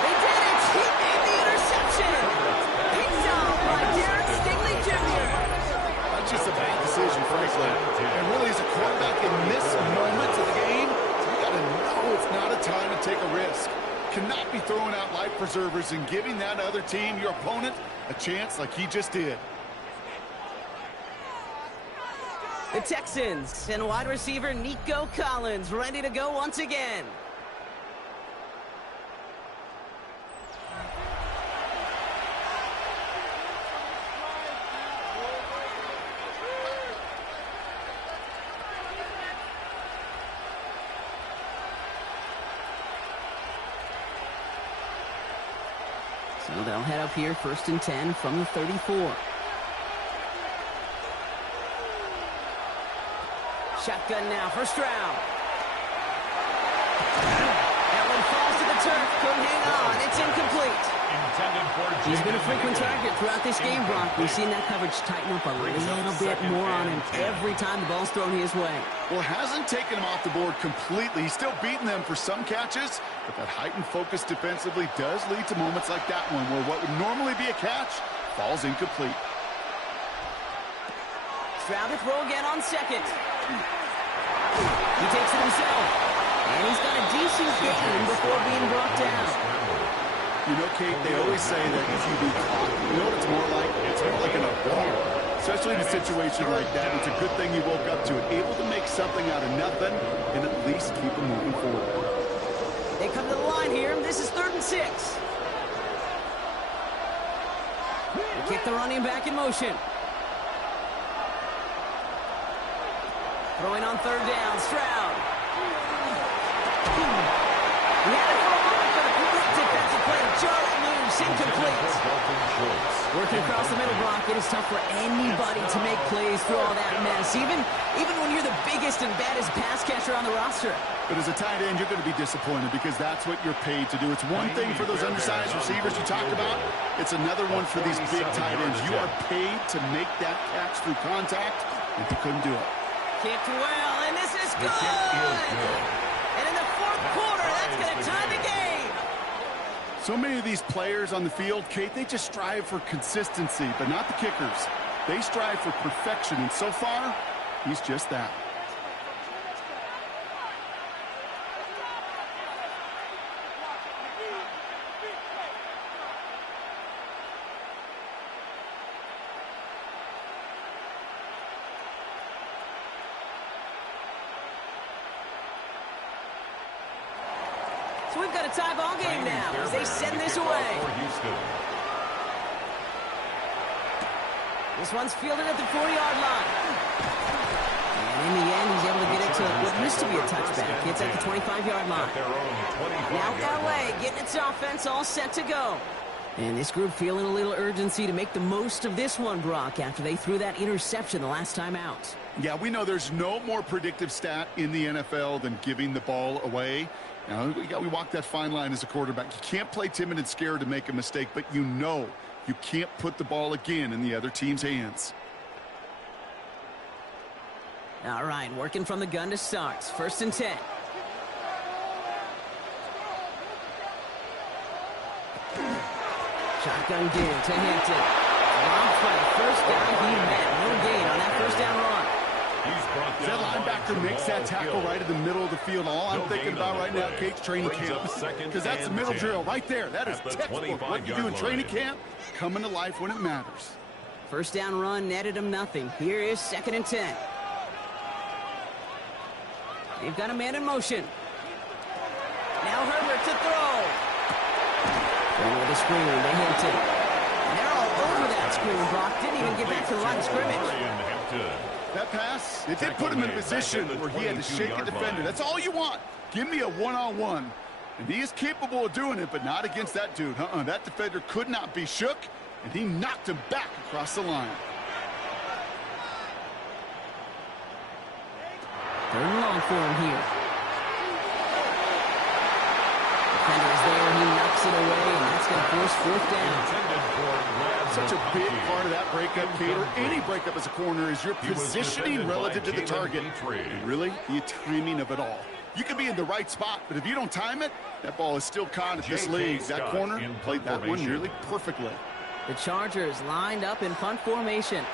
They did it! He made the interception! Picked off by Derek Stingley Jr. That's just a bad decision, frankly. And really, as a quarterback in this moment of the game, you got to know it's not a time to take a risk. Cannot be throwing out life preservers and giving that other team, your opponent, a chance like he just did. The Texans and wide receiver Nico Collins ready to go once again. So they'll head up here 1st and 10 from the 34. Shotgun now for Stroud. That one falls to the turf. Couldn't hang on. It's incomplete. He's been a frequent target throughout this game, Brock. We've seen that coverage tighten up a little bit more on him every time the ball's thrown his way. Well, hasn't taken him off the board completely. He's still beating them for some catches, but that heightened focus defensively does lead to moments like that one where what would normally be a catch falls incomplete. Stroud to throw again on 2nd. He takes it himself. And he's got a decent gain before being brought down. You know, Kate, they always say that if you do clock, you know what it's more like? It's more like an alarm. Especially in a situation like that, it's a good thing you woke up to it. Able to make something out of nothing and at least keep them moving forward. They come to the line here. This is 3rd and 6. They kick the running back in motion. Throwing on 3rd down, Stroud. He had it for a moment, but a quick defensive play. Jarrett moves, incomplete. Working across the middle, Brock, it is tough for anybody to make plays through all that mess, even when you're the biggest and baddest pass catcher on the roster. But as a tight end, you're going to be disappointed because that's what you're paid to do. It's one thing for those undersized receivers you talked about. It's another one for these big tight ends. You are paid to make that catch through contact, and he couldn't do it. Kicked well, and this is good! And in the 4th quarter, that's going to tie the game! So many of these players on the field, Kate, they just strive for consistency, but not the kickers. They strive for perfection, and so far, he's just that. So we've got a tie ball game now as they send this away. This one's fielded at the 4-yard line. And in the end, he's able to get it to what used to be a touchback. It's at the 25-yard line. Now LA getting its offense all set to go. And this group feeling a little urgency to make the most of this one, Brock, after they threw that interception the last time out. Yeah, we know there's no more predictive stat in the NFL than giving the ball away. Now, we walk that fine line as a quarterback. You can't play timid and scared to make a mistake, but you know you can't put the ball again in the other team's hands. All right, working from the gun to start. 1st and 10. Shotgun give to Hampton. Long play. 1st down, he met. No gain on that 1st down run. That linebacker makes that tackle right in the middle of the field. All I'm thinking about right now, Kate's training camp. Because that's the middle drill right there. That is textbook. What you do in training camp, coming to life when it matters. 1st down run netted him nothing. Here is 2nd and 10. They've got a man in motion. Now Herbert to throw. With a screen, they hit it. And they're all over that screen. Brock didn't even get back to the line of scrimmage. That pass, it did put him in a position where he had to shake a defender. That's all you want. Give me a one-on-one. And he is capable of doing it, but not against that dude. That defender could not be shook, and he knocked him back across the line. 3rd and long for him here. Defender is there, he knocks it away, and that's going to force 4th down. Such a big part of that breakup, Kate, or any breakup as a corner, is your positioning relative to the target. And really, the timing of it all. You can be in the right spot, but if you don't time it, that ball is still caught at this league. That corner played that one nearly perfectly. The Chargers lined up in punt formation.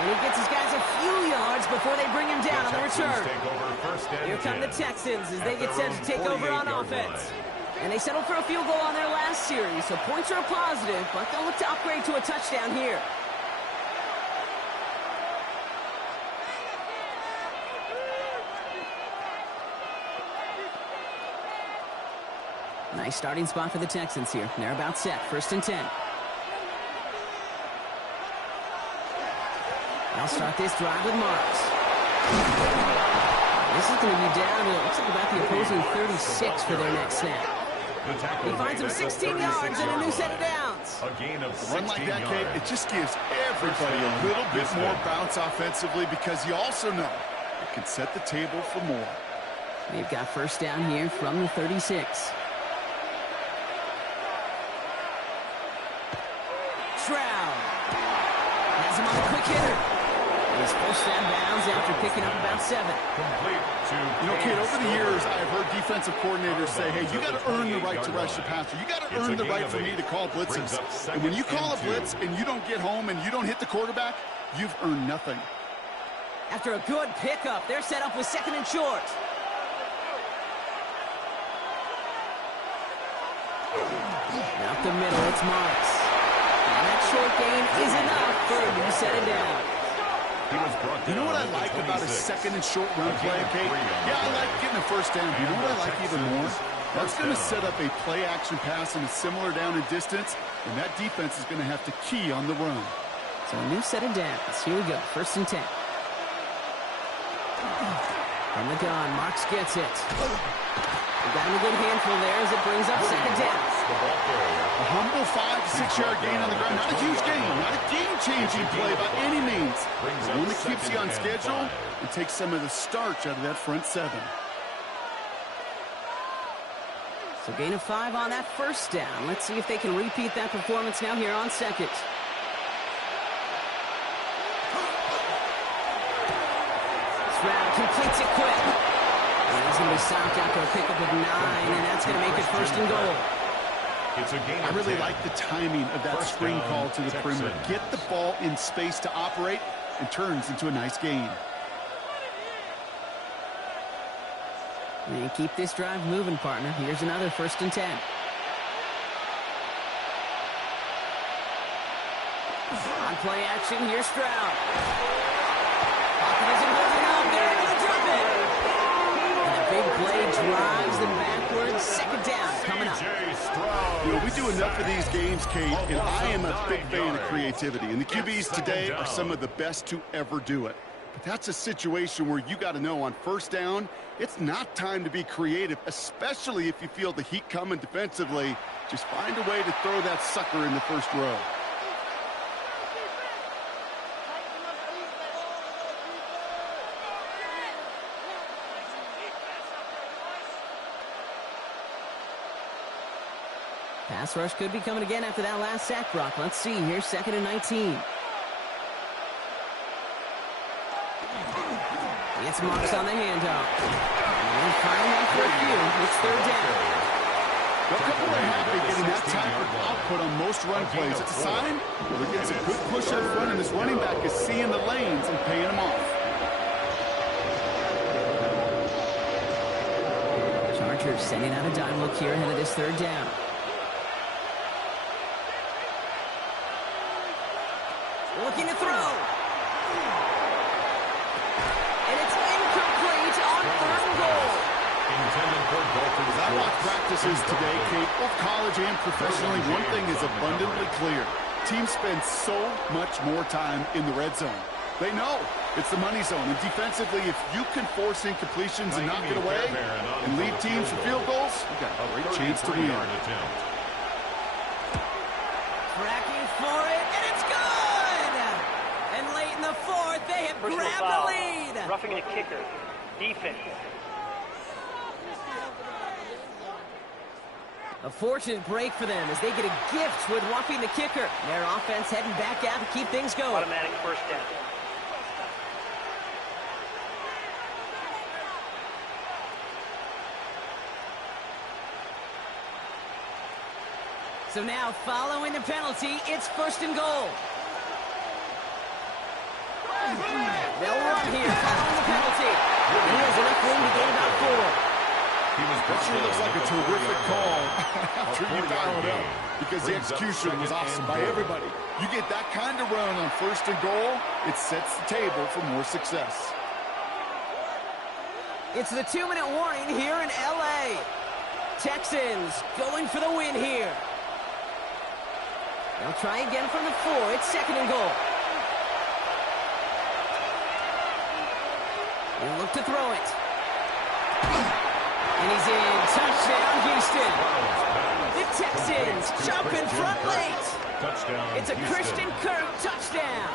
And he gets his guys a few yards before they bring him down on the return. Here come the Texans as they get set to take over on offense. And they settled for a field goal on their last series, so points are a positive, but they'll look to upgrade to a touchdown here. Nice starting spot for the Texans here. They're about set. 1st and 10. They'll start this drive with Marks. This is going to be down to, it looks like about the opposing 36 for their next snap. He finds him 16 yards and a new set of downs. A gain of 16 run like that, Kate, yards. it just gives everybody a little bit more bounce offensively, because you also know it can set the table for more. They've got 1st down here from the 36. Stroud has him on the quick hitter. He's pushed out of bounds after picking up about 7. Complete to You know, Kate, over the years, I've heard defensive coordinators say, hey, you got to earn the right to rush the passer. You got to earn the right for me to call blitzes. And when you call a blitz and you don't get home and you don't hit the quarterback, you've earned nothing. After a good pickup, they're set up with 2nd and short. Up the middle, it's Marks. And that short gain is enough for a new set it down. You know what I like about a 2nd and short run play, Kate? Yeah, I like getting a 1st down. You know what I like even more? That's going to set up a play-action pass in a similar down and distance, and that defense is going to have to key on the run. So a new set of downs. Here we go, 1st and 10. From the gun, Marks gets it. He got him a good handful there as it brings up 2nd down. A humble 5 to 6 yard gain on the ground. Not a huge gain, not a game-changing play by any means. But one that keeps you on schedule and takes some of the starch out of that front 7. So gain of 5 on that 1st down. Let's see if they can repeat that performance now here on 2nd. Stroud completes it quick. And he's going to be stopped after a pickup of 9, and that's going to make it 1st and goal. I really like the timing of that screen call to the perimeter. Get the ball in space to operate, and turns into a nice gain. And keep this drive moving, partner. Here's another 1st and 10. On play action, here's Stroud. Well, we do enough of these games, Kate, and I am a big fan of creativity. And the QBs today are some of the best to ever do it. But that's a situation where you got to know on first down, it's not time to be creative, especially if you feel the heat coming defensively. Just find a way to throw that sucker in the first row. Pass rush could be coming again after that last sack, Brock. Let's see. Here's 2nd and 19. Gets marks on the handoff. And then firing after a few. It's 3rd down. Well, couple are happy getting that type of output on most run plays. It's a sign where he gets a good push up front, and his running back is seeing the lanes and paying them off. Chargers sending out a dime look here ahead of this 3rd down. Looking to throw. And it's incomplete on 3rd and goal. As I watch practices today, Kate, both college and professionally, one thing is abundantly clear. Teams spend so much more time in the red zone. They know it's the money zone. And defensively, if you can force incompletions and knock it away and lead teams to field goals, you've got a great chance to win. Tracking for it, and it's good! And late in the 4th, they have grabbed the lead. Roughing the kicker. Defense. A fortunate break for them as they get a gift with roughing the kicker. Their offense heading back out to keep things going. Automatic 1st down. So now, following the penalty, it's 1st and goal. They'll run here following the penalty. And he has enough room to gain about 4. That sure looks like a terrific call after you dial it up, because the execution was awesome by everybody. You get that kind of run on 1st and goal, it sets the table for more success. It's the 2-minute warning here in L.A. Texans going for the win here. They'll try again from the 4. It's 2nd and goal. They'll look to throw it. And he's in. Touchdown, Houston. The Texans jump in front late. Touchdown, it's a Houston. Christian Kirk touchdown.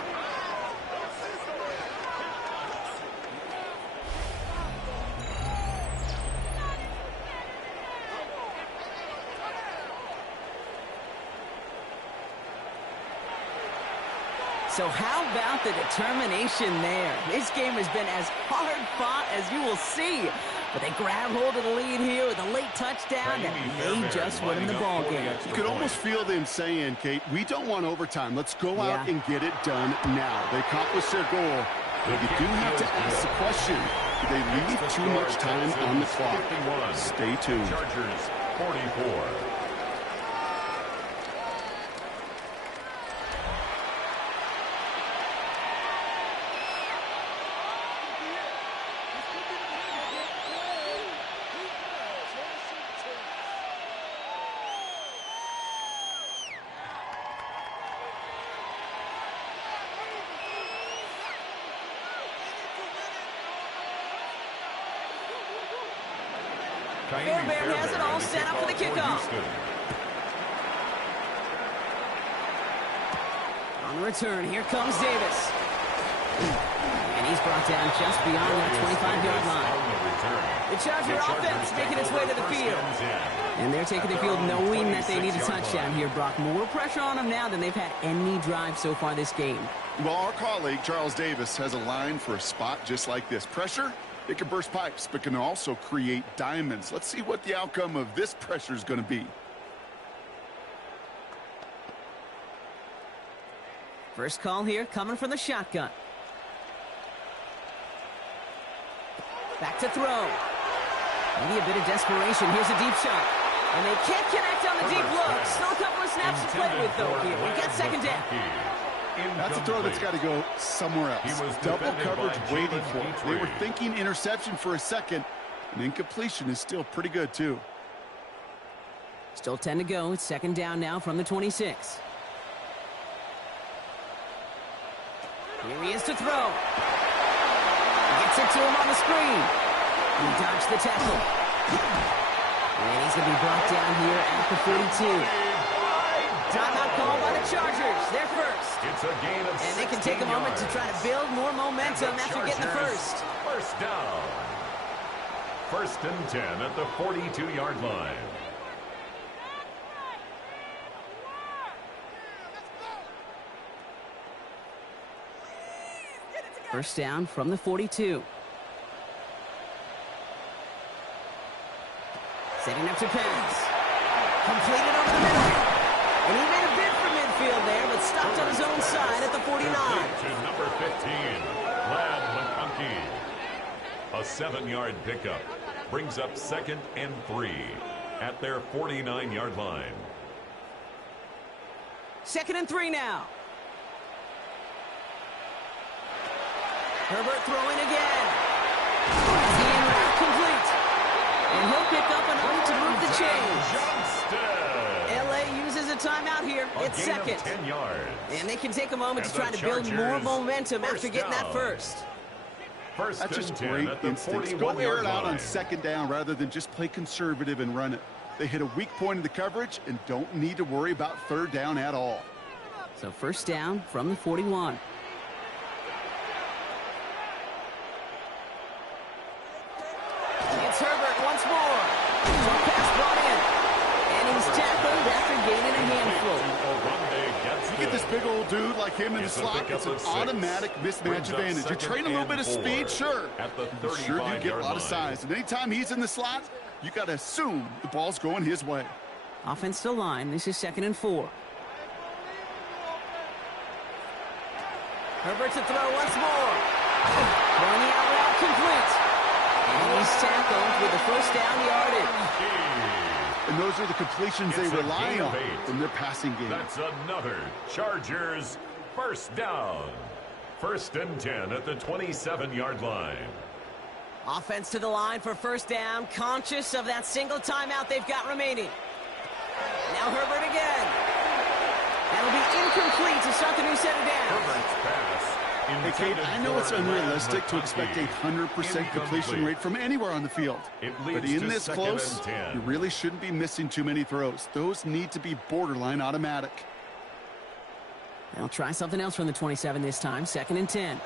So how about the determination there? This game has been as hard fought as you will see. But they grab hold of the lead here with a late touchdown that may just win the ball game. You could almost feel them saying, Kate, we don't want overtime. Let's go out and get it done now. They accomplished their goal. But you do have to ask the question, do they leave too much time on the clock? Stay tuned. Chargers 44. Fairbairn has it all set up for the kickoff. On the return, here comes Davis. And he's brought down just beyond that 25-yard line. The Charger offense making its way to the field. And they're taking the field knowing that they need a touchdown here, Brock. More pressure on them now than they've had any drive so far this game. Well, our colleague, Charles Davis, has a line for a spot just like this. Pressure, it can burst pipes, but can also create diamonds. Let's see what the outcome of this pressure is going to be. First call here coming from the shotgun. Back to throw. Maybe a bit of desperation. Here's a deep shot. And they can't connect on the deep look. Still a couple of snaps to play with, though, here. We got 2nd down. That's a throw that's got to go somewhere else. Double coverage waiting for it. They were thinking interception for a second. And incompletion is still pretty good, too. Still 10 to go. It's second down now from the 26. Here he is to throw. Gets it to him on the screen. He dodged the tackle. And he's going to be brought down here at the 42. Timeout called by the Chargers. They're first. It's a gain of And they can take a moment to try to build more momentum after getting the first. First down. First and 10 at the 42-yard line. First down from the 42. Setting up to pass. Completed over the middle. And he made a bid for midfield there, but stopped on his own side at the 49. To number 15, Lad McConkey. A 7-yard pickup brings up second and 3 at their 49-yard line. Second and 3 now. Herbert throwing again. As the in-route complete. And he'll pick up enough to move the chains. LA uses a timeout here. It's second. 10 yards. And they can take a moment to try to build more momentum after getting that first. That's just great instincts. Go air it out on second down rather than just play conservative and run it. They hit a weak point in the coverage and don't need to worry about third down at all. So first down from the 41. It's Herbert once more. Short pass brought in. And he's tackled after gaining a handful. You get this big old dude like him in the slot, it's an automatic mismatch advantage. You train a little bit of speed, sure. But sure do get a lot of size. And anytime he's in the slot, you got to assume the ball's going his way. Offense to line. This is second and 4. Herbert to throw once more. Throwing the out route complete. And he's tackled with the first down yardage. And those are the completions they rely on in their passing game. That's another Chargers first down. First and 10 at the 27-yard line. Offense to the line for first down, conscious of that single timeout they've got remaining. Now Herbert again. That'll be incomplete to start the new set of downs. Herbert's pass. Hey, Kate, I know it's unrealistic to expect a 100% completion rate from anywhere on the field. But in this close, you really shouldn't be missing too many throws. Those need to be borderline automatic. They'll try something else from the 27 this time. Second and 10.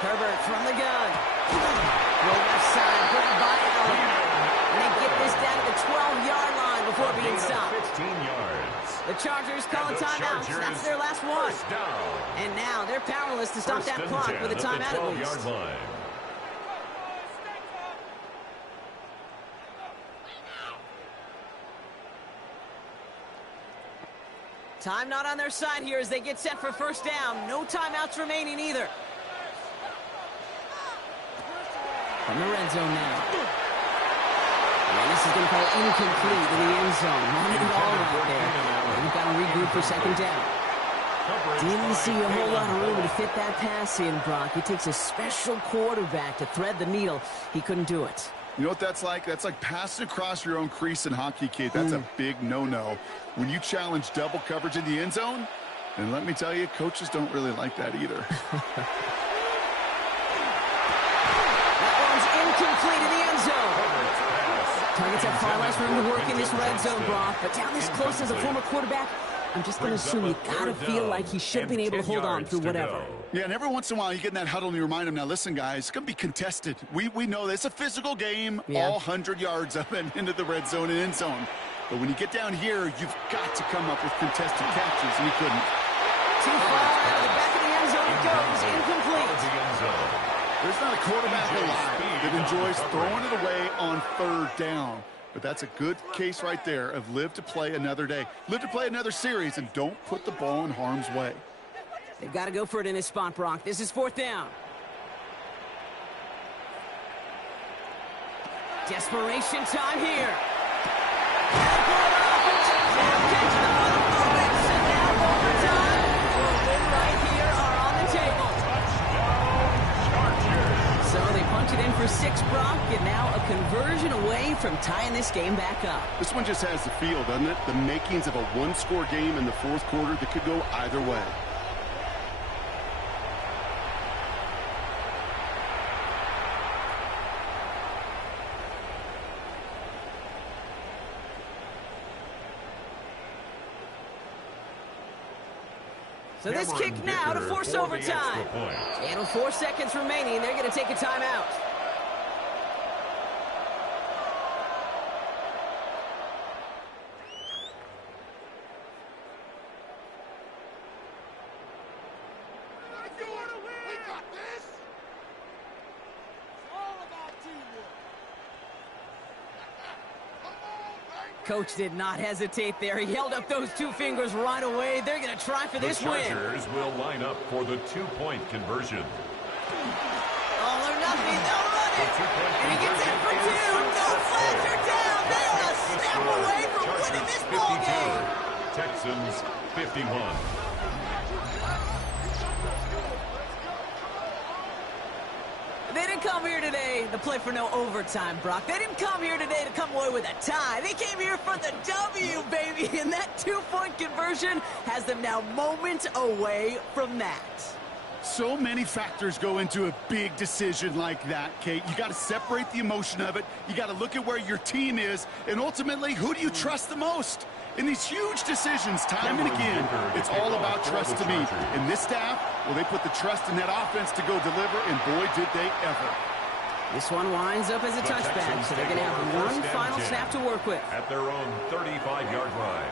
Herbert from the gun. Roll left side, put it by Allen. And they get this down to the 12-yard line before being stopped. 15 yards. The Chargers call a timeout. That's their last one. And now they're powerless to stop that clock with a timeout at least. Time not on their side here as they get set for first down. No timeouts remaining either. From the red zone now. And this is going to fall incomplete in the end zone. Not at all right there. They've got to regroup for second down. Didn't see a whole lot of room to fit that pass in, Brock. It takes a special quarterback to thread the needle. He couldn't do it. You know what that's like? That's like passing across your own crease in hockey, kid. That's a big no-no. When you challenge double coverage in the end zone, and let me tell you, coaches don't really like that either. That one's incomplete in the end zone. Targets have far less room to work in this red zone, Brock. But down this close as a former quarterback, I'm just going to assume you got to feel like he should have been able to hold on through whatever. Yeah, and every once in a while you get in that huddle and you remind them, now listen, guys, it's going to be contested. We know this. It's a physical game, all 100 yards up and into the red zone and end zone. But when you get down here, you've got to come up with contested catches, and he couldn't. Too far out of the back of the end zone it goes, incomplete. There's not a quarterback alive that enjoys throwing it away on third down. But that's a good case right there of live to play another day. Live to play another series, and don't put the ball in harm's way. They've got to go for it in this spot, Brock. This is fourth down. Desperation time here. And pull it off and touchdown. Catch the opponents, and now overtime. For a win right here are on the table. So they punch it in for 6, Brock, and now a conversion away from tying this game back up. This one just has the feel, doesn't it? The makings of a one-score game in the fourth quarter that could go either way. So this kick now to force overtime. And with 4 seconds remaining, they're going to take a timeout. Coach did not hesitate there. He held up those 2 fingers right away. They're going to try for this win. The Chargers will line up for the 2-point conversion. All or nothing. They'll run it. And he gets in for 2. No flags are down. They are a snap away from winning this ball game. Texans 51. They didn't come here today to play for no overtime, Brock. They didn't come here today to come away with a tie. They came here for the W, baby. And that 2-point conversion has them now moments away from that. So many factors go into a big decision like that, Kate. You got to separate the emotion of it. You got to look at where your team is. And ultimately, who do you trust the most? In these huge decisions, time and again, it's all about trust to me. And this staff, well, they put the trust in that offense to go deliver, and boy, did they ever. This one winds up as a touchback, so they're going to have one final snap to work with. At their own 35-yard line.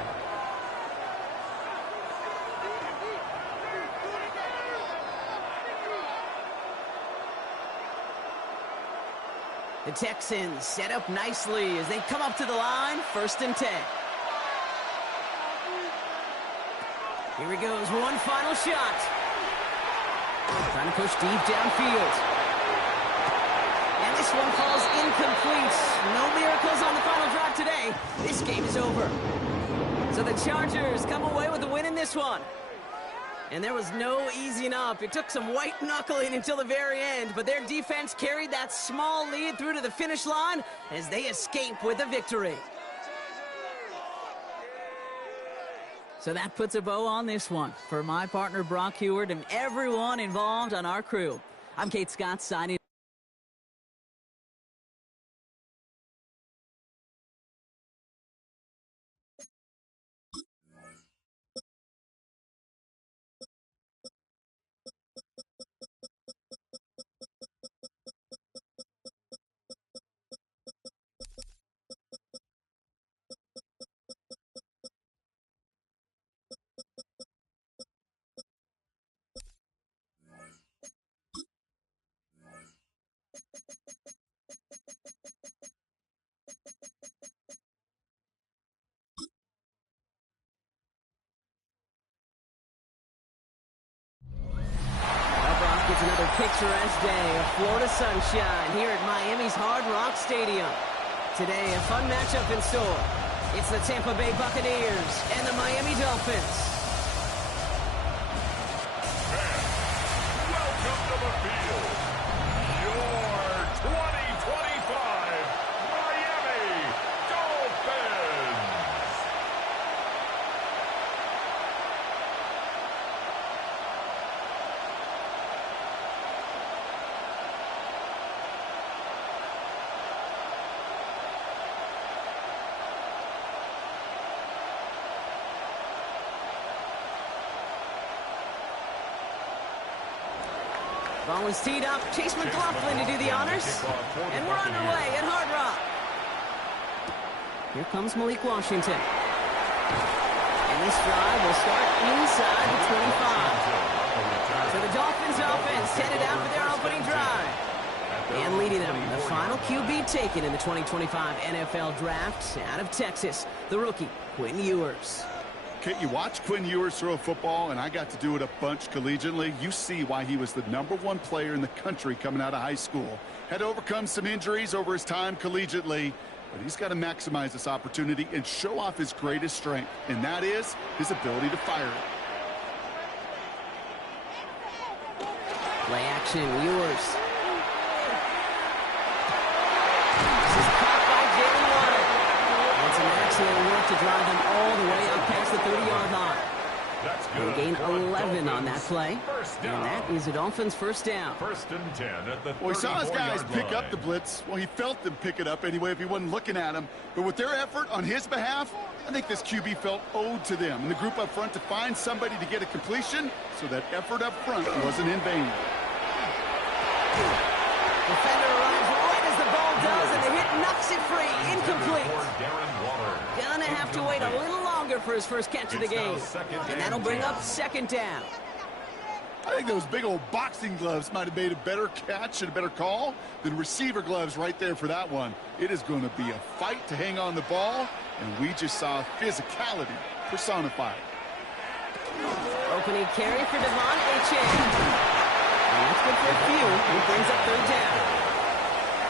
The Texans set up nicely as they come up to the line, 1st and 10. Here he goes, one final shot. Trying to push deep downfield. And this one falls incomplete. No miracles on the final drive today. This game is over. So the Chargers come away with the win in this one. And there was no easing up. It took some white knuckling until the very end, but their defense carried that small lead through to the finish line as they escape with a victory. So that puts a bow on this one. For my partner, Brock Heward, and everyone involved on our crew, I'm Kate Scott signing. It's another picturesque day of Florida sunshine here at Miami's Hard Rock Stadium. Today, a fun matchup in store. It's the Tampa Bay Buccaneers and the Miami Dolphins. Welcome to the field. Your 2025 Miami Dolphins. Ball was teed up. Chase McLaughlin to do the honors. And we're underway at Hard Rock. Here comes Malik Washington. And this drive will start inside the 25. So the Dolphins offense headed out for their opening drive. And leading them, the final QB taken in the 2025 NFL Draft out of Texas, the rookie, Quinn Ewers. Kate, you watch Quinn Ewers throw a football, and I got to do it a bunch collegiately. You see why he was the #1 player in the country coming out of high school. Had to overcome some injuries over his time collegiately, but he's got to maximize this opportunity and show off his greatest strength, and that is his ability to fire it. Play action, Ewers. Excellent work to drive them all the way up past the 30-yard line. That's They good. gain for 11 on that Dolphins. play. First down. And that is a Dolphins first down. First and 10 at the 34-yard line. Well, he saw his guys pick up the blitz. Well, he felt them pick it up anyway if he wasn't looking at him. But with their effort on his behalf, I think this QB felt owed to them and the group up front to find somebody to get a completion, so that effort up front wasn't in vain. Defender arrives right as the ball does, and the hit knocks it free. Incomplete. Gonna have to wait a little longer for his first catch of the game. And that'll bring up second down. I think those big old boxing gloves might have made a better catch and a better call than receiver gloves right there for that one. It is going to be a fight to hang on the ball, and we just saw physicality personified. Opening carry for Devon Achane. And that's good for a few. He brings up third down.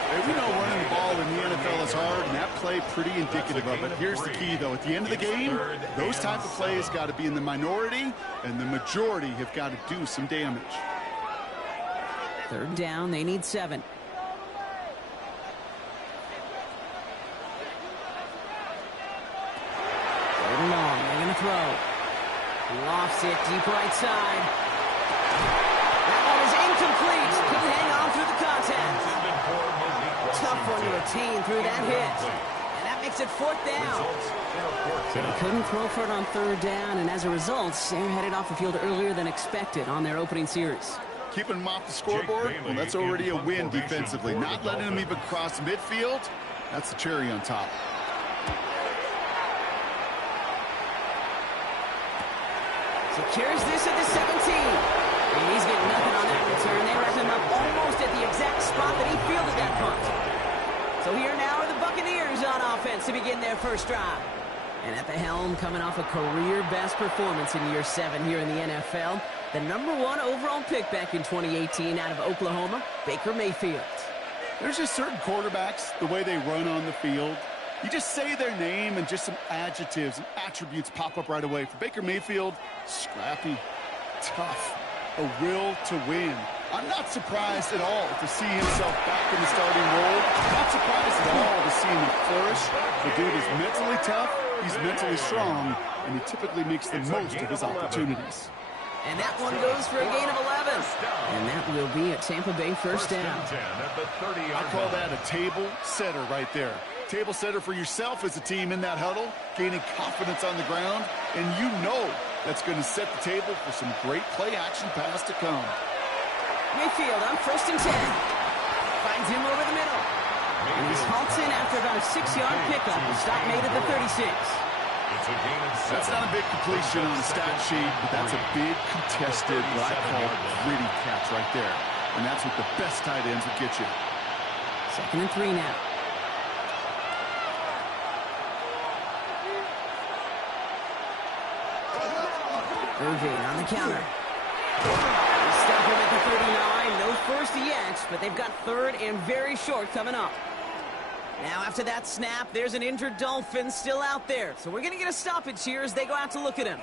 Hey, we know running the ball in the NFL is hard, and that play pretty indicative of it. Here's the key, though. At the end of the game, those type of plays got to be in the minority, and the majority have got to do some damage. Third down, they need 7. Third and long, they're going to throw. Lofts it deep right side. That one is incomplete. Couldn't hang on through the contact. Tough one to retain through that hit. And that makes it fourth down. So they couldn't throw for it on third down, and as a result, they're headed off the field earlier than expected on their opening series. Keeping them off the scoreboard, well, that's already a win defensively. Not letting them even cross midfield, that's the cherry on top. Secures this at the 17. And he's getting nothing on that return. They wrap him up almost at the exact spot that he fielded that punt. So here now are the Buccaneers on offense to begin their first drive. And at the helm, coming off a career-best performance in year 7 here in the NFL, the #1 overall pick back in 2018 out of Oklahoma, Baker Mayfield. There's just certain quarterbacks, the way they run on the field. You just say their name and just some adjectives and attributes pop up right away. For Baker Mayfield, scrappy, tough, a will to win. I'm not surprised at all to see himself back in the starting role. Not surprised at all to see him flourish. The dude is mentally tough, he's mentally strong, and he typically makes the most of his opportunities. And that one goes for a gain of 11. And that will be a Tampa Bay first down. I call that a table setter right there. Table setter for yourself as a team in that huddle, gaining confidence on the ground, and you know that's going to set the table for some great play-action pass to come. Mayfield on first and 10. Finds him over the middle. And he's halted after about a 6-yard pickup. The stop made at the 36. It's a gain of 7. That's not a big completion on the stat sheet, but that's a big contested, what I call gritty catch right there. And that's what the best tight ends will get you. Second and 3 now. Irving on the counter. Stop him at the 39. No first yet, but they've got third and very short coming up. Now after that snap, there's an injured Dolphin still out there. So we're going to get a stoppage here as they go out to look at him.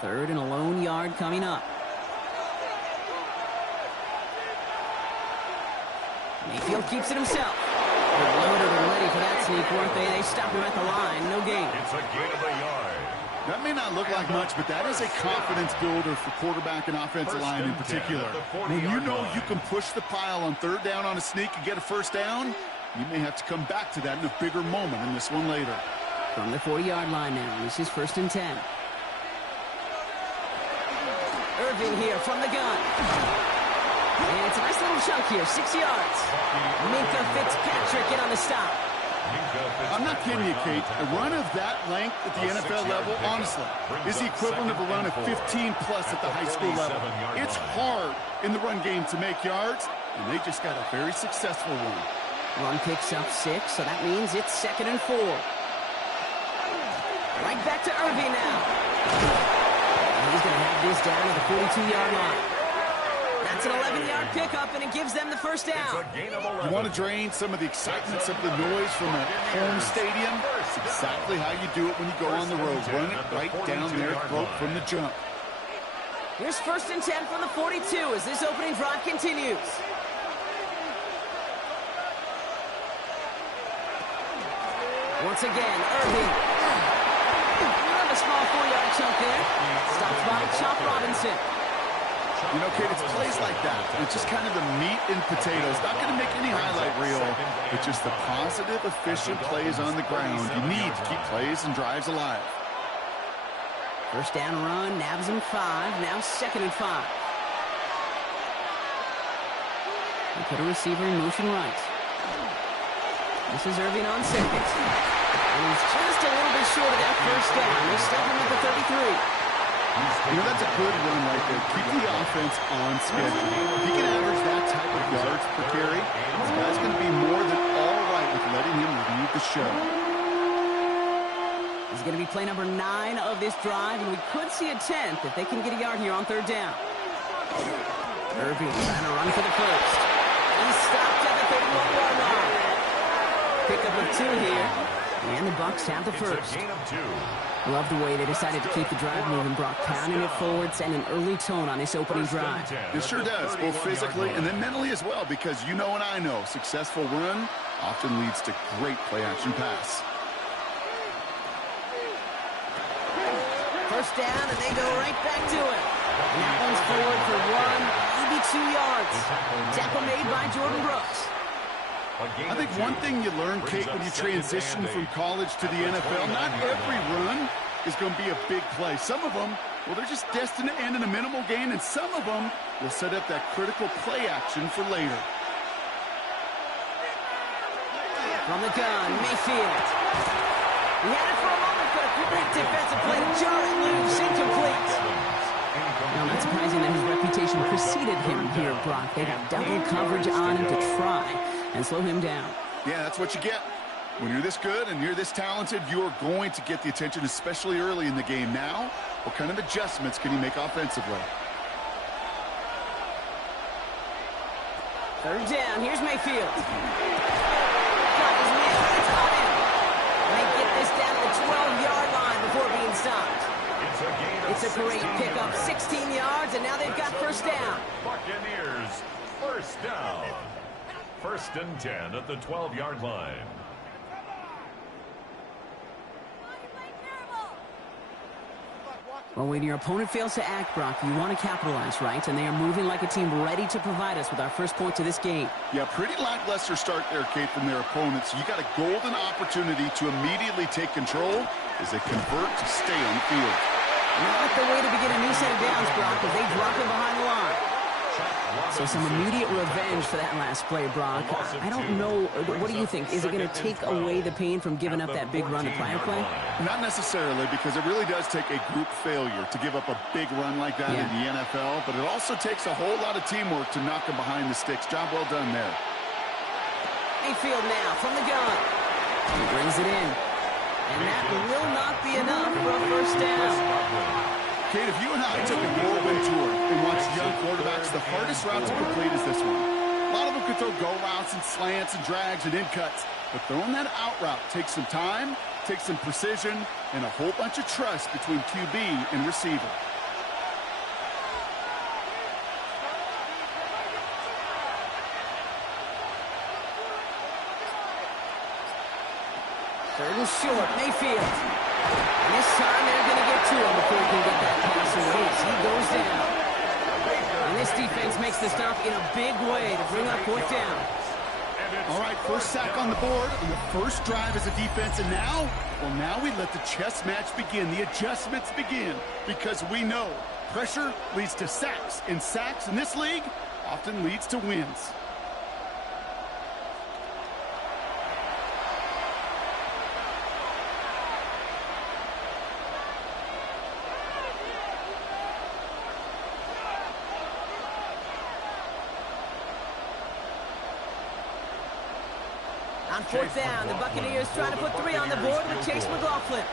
Third and a lone yard coming up. Mayfield keeps it himself. They're loaded and ready for that sneak, weren't they? They stop him at the line. No gain. It's a gain of a yard. That may not look like much, but that is a confidence builder for quarterback and offensive line in particular. When you know you can push the pile on third down on a sneak and get a first down, you may have to come back to that in a bigger moment in this one later. From the 40-yard line now, this is first and 10. Irving here from the gun. And it's a nice little chunk here, 6 yards. Minka Fitzpatrick in on the stop. I'm not kidding you, Kate. A run of that length at the NFL level, honestly, is the equivalent of a run of 15-plus at the high school level. It's hard in the run game to make yards, and they just got a very successful one. Run picks up 6, so that means it's second and 4. Right back to Irving now. And he's going to have this down at the 42-yard line. That's an 11-yard pickup, and it gives them the first down. You want to drain some of the excitement, some of the noise from a home stadium? It's exactly how you do it when you go on the road. Run it right down their throat from the jump. Here's 1st and 10 from the 42 as this opening drive continues. Once again, Irving. A small 4-yard chunk there. Stops by Chop Robinson. You know, Kate, it's plays like that. It's just kind of the meat and potatoes. Not going to make any highlight reel, but just the positive, efficient plays on the ground. You need to keep plays and drives alive. First down run, nabs him 5. Now 2nd and 5. They put a receiver in motion right. This is Irving on 2nd. And he's just a little bit short of that first down. They step him at the 33. You know, that's a good run right there. Keep the offense on schedule. If he can average that type of yards per carry, this guy's going to be more than all right with letting him lead the show. This is going to be play number 9 of this drive, and we could see a 10th if they can get a yard here on 3rd down. Irving trying to run for the first. He's stopped at the 31-yard line. Pickup of 2 here, and the Bucs have the first. Love the way they decided to keep the drive moving, Brock, pounding it forward, sending an early tone on this opening drive. It sure does, both physically and then mentally as well, because you know and I know, successful run often leads to great play-action pass. First down, and they go right back to it. And that one's forward for 1, maybe 2 yards. Tackle made by Jordan Brooks. I think one thing you learn, Kate, when you transition from college to the NFL, not every run is going to be a big play. Some of them, well, they're just destined to end in a minimal gain, and some of them will set up that critical play action for later. From the gun, Mayfield. He had it for a moment, but a great defensive play to jar it loose, incomplete. Now, not surprising that his reputation preceded him here, Brock. They got double coverage on him to try and slow him down. Yeah, that's what you get. When you're this good and you're this talented, you're going to get the attention, especially early in the game. Now, what kind of adjustments can he make offensively? 3rd down, here's Mayfield. Got his man, it's on him. And they get this down to the 12-yard line before being stopped. It's a great pickup, 16 yards, and now they've got first down. Buccaneers, first down. 1st and 10 at the 12-yard line. Well, when your opponent fails to act, Brock, you want to capitalize, right? And they are moving like a team ready to provide us with our first points of this game. Yeah, pretty lackluster start there, Kate, from their opponents. You got a golden opportunity to immediately take control as they convert to stay on the field. Not the way to begin a new set of downs, Brock, as they drop him behind the line. So some immediate revenge for that last play, Brock. I don't know. What do you think? Is it going to take away the pain from giving up that big run the prior play? Not necessarily, because it really does take a group failure to give up a big run like that in the NFL, but it also takes a whole lot of teamwork to knock him behind the sticks. Job well done there. Mayfield now from the gun. He brings it in. And that will not be enough for a first down. Kate, if you and I took a whirlwind tour and watched young quarterbacks, the hardest route to complete is this one. A lot of them could throw go routes and slants and drags and in cuts, but throwing that out route takes some time, takes some precision, and a whole bunch of trust between QB and receiver. Third and short, Mayfield. And this time they're going to get to him before he can get that pass away as he goes down. And this defense makes the stop in a big way to bring up 4th down. All right, first sack on the board on the first drive as a defense, and now, well, now we let the chess match begin, the adjustments begin, because we know pressure leads to sacks, and sacks in this league often leads to wins. On 4th down, the Buccaneers trying to put 3 on the board with Chase McLaughlin.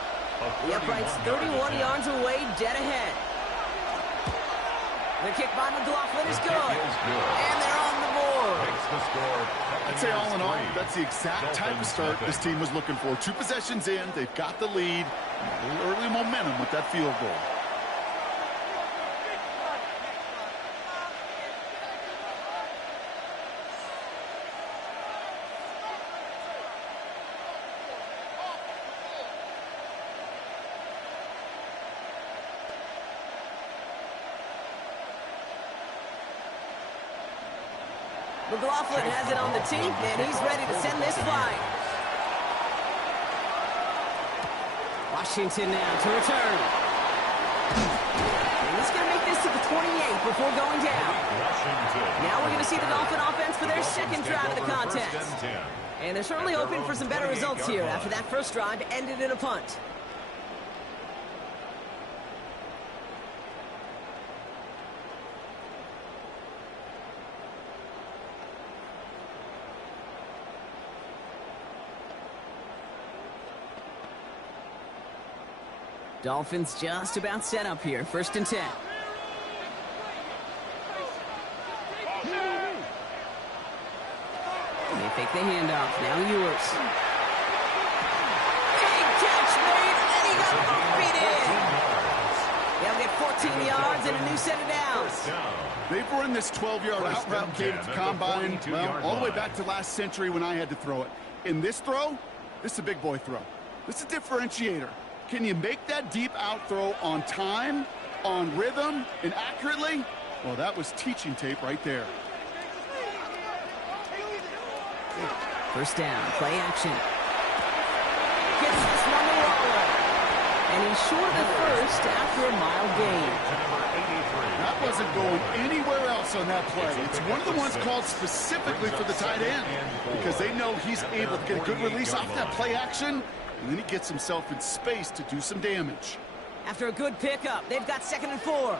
The upright's 31 yards away, dead ahead. The kick by McLaughlin is The good. kick is good. And they're on the board. Makes the score. I'd say all in all, 3. that's the exact type of Dolphins start nothing. this team was looking for. 2 possessions in, they've got the lead. A little early momentum with that field goal. McLaughlin has it on the tee, and he's ready to send this flying. Washington now to return. And he's going to make this to the 28 before going down. Now we're going to see the Dolphin offense for their second drive of the contest. And they're certainly hoping for some better results here after that first drive ended in a punt. Dolphins just about set up here. 1st and 10. They fake the handoff. Now Ewers. Big catch made, and he got beat in. They'll get 14 yards and a new set of downs. They've run this 12-yard out route Kate at the combine, well, all the way back to last century when I had to throw it. In this throw, this is a big boy throw. This is a differentiator. Can you make that deep out throw on time, on rhythm, and accurately? Well, that was teaching tape right there. 1st down, play action. Gets this one to Waller. And he's short of first after a mild gain. That wasn't going anywhere else on that play. It's one of the ones called specifically for the tight end because they know he's able to get a good release off that play action, and then he gets himself in space to do some damage. After a good pickup, they've got 2nd and 4.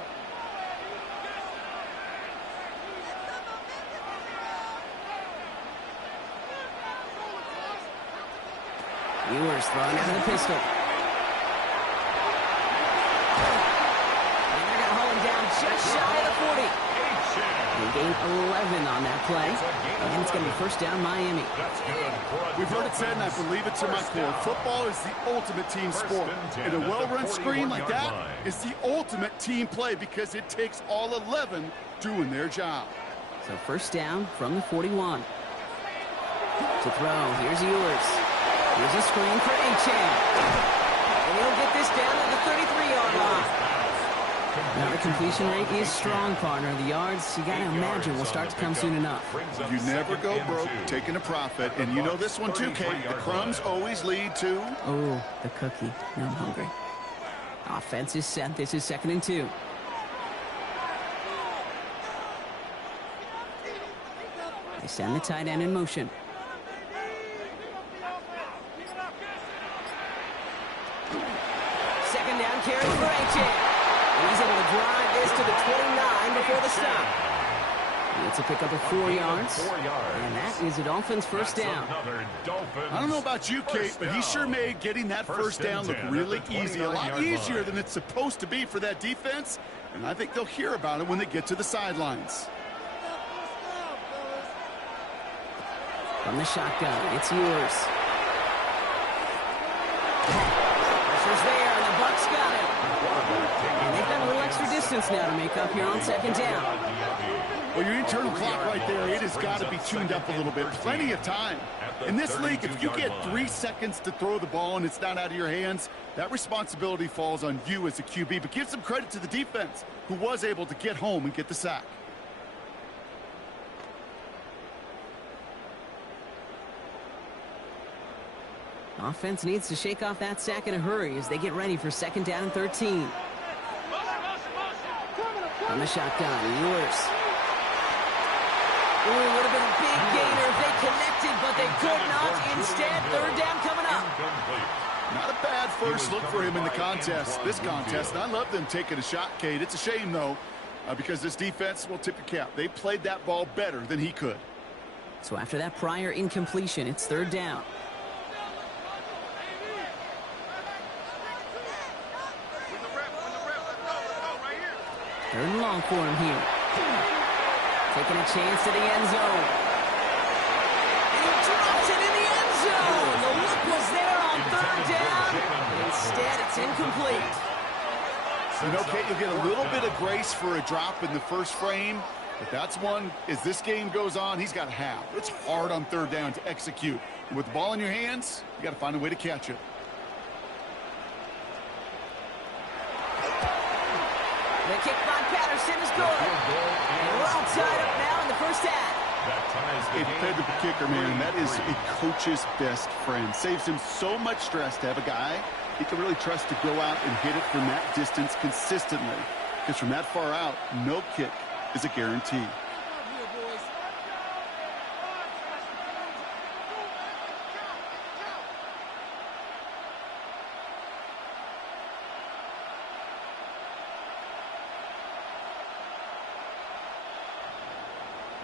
Ewers throwing out of the pistol. And they're going to hold him down just shy of the 40. They gain 11 on that play. And it's going to be 1st down Miami. We've heard it said, and I believe it to my core, football is the ultimate team sport. And a well-run screen like that is the ultimate team play because it takes all 11 doing their job. So 1st down from the 41. To throw, here's Ewers. Here's a screen for Achane. And he'll get this down at the 33-yard line. Now the completion rate is strong, partner. The yards, you got to imagine, will start to come soon enough. You never go broke taking a profit. And you know this one too, Kate. The crumbs always lead to... Oh, the cookie. Now I'm hungry. Offense is set. This is 2nd and 2. They send the tight end in motion. Second down carry for Achane. He's able to drive this to the 29 before the stop. It's a pickup of 4 yards. And that is a Dolphins 1st down. I don't know about you, Kate, but he sure made getting that 1st down look really easy. A lot easier than it's supposed to be for that defense. And I think they'll hear about it when they get to the sidelines. From the shotgun, it's Ewers. Pressure's there, and the Bucs got it. And they've got a little extra distance now to make up here on 2nd down. Well, your internal clock right there, it has got to be tuned up a little bit. Plenty of time. In this league, if you get 3 seconds to throw the ball and it's not out of your hands, that responsibility falls on you as a QB. But give some credit to the defense, who was able to get home and get the sack. Offense needs to shake off that sack in a hurry as they get ready for 2nd down and 13. On the shotgun, Ewers. Ooh, would have been a big gainer if they connected, but they could not. Instead, 3rd down coming up. Not a bad first look for him in the contest, this contest. And I love them taking a shot, Kate. It's a shame, though, because this defense will tip your cap. They played that ball better than he could. So after that prior incompletion, it's 3rd down. Third and long for him here. Taking a chance to the end zone. And he drops it in the end zone. The look was there on third down. Instead, it's incomplete. You know, Kate, you'll get a little bit of grace for a drop in the first frame, but that's one, as this game goes on, he's got to have. It's hard on third down to execute. And with the ball in your hands, you got to find a way to catch it. The kick by Patterson is good. And we're all tied up now in the first half. A dependable kicker, man, that is a coach's best friend. Saves him so much stress to have a guy he can really trust to go out and hit it from that distance consistently. Because from that far out, no kick is a guarantee.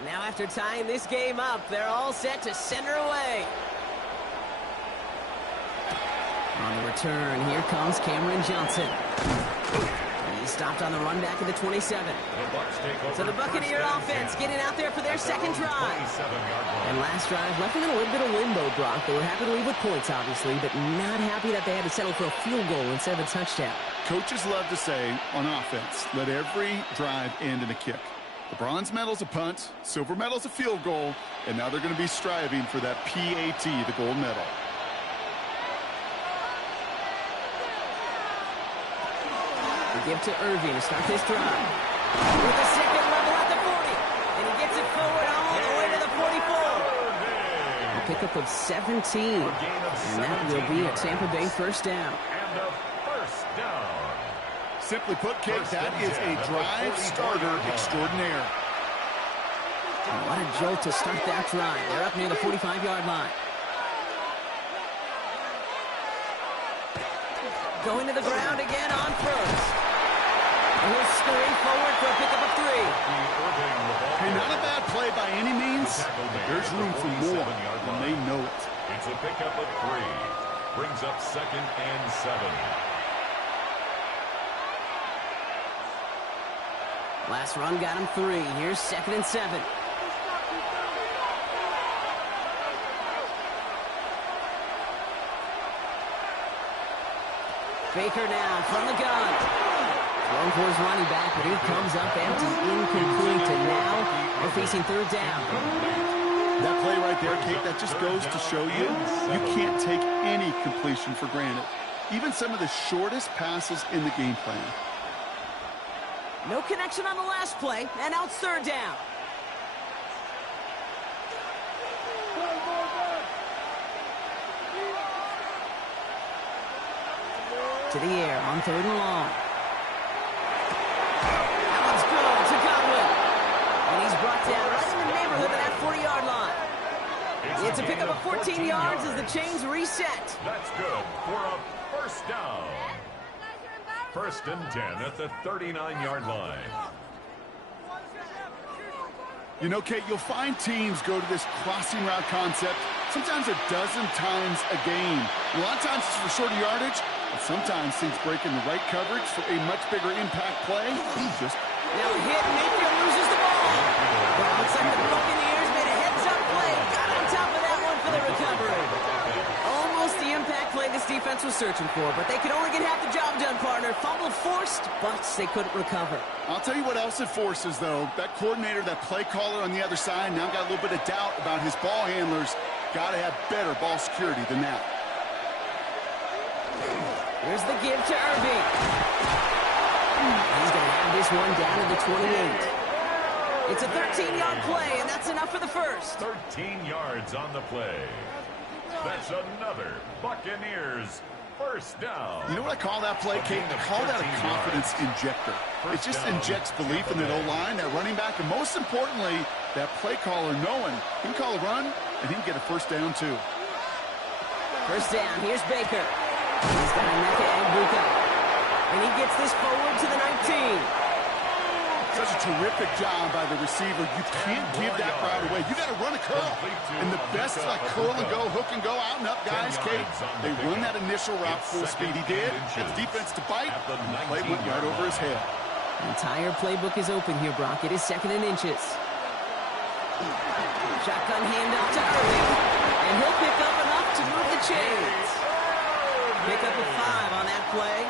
Now after tying this game up, they're all set to send her away. On the return, here comes Cameron Johnson. He's stopped on the run back at the 27. So the Buccaneer offense getting out there for their second drive. And last drive left them in a little bit of limbo, Brock. They were happy to leave with points, obviously, but not happy that they had to settle for a field goal instead of a touchdown. Coaches love to say, on offense, let every drive end in a kick. The bronze medal's a punt, silver medal's a field goal, and now they're going to be striving for that PAT, the gold medal. They give to Irving to start this drive. With the second level at the 40. And he gets it forward all the way to the 44. A pickup of 17. And that will be a Tampa Bay first down. And a first down. Simply put, Kate, that is a drive starter extraordinaire. And what a jolt to start that drive. They're up near the 45-yard line. Going to the ground again on first. And he'll scurry forward for a pickup of 3. Hey, not a bad play by any means, but there's room for more, and they know it. It's a pickup of 3. Brings up 2nd and 7. Last run got him 3. Here's 2nd and 7. Baker now from the gun. Thrown for his running back, but he comes up empty, incomplete, and now they're facing third down. That play right there, Kate, that just goes to show you, you can't take any completion for granted. Even some of the shortest passes in the game plan. No connection on the last play, and now it's third down. To the air on third and long. That one's good to Godwin. And he's brought down right in the neighborhood of that 40-yard line. It's a pickup of 14 yards as the chains reset. That's good for a first down. 1st and 10 at the 39-yard line. You know, Kate, you'll find teams go to this crossing route concept sometimes a dozen times a game. A lot of times it's for shorter yardage, but sometimes teams break in the right coverage for a much bigger impact play. Just now a hit, Mayfield loses the ball. But it looks like the Buccaneers made a heads-up play. Got on top of that one for the recovery. Almost the impact play this defense was searching for, but they could only get half the job done, partner. Fumble forced, but they couldn't recover. I'll tell you what else it forces, though. That coordinator, that play caller on the other side, now got a little bit of doubt about his ball handlers. Got to have better ball security than that. Here's the give to Irving. He's going to have this one down to the 28. It's a 13-yard play, and that's enough for the first. 13 yards on the play. That's another Buccaneers first down. You know what I call that play, Kate? I call that a confidence injector. It just injects belief in that O-line, that running back, and most importantly, that play caller knowing he can call a run and he can get a first down too. First down, here's Baker. He's got a neck and Buka. And he gets this forward to the 19. Such a terrific job by the receiver. You can't give that route away. You got to run a curl. And the best like curl and go, hook and go, out and up guys, Kate, they run that initial route full speed. He did. Gets defense to bite. And the play went right over his head. Entire playbook is open here, Brock. It is 2nd and inches. Shotgun handoff to Irving. And he'll pick up enough to move the chains. Pick up a 5 on that play.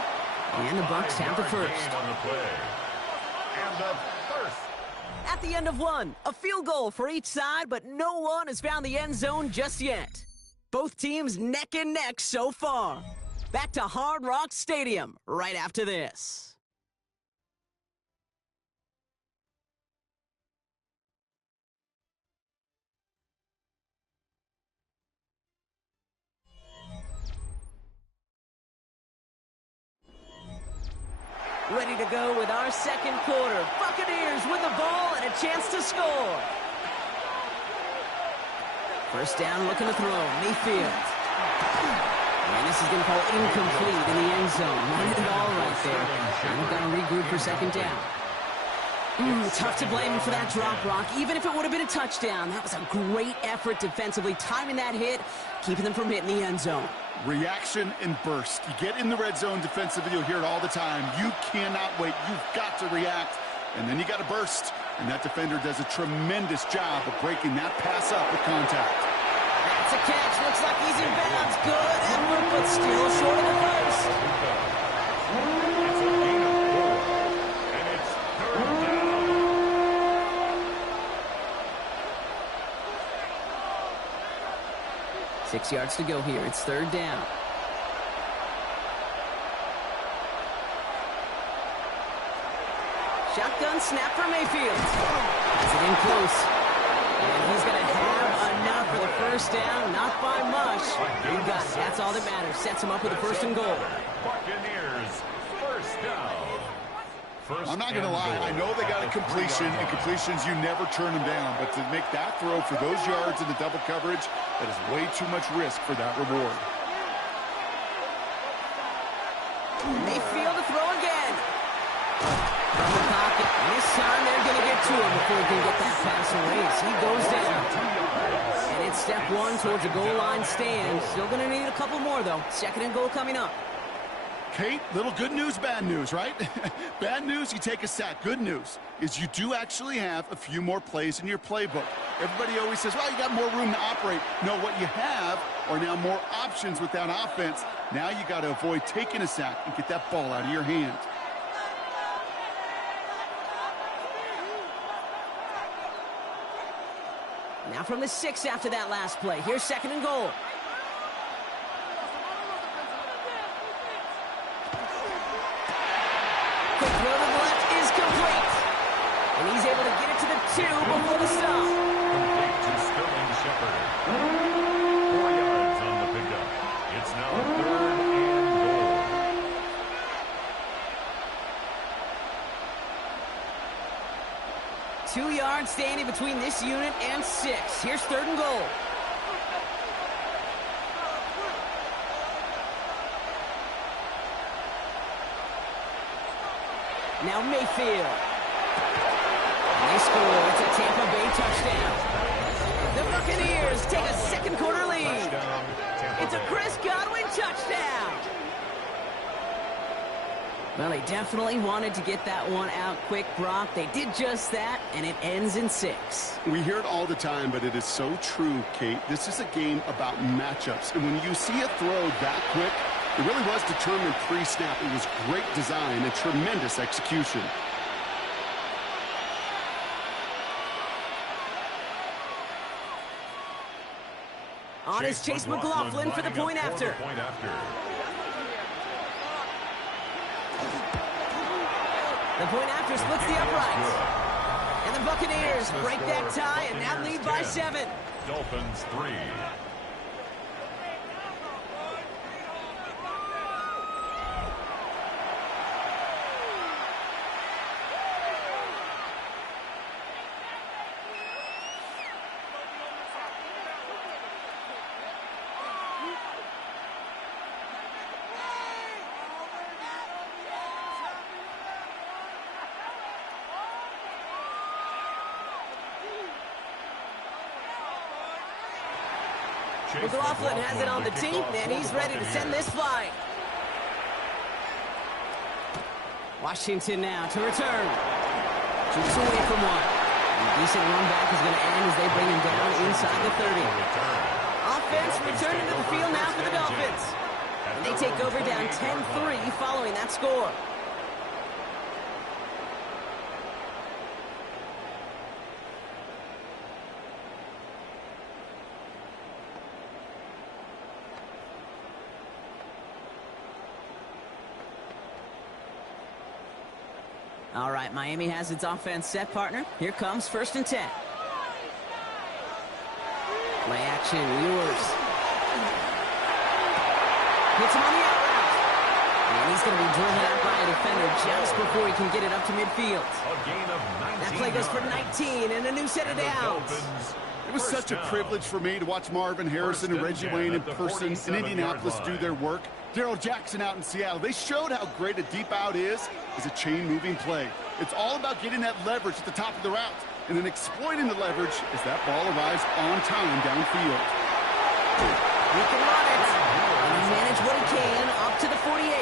And the Bucs have the first. On the play. And the first. At the end of one, a field goal for each side, but no one has found the end zone just yet. Both teams neck and neck so far. Back to Hard Rock Stadium right after this. Ready to go with our second quarter. Buccaneers with the ball and a chance to score. First down, looking to throw. Mayfield. And this is going to fall incomplete in the end zone. Wanted it all right there. And we've got to regroup for 2nd down. Tough to blame him for that drop, Brock. Even if it would have been a touchdown, that was a great effort defensively, timing that hit, keeping them from hitting the end zone. Reaction and burst. You get in the red zone defensively, you'll hear it all the time. You cannot wait. You've got to react, and then you got to burst. And that defender does a tremendous job of breaking that pass up with contact. That's a catch. Looks like he's in bounds. Good effort, but still short of the first. It's a gain of 4, and it's 3rd down. 6 yards to go here. It's 3rd down. Shotgun snap for Mayfield. Has it in close. And he's going to have enough for the first down. Not by much. You got it. That's all that matters. Sets him up with a 1st and goal. Buccaneers, 1st down. I'm not going to lie. I know they got a completion, and completions, you never turn them down. But to make that throw for those yards in the double coverage, that is way too much risk for that reward. Mayfield to throw again. From the pocket. And this time they're going to get to him before he can get that pass away. So he goes down. And it's step 1 towards a goal line stand. Still going to need a couple more, though. 2nd and goal coming up. Kate, little good news, bad news, right? Bad news, you take a sack. Good news is you do actually have a few more plays in your playbook. Everybody always says, well, you got more room to operate. No, what you have are now more options with that offense. Now you got to avoid taking a sack and get that ball out of your hand. Now from the 6 after that last play. Here's 2nd and goal. Quick throw to the left is complete. And he's able to get it to the 2 before the stop. Complete to Sterling Shepard. 4 yards on the pickup. It's now 3rd and goal. Two yards standing between this unit and 6. Here's 3rd and goal. Now Mayfield. And they score. It's a Tampa Bay touchdown. The Buccaneers take a 2nd quarter lead. It's a Chris Godwin touchdown. Well, they definitely wanted to get that one out quick, Brock. They did just that, and it ends in 6. We hear it all the time, but it is so true, Kate. This is a game about matchups. And when you see a throw that quick, it really was determined pre-snap. It was great design and tremendous execution. On is Chase McLaughlin for the point after. The point after splits the uprights. And the Buccaneers break that tie and now lead by 7. Dolphins 3. McLaughlin has it on the team, and he's ready to send this flying. Washington now to return. Shoots away from one. A decent run back is going to end as they bring him down inside the 30. Offense returning to the field now for the Dolphins. And they take over down 10-3 following that score. All right, Miami has its offense set, partner. Here comes 1st and 10. Play action, Ewers. Hits him on the out route. And he's going to be driven out by a defender just before he can get it up to midfield. That play goes for 19 and a new set of downs. It was such a privilege for me to watch Marvin Harrison and Reggie Wayne in person in Indianapolis do their work. Darrell Jackson out in Seattle. They showed how great a deep out is as a chain-moving play. It's all about getting that leverage at the top of the route and then exploiting the leverage as that ball arrives on time downfield. He can run it. And he managed what he can up to the 48.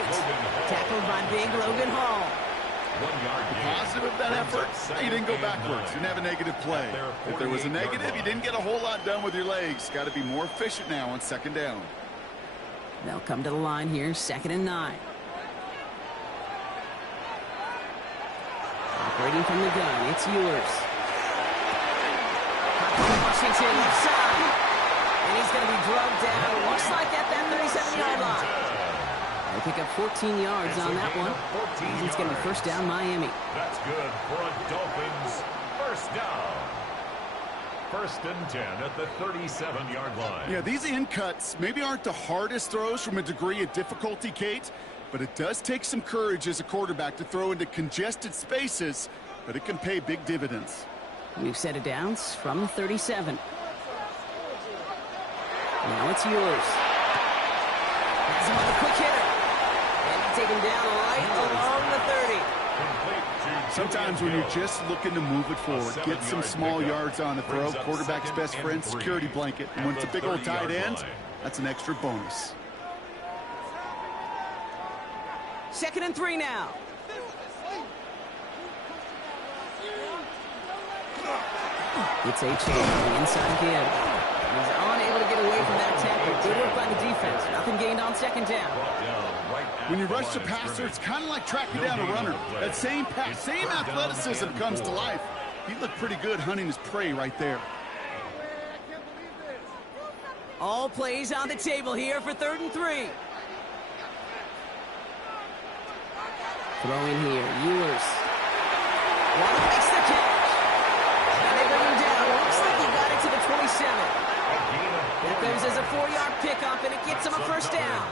Tackled by big Logan Hall. Positive of that effort, he didn't go backwards. Didn't have a negative play. If there was a negative, you didn't get a whole lot done with your legs. Got to be more efficient now on 2nd down. They'll come to the line here, 2nd and 9. Operating from the gun, it's Ewers. Washington left side. And he's going to be drugged down. Looks like at that 37-yard line. They pick up 14 yards on that one. And it's going to be 1st down, Miami. That's good for a Dolphins 1st down. 1st and 10 at the 37-yard line. Yeah, these in cuts maybe aren't the hardest throws from a degree of difficulty, Kate, but it does take some courage as a quarterback to throw into congested spaces, but it can pay big dividends. We've set it downs from the 37. Now it's Ewers. Has him with a quick hitter. And they take him down right along the 30. Sometimes when you're just looking to move it forward, get some small yards on the throw, quarterback's best friend, security blanket. And when it's a big old tight end, that's an extra bonus. 2nd and 3 now. It's a change on the inside again. He's unable to get away from that tackle. Good work by the defense. Nothing gained on 2nd down. When you rush the passer, it's kind of like tracking down a runner. That same pass, same athleticism comes to life. He looked pretty good hunting his prey right there. All plays on the table here for 3rd and 3. Throwing here, Ewers. One makes the catch. And they bring him down. Looks like he got it to the 27. That goes as a 4-yard pickup, and it gets him a 1st down.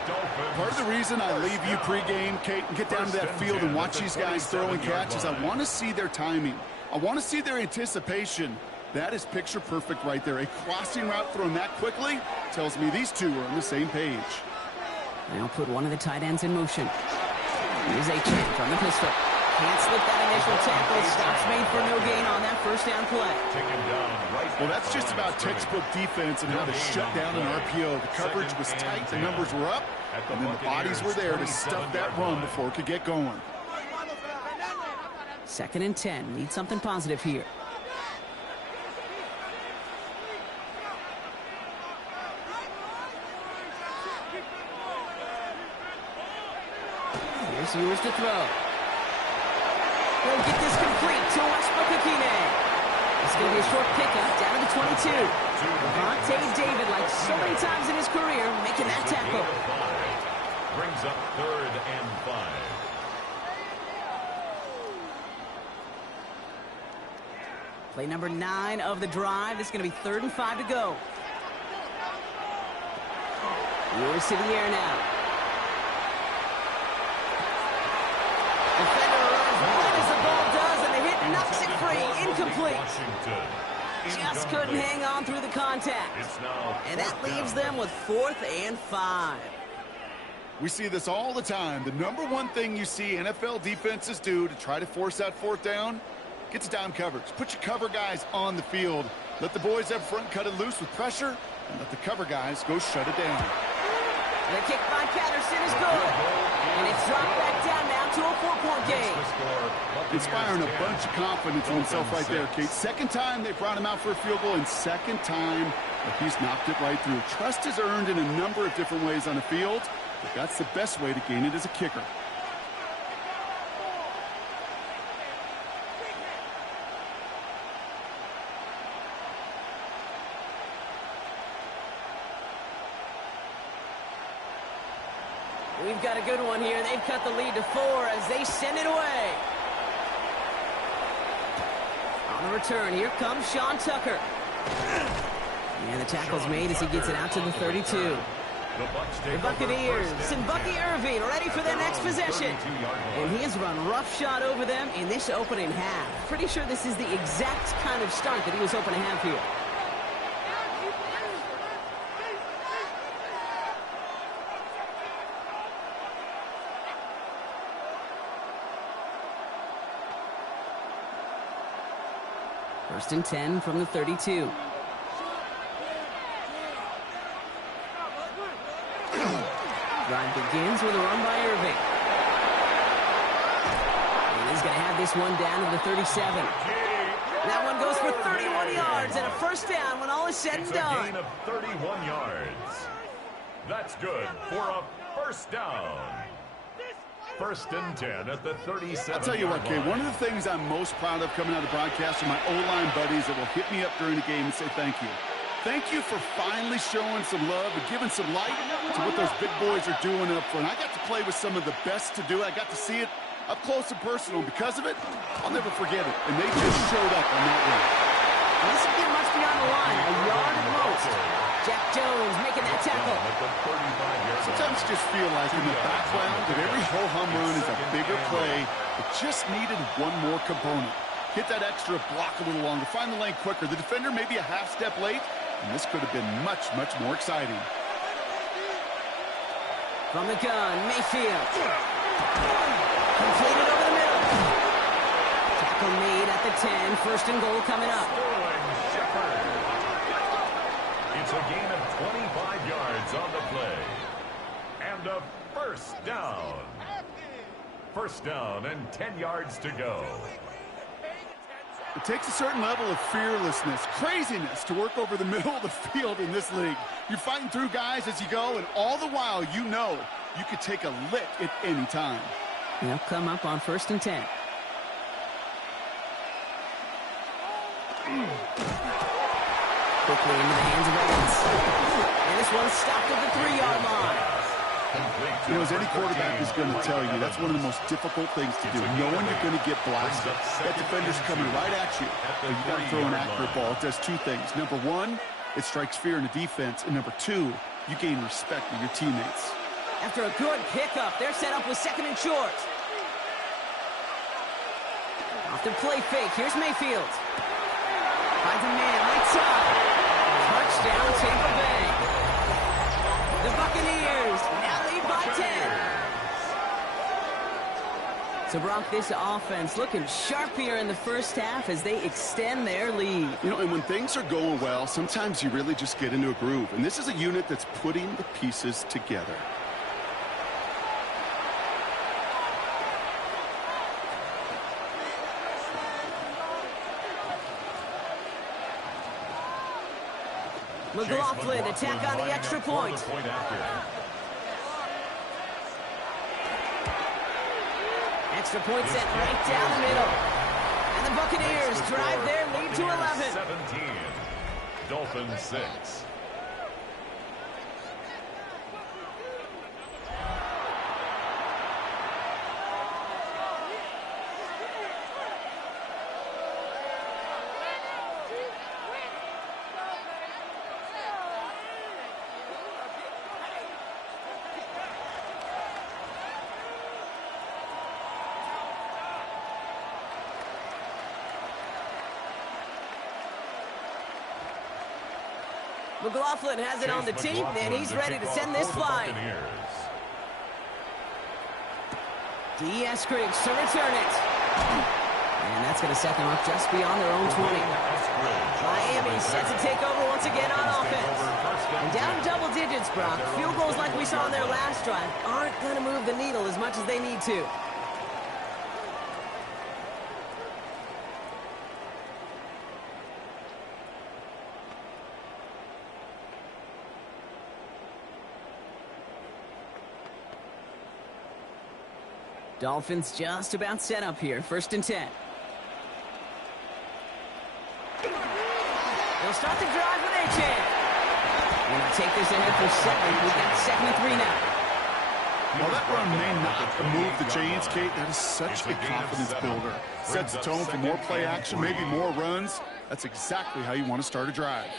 Part of the reason I leave you pregame, Kate, and get down to that field and watch these guys throw and catch is I want to see their timing. I want to see their anticipation. That is picture perfect right there. A crossing route thrown that quickly tells me these two are on the same page. Now put one of the tight ends in motion. Here's a chance from the pistol. Can't slip that initial tackle. Stops made for no gain on that 1st down play. Well, that's just about textbook defense and how to shut down an RPO. The coverage was tight, the numbers were up, and then the bodies were there to stuff that run before it could get going. 2nd and 10. Need something positive here. Here's Ewers to throw. He'll get this complete to Westbrook-Akine. It's going to be a short pickup down to the 22. Levante David, like so many times in his career, making that tackle. Brings up 3rd and 5. Play number 9 of the drive. This is going to be 3rd and 5 to go. Ewers to the air now. Defender runs right as the ball does, and the hit knocks it free. Incomplete. Just couldn't hang on through the contact. And that leaves them with 4th and 5. We see this all the time. The number one thing you see NFL defenses do to try to force that 4th down, get to dime coverage. Put your cover guys on the field. Let the boys up front cut it loose with pressure, and let the cover guys go shut it down. The kick by Patterson is good. And it's dropped back down now to a 4-point game. Inspiring a bunch of confidence in himself right there, Kate. Second time they brought him out for a field goal, and second time he's knocked it right through. Trust is earned in a number of different ways on the field, but that's the best way to gain it as a kicker. We've got a good one here. They've cut the lead to 4 as they send it away. On the return, here comes Sean Tucker. And the tackle's made as he gets it out to the 32. The Buccaneers and Bucky Irving ready for their next possession. And he has run roughshod over them in this opening half. Pretty sure this is the exact kind of start that he was hoping to have here. First and 10 from the 32. Drive begins with a run by Irving. And he's going to have this one down to the 37. That one goes for 31 yards and a first down when all is said and done. It's a gain of 31 yards. That's good for a first down. First and 10 at the 37. I'll tell you what, Kay, one of the things I'm most proud of coming out of the broadcast are my O-line buddies that will hit me up during the game and say thank you. Thank you for finally showing some love and giving some light to what those big boys are doing up front. I got to play with some of the best to do it. I got to see it up close and personal. Because of it, I'll never forget it. And they just showed up on that win. This will get much beyond the line, a yard at most. Jack Jones making that tackle. Sometimes you just feel like in the background that every ho-hum run is a bigger play. It just needed one more component. Hit that extra block a little longer, find the lane quicker. The defender may be a half step late, and this could have been much, much more exciting. From the gun, Mayfield. Completed over the middle. Tackle made at the 10. First and goal coming up. It's a gain of 25 yards on the play. And a first down. First down and 10 yards to go. It takes a certain level of fearlessness, craziness to work over the middle of the field in this league. You're fighting through guys as you go, and all the while you know you could take a lick at any time. They'll come up on first and 10. Quickly into the hands of Evans. And this one's stopped at the 3-yard line. You know, as any quarterback is going to tell you, that's one of the most difficult things to do, knowing you're going to get blasted. That defender's coming right at you. But you got to throw an accurate ball. It does two things. Number one, it strikes fear in the defense. And number two, you gain respect with your teammates. After a good pickup, they're set up with second and short. Off the play fake, here's Mayfield. Finds a man, lights up. Touchdown, Tampa Bay. The Buccaneers now lead by 10. So, Brock, this offense looking sharp here in the first half as they extend their lead. You know, and when things are going well, sometimes you really just get into a groove. And this is a unit that's putting the pieces together. McLaughlin to tack on the extra point. Extra point sent right down the middle. And the Buccaneers drive their lead to 11. 17. Dolphins 6. McLaughlin has it on the team, and he's ready to send this flying. D.S. Griggs to return it. And that's going to set them up just beyond their own 20. Miami set to take over once again on offense. And down double digits, Brock. Field goals like we saw in their last drive aren't going to move the needle as much as they need to. Dolphins just about set up here. 1st and 10. They'll start the drive with A-Chan. And they'll take this ahead for 7. We've got 2nd and 3 now. While that run may not move the chains, Kate, that is such a confidence builder. Sets the tone for more play action, maybe more runs. That's exactly how you want to start a drive.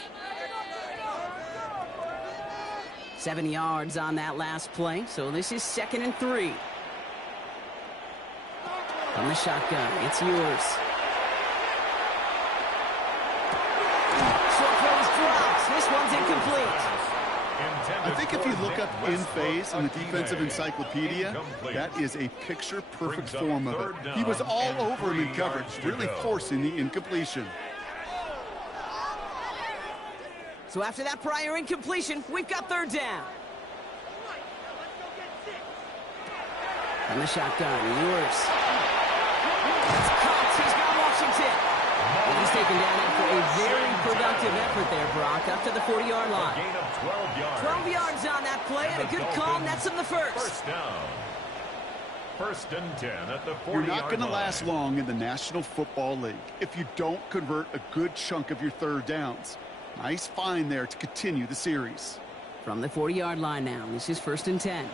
7 yards on that last play, so this is 2nd and 3. From the shotgun, it's yours. Short throw is dropped. This one's incomplete. I think if you look up in phase in the defensive encyclopedia, that is a picture-perfect form of it. He was all over him in coverage, really forcing the incompletion. So after that prior incompletion, we've got 3rd down. From the shotgun, yours. It's caught. He's got Washington. And he's taken down after a very productive effort there, Brock, up to the 40-yard line. Gain of 12 yards. 12 yards on that play, and a good call, and that's in the first. First down. 1st and 10 at the 40-yard line. You're not going to last long in the National Football League if you don't convert a good chunk of your 3rd downs. Nice find there to continue the series. From the 40-yard line now, this is 1st and 10.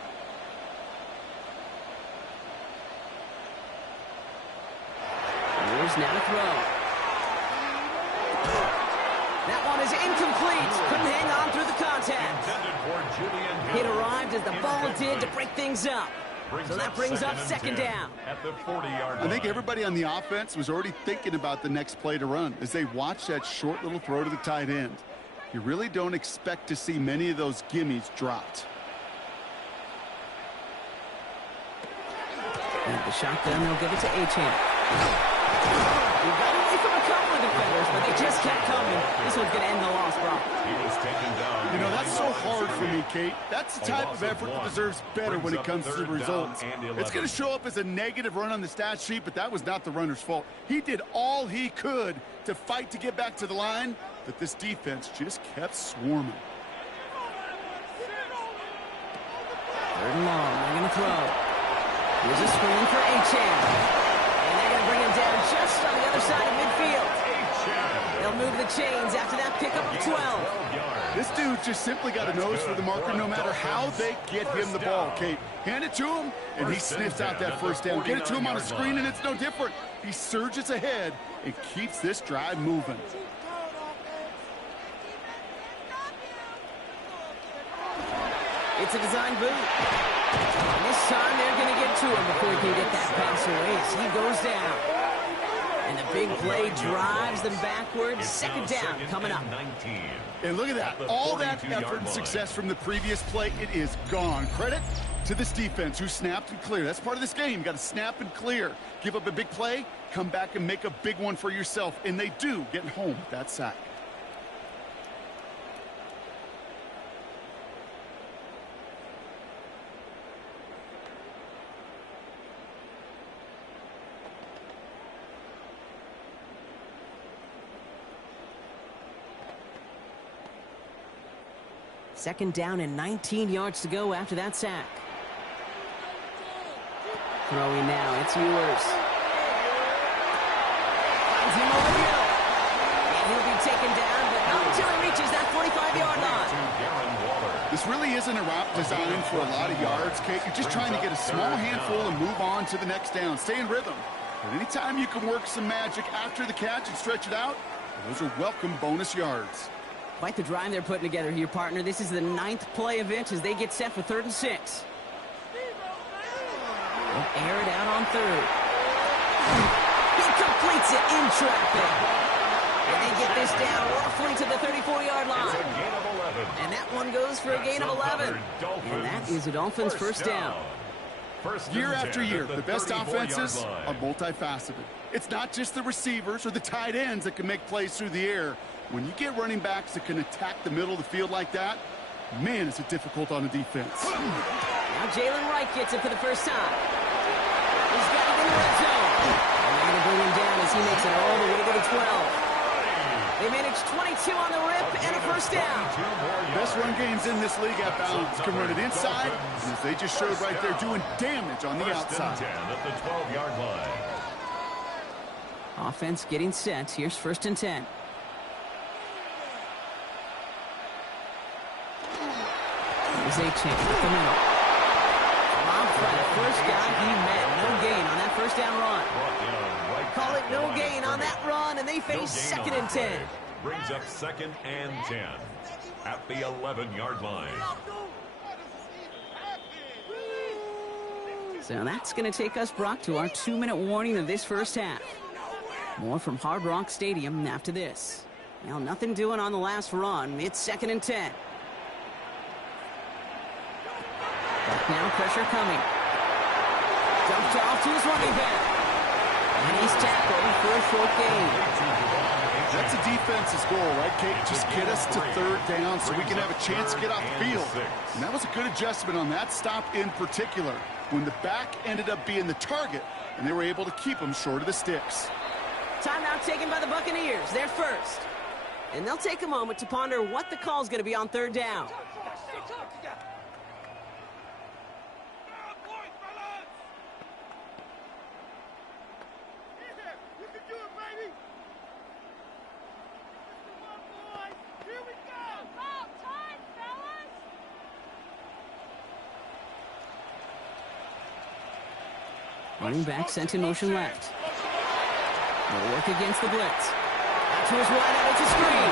Here's now to throw. That one is incomplete. Couldn't hang on through the contact. It arrived as the ball did to break things up. So that brings up 2nd down. At the 40-yard line. I think everybody on the offense was already thinking about the next play to run as they watched that short little throw to the tight end. You really don't expect to see many of those gimmies dropped. And the shotgun, they'll give it to A-Chan. He got away from a couple of defenders, but they just kept coming. This one's going to end the loss, Brock. He was taken down. You know, that's so hard for me, Kate. That's the type of effort that deserves better when it comes to the results. It's going to show up as a negative run on the stat sheet, but that was not the runner's fault. He did all he could to fight to get back to the line, but this defense just kept swarming. 3rd and long, they're going to throw. Here's a screen for A-Chan. And they're going to bring him down just on the other side of midfield. They'll move the chains after that pickup of 12. This dude just simply got a nose for the marker no matter how they get him the ball, Kate. Hand it to him, and he sniffs out that 1st down. Get it to him on a screen, and it's no different. He surges ahead and keeps this drive moving. It's a design boot. And this time they're going to get to him before he can get that pass away as he goes down. And the big play drives them backwards. 2nd down coming up. And look at that. All that effort and success from the previous play, it is gone. Credit to this defense who snapped and cleared. That's part of this game. You got to snap and clear. Give up a big play, come back and make a big one for yourself. And they do, getting home with that sack. Second down and 19 yards to go after that sack. Throwing now, it's yours. Finds him over the hill. And he'll be taken down, but not until he reaches that 45-yard line. This really isn't a route designed for a lot of yards, Kate. You're just trying to get a small handful and move on to the next down. Stay in rhythm. But anytime you can work some magic after the catch and stretch it out, those are welcome bonus yards. Quite the drive they're putting together here, partner. This is the 9th play of it as they get set for 3rd and 6. They'll air it out on 3rd. He completes it in traffic. And they get this down roughly to the 34-yard line. And that one goes for a gain of 11. And that is a Dolphins' first down. Year after year, the best offenses are multifaceted. It's not just the receivers or the tight ends that can make plays through the air. When you get running backs that can attack the middle of the field like that, man, is it difficult on a defense. Now Jalen Wright gets it for the first time. He's got it in the red zone. And they're going to bring him down as he makes it all the way to the 12. They made a yards, 22 on the rip, and a first down. Best run games in this league at balance. Can run it inside, and as they just showed right there, doing damage on the outside. 10 at the 12-yard line. Offense getting set. Here's 1st and 10. Here's a chance at the middle. First guy he met. No gain on that first down run. Call it no gain on that run, and they face 2nd and 10. Brings up 2nd and 10 at the 11-yard line. So that's going to take us, Brock, to our 2-minute warning of this first half. More from Hard Rock Stadium after this. Well, nothing doing on the last run. It's 2nd and 10. Back now, pressure coming. Dumped off to his running back. And he's tackled for a short gain. That's a defense's goal, right, Kate? Just get us to 3rd down so we can have a chance to get off the field. And that was a good adjustment on that stop in particular, when the back ended up being the target, and they were able to keep him short of the sticks. Timeout taken by the Buccaneers. They're first. And they'll take a moment to ponder what the call's going to be on 3rd down. Running back sent in motion left. They'll work against the blitz. Out to his right, out to screen.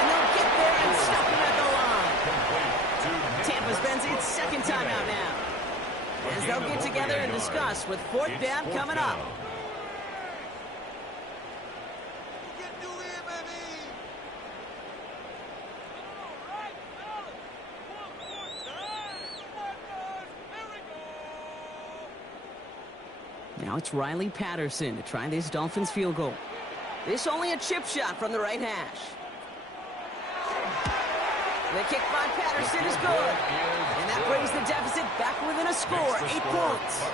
And they'll get there and stop him at the line. Tampa spends its 2nd timeout now, as they'll get together and discuss with 4th down coming up. Now it's Riley Patterson to try this Dolphins field goal. This only a chip shot from the right hash. The kick by Patterson is good. And that brings the deficit back within a score, 8 points.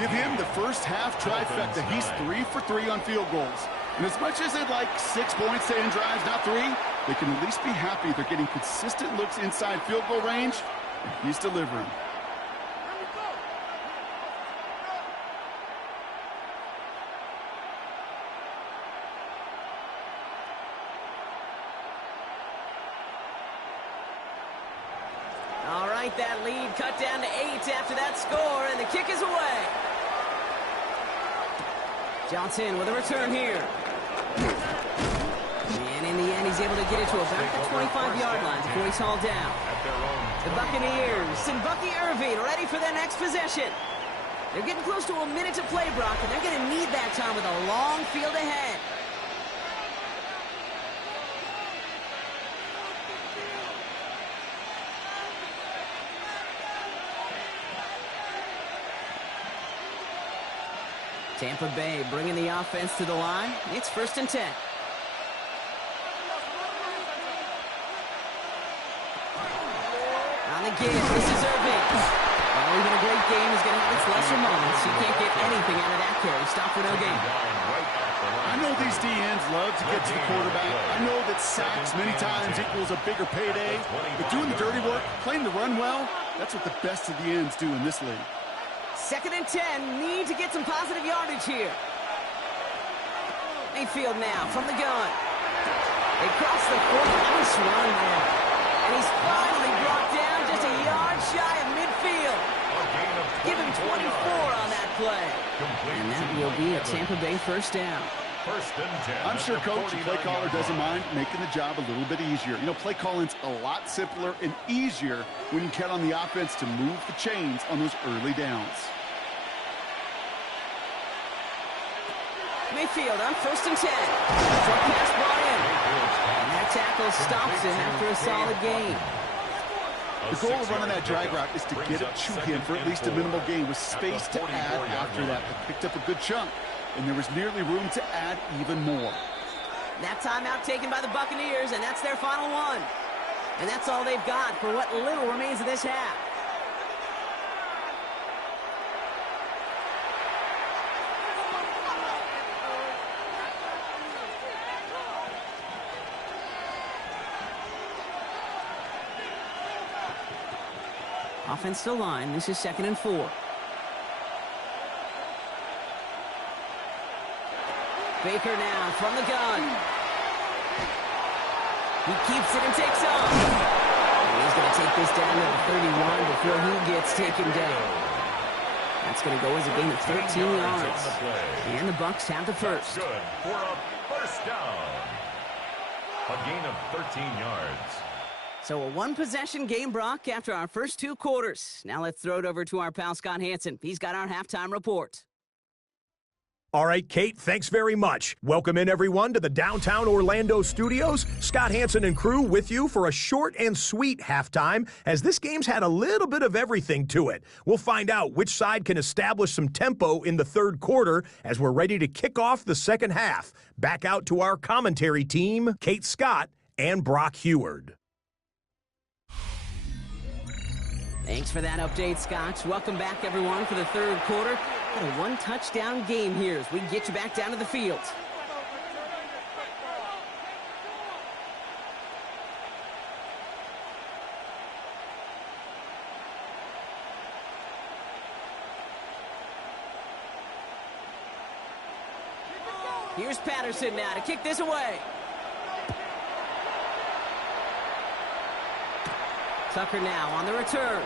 Give him the first half trifecta. He's 3 for 3 on field goals. And as much as they'd like 6 points to end drives, not 3, they can at least be happy they're getting consistent looks inside field goal range, and he's delivering. That lead cut down to 8 after that score, and the kick is away. Johnson with a return here. And in the end, he's able to get it to about the 25-yard line before he's hauled down. The Buccaneers and Bucky Irving ready for their next possession. They're getting close to a minute to play, Brock, and they're going to need that time with a long field ahead. Tampa Bay bringing the offense to the line. It's 1st and 10. On the give, this is Irving. Well, even a great game is going to have its lesser moments. He can't get anything out of that carry. Stop for no gain. I know these DNs love to get to the quarterback. I know that sacks many times equals a bigger payday. But doing the dirty work, playing the run well, that's what the best of the ends do in this league. 2nd and 10, need to get some positive yardage here. Mayfield now from the gun. They cross the 40. Nice run there. And he's finally brought down just a yard shy of midfield. Give him 24 on that play. And that will be a Tampa Bay first down. 1st and 10. I'm sure Coach, the play caller, doesn't mind making the job a little bit easier. You know, play calling's a lot simpler and easier when you count on the offense to move the chains on those early downs. Mayfield on 1st and 10. Short pass brought in. And that tackle stops him after a solid gain. The goal of running that drag route is to get it to him for at least a minimal gain with space to add after that. They picked up a good chunk, and there was nearly room to add even more. That timeout taken by the Buccaneers, and that's their final one. And that's all they've got for what little remains of this half. Offense to line. This is 2nd and 4. Baker now from the gun. He keeps it and takes off. And he's going to take this down to the 31 before he gets taken down. That's going to go as a gain of 13 yards. And the Bucs have the first. Good for a first down. A gain of 13 yards. So a one-possession game, Brock, after our first 2 quarters. Now let's throw it over to our pal Scott Hansen. He's got our halftime report. All right, Kate, thanks very much. Welcome in, everyone, to the downtown Orlando studios. Scott Hansen and crew with you for a short and sweet halftime, as this game's had a little bit of everything to it. We'll find out which side can establish some tempo in the third quarter as we're ready to kick off the second half. Back out to our commentary team, Kate Scott and Brock Heward. Thanks for that update, Scott. Welcome back, everyone, for the third quarter. Got a one-touchdown game here as we get you back down to the field. Here's Patterson now to kick this away. Tucker now on the return.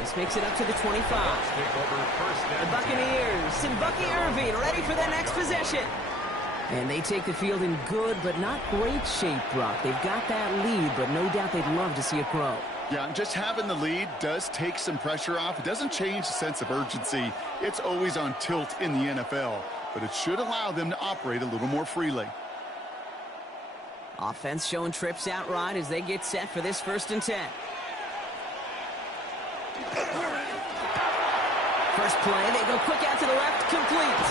This makes it up to the 25. The Buccaneers and Bucky Irving ready for their next possession. And they take the field in good but not great shape, Brock. They've got that lead, but no doubt they'd love to see it grow. Yeah, and just having the lead does take some pressure off. It doesn't change the sense of urgency. It's always on tilt in the NFL, but it should allow them to operate a little more freely. Offense showing trips out right as they get set for this 1st and 10. First play, they go quick out to the left, complete.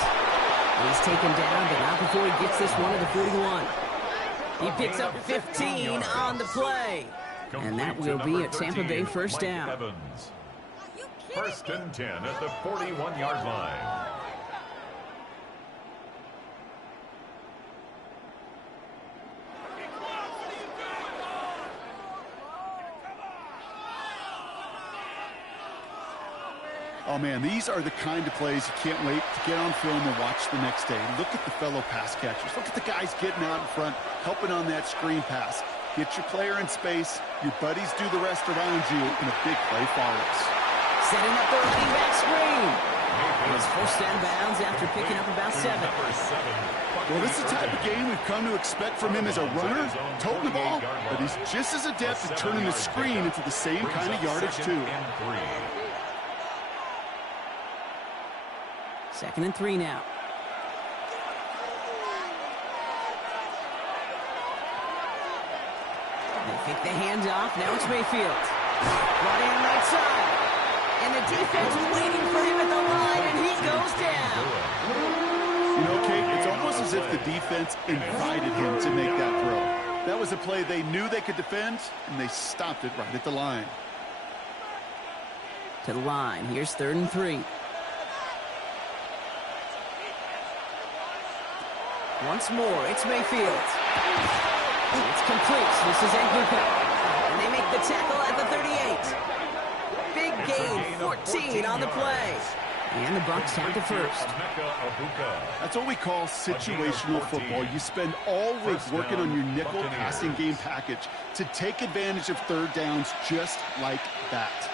He's taken down, but not before he gets this one to the 41. He picks up 15 on the play. And that will be a Tampa Bay first down. 1st and 10 at the 41-yard line. Oh, man, these are the kind of plays you can't wait to get on film and watch the next day. Look at the fellow pass catchers. Look at the guys getting out in front, helping on that screen pass. Get your player in space. Your buddies do the rest around you, and a big play follows. Setting up the running back screen. He's first out of bounds after picking up about 7. Well, this is the type of game we've come to expect from him as a runner, toting the ball, but he's just as adept at turning the screen into the same kind of yardage, too. 2nd and 3 now. They fake the handoff. Now it's Mayfield. Brought in right side. And the defense waiting for him at the line, and he goes down. You know, Kate, it's almost as if the defense invited him to make that throw. That was a play they knew they could defend, and they stopped it right at the line. To the line. Here's 3rd and 3. Once more, it's Mayfield. It's complete. This is Nguka. And they make the tackle at the 38. Big gain, 14 on the play. And the Bucs have the first. That's what we call situational football. You spend all week working on your nickel passing game package to take advantage of third downs just like that.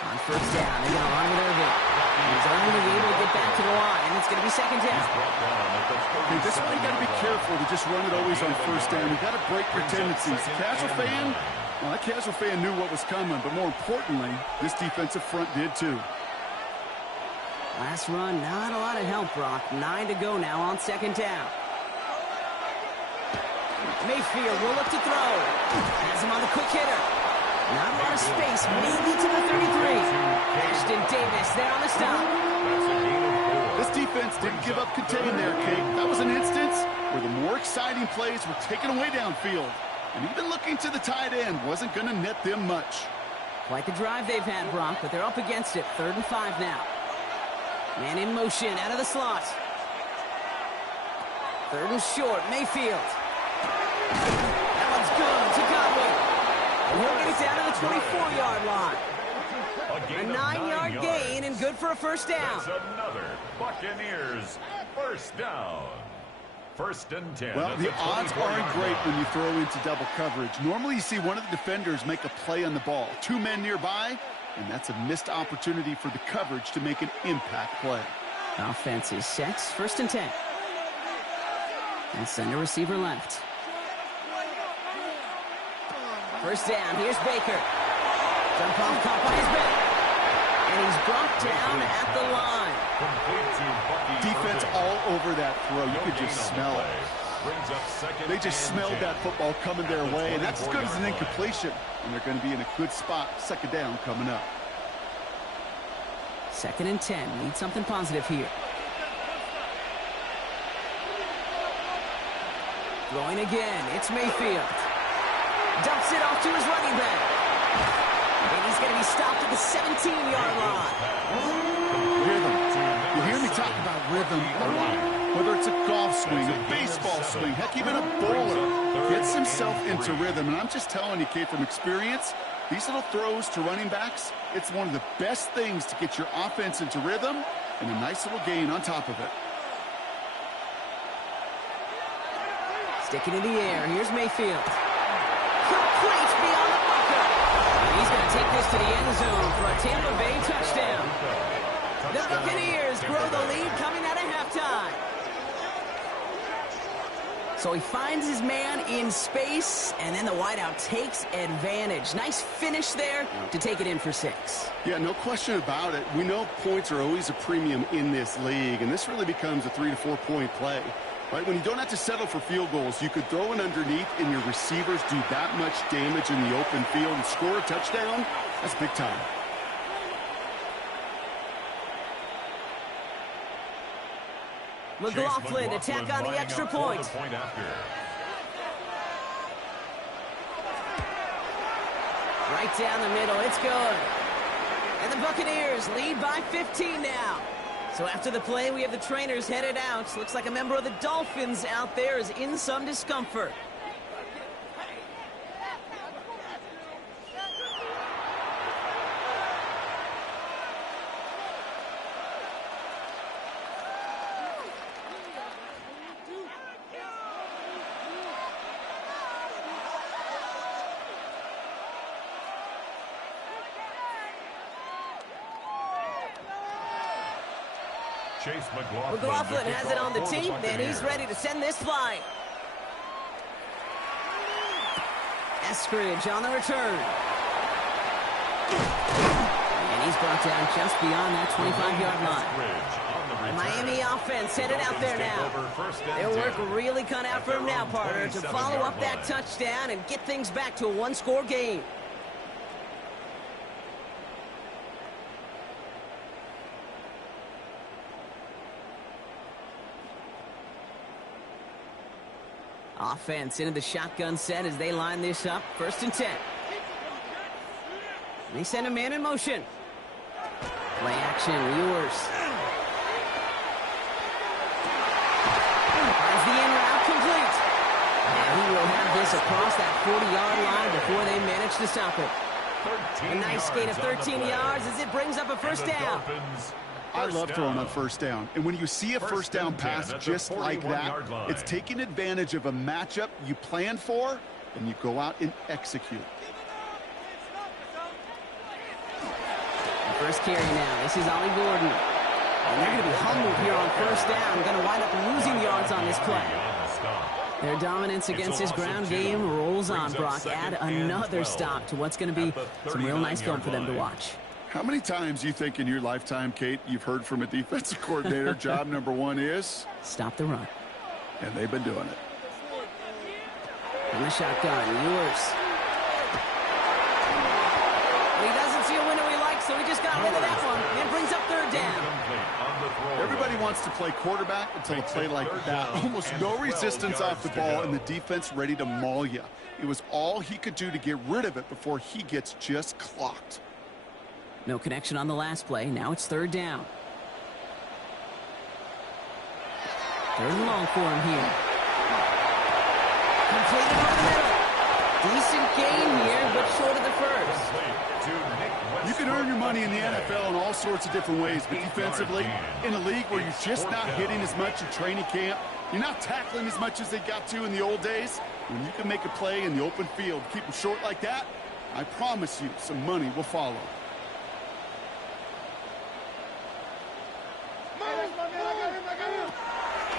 On first down, they got on with Irving. He's only able to get back to the line, and it's going to be 2nd down. Okay, this is why you got to be careful to just run it always on first down. You got to break your tendencies. The casual fan, well, that casual fan knew what was coming, but more importantly, this defensive front did too. Last run, not a lot of help, Brock. 9 to go now on 2nd down. Mayfield will look to throw. Has him on the quick hitter. Not a lot of space, maybe to the 33. Ashton Davis there on the stop. This defense didn't give up contain there, Kate. That was an instance where the more exciting plays were taken away downfield. And even looking to the tight end wasn't going to net them much. Quite the drive they've had, Brock, but they're up against it. 3rd and 5 now. Man in motion out of the slot. 3rd and short, Mayfield. That And he'll get it down to the 24-yard line. A 9-yard gain and good for a first down. That's another Buccaneers first down. First and 10. Well, the odds aren't great when you throw into double coverage. Normally you see one of the defenders make a play on the ball. 2 men nearby, and that's a missed opportunity for the coverage to make an impact play. Offense is set. First and 10. And center receiver left. First down. Here's Baker. Jump off, caught by his back. And he's brought down at the line. Defense all over that throw. You could just smell it. They just smelled that football coming their way, and that's as good as an incompletion. And they're going to be in a good spot. Second down coming up. Second and 10. Need something positive here. Throwing again. It's Mayfield. Dumps it off to his running back. And he's going to be stopped at the 17-yard line. Rhythm. You hear me talk about rhythm a lot. Whether it's a golf swing, a baseball swing, heck, even a bowler gets himself into rhythm. And I'm just telling you, Kate, from experience, these little throws to running backs, it's one of the best things to get your offense into rhythm and a nice little gain on top of it. Sticking in the air. Here's Mayfield. Complete beyond the bunker. And he's going to take this to the end zone for a Tampa Bay touchdown. The Buccaneers grow the lead coming out of halftime. So he finds his man in space, and then the wideout takes advantage. Nice finish there to take it in for 6. Yeah, no question about it. We know points are always a premium in this league, and this really becomes a 3 to 4 point play. Right, when you don't have to settle for field goals, you could throw it underneath and your receivers do that much damage in the open field and score a touchdown. That's big time. McLaughlin to tack on the extra point. Right down the middle, it's good. And the Buccaneers lead by 15 now. So after the play, we have the trainers headed out. Looks like a member of the Dolphins out there is in some discomfort. McLaughlin has it on the team, and he's ready to send this flying. Eskridge on the return. And he's brought down just beyond that 25-yard line. The Miami offense headed out there now. Their work really cut out for him now, partner, to follow up that touchdown and get things back to a one-score game. Offense into the shotgun set as they line this up. First and 10. And they send a man in motion. Play action, Ewers. Finds the in route complete. And he will have this across that 40-yard line before they manage to stop it. A nice gain of 13 yards as it brings up a first down. I love throwing on first down. And when you see a first down pass just like that, it's taking advantage of a matchup you planned for, and you go out and execute. The first carry now. This is Ollie Gordon. And they're going to be humbled here on first down. Going to wind up losing yards on this play. Their dominance against his ground game rolls on, Brock. Add another stop to what's going to be some real nice film for them to watch. How many times do you think in your lifetime, Kate, you've heard from a defensive coordinator, job number 1 is? Stop the run. And they've been doing it. On the shotgun, Ewers. He doesn't see a window he likes, so he just got rid of that one. And brings up third down. Everybody wants to play quarterback until a play like that. Almost no resistance off the ball, and the defense ready to maul you. It was all he could do to get rid of it before he gets just clocked. No connection on the last play. Now it's third down. Third and long for him here. Completed over the middle. Decent gain here, but short of the first. You can earn your money in the NFL in all sorts of different ways, but defensively, in a league where you're just not hitting as much in training camp, you're not tackling as much as they got to in the old days, when you can make a play in the open field, keep them short like that, I promise you some money will follow.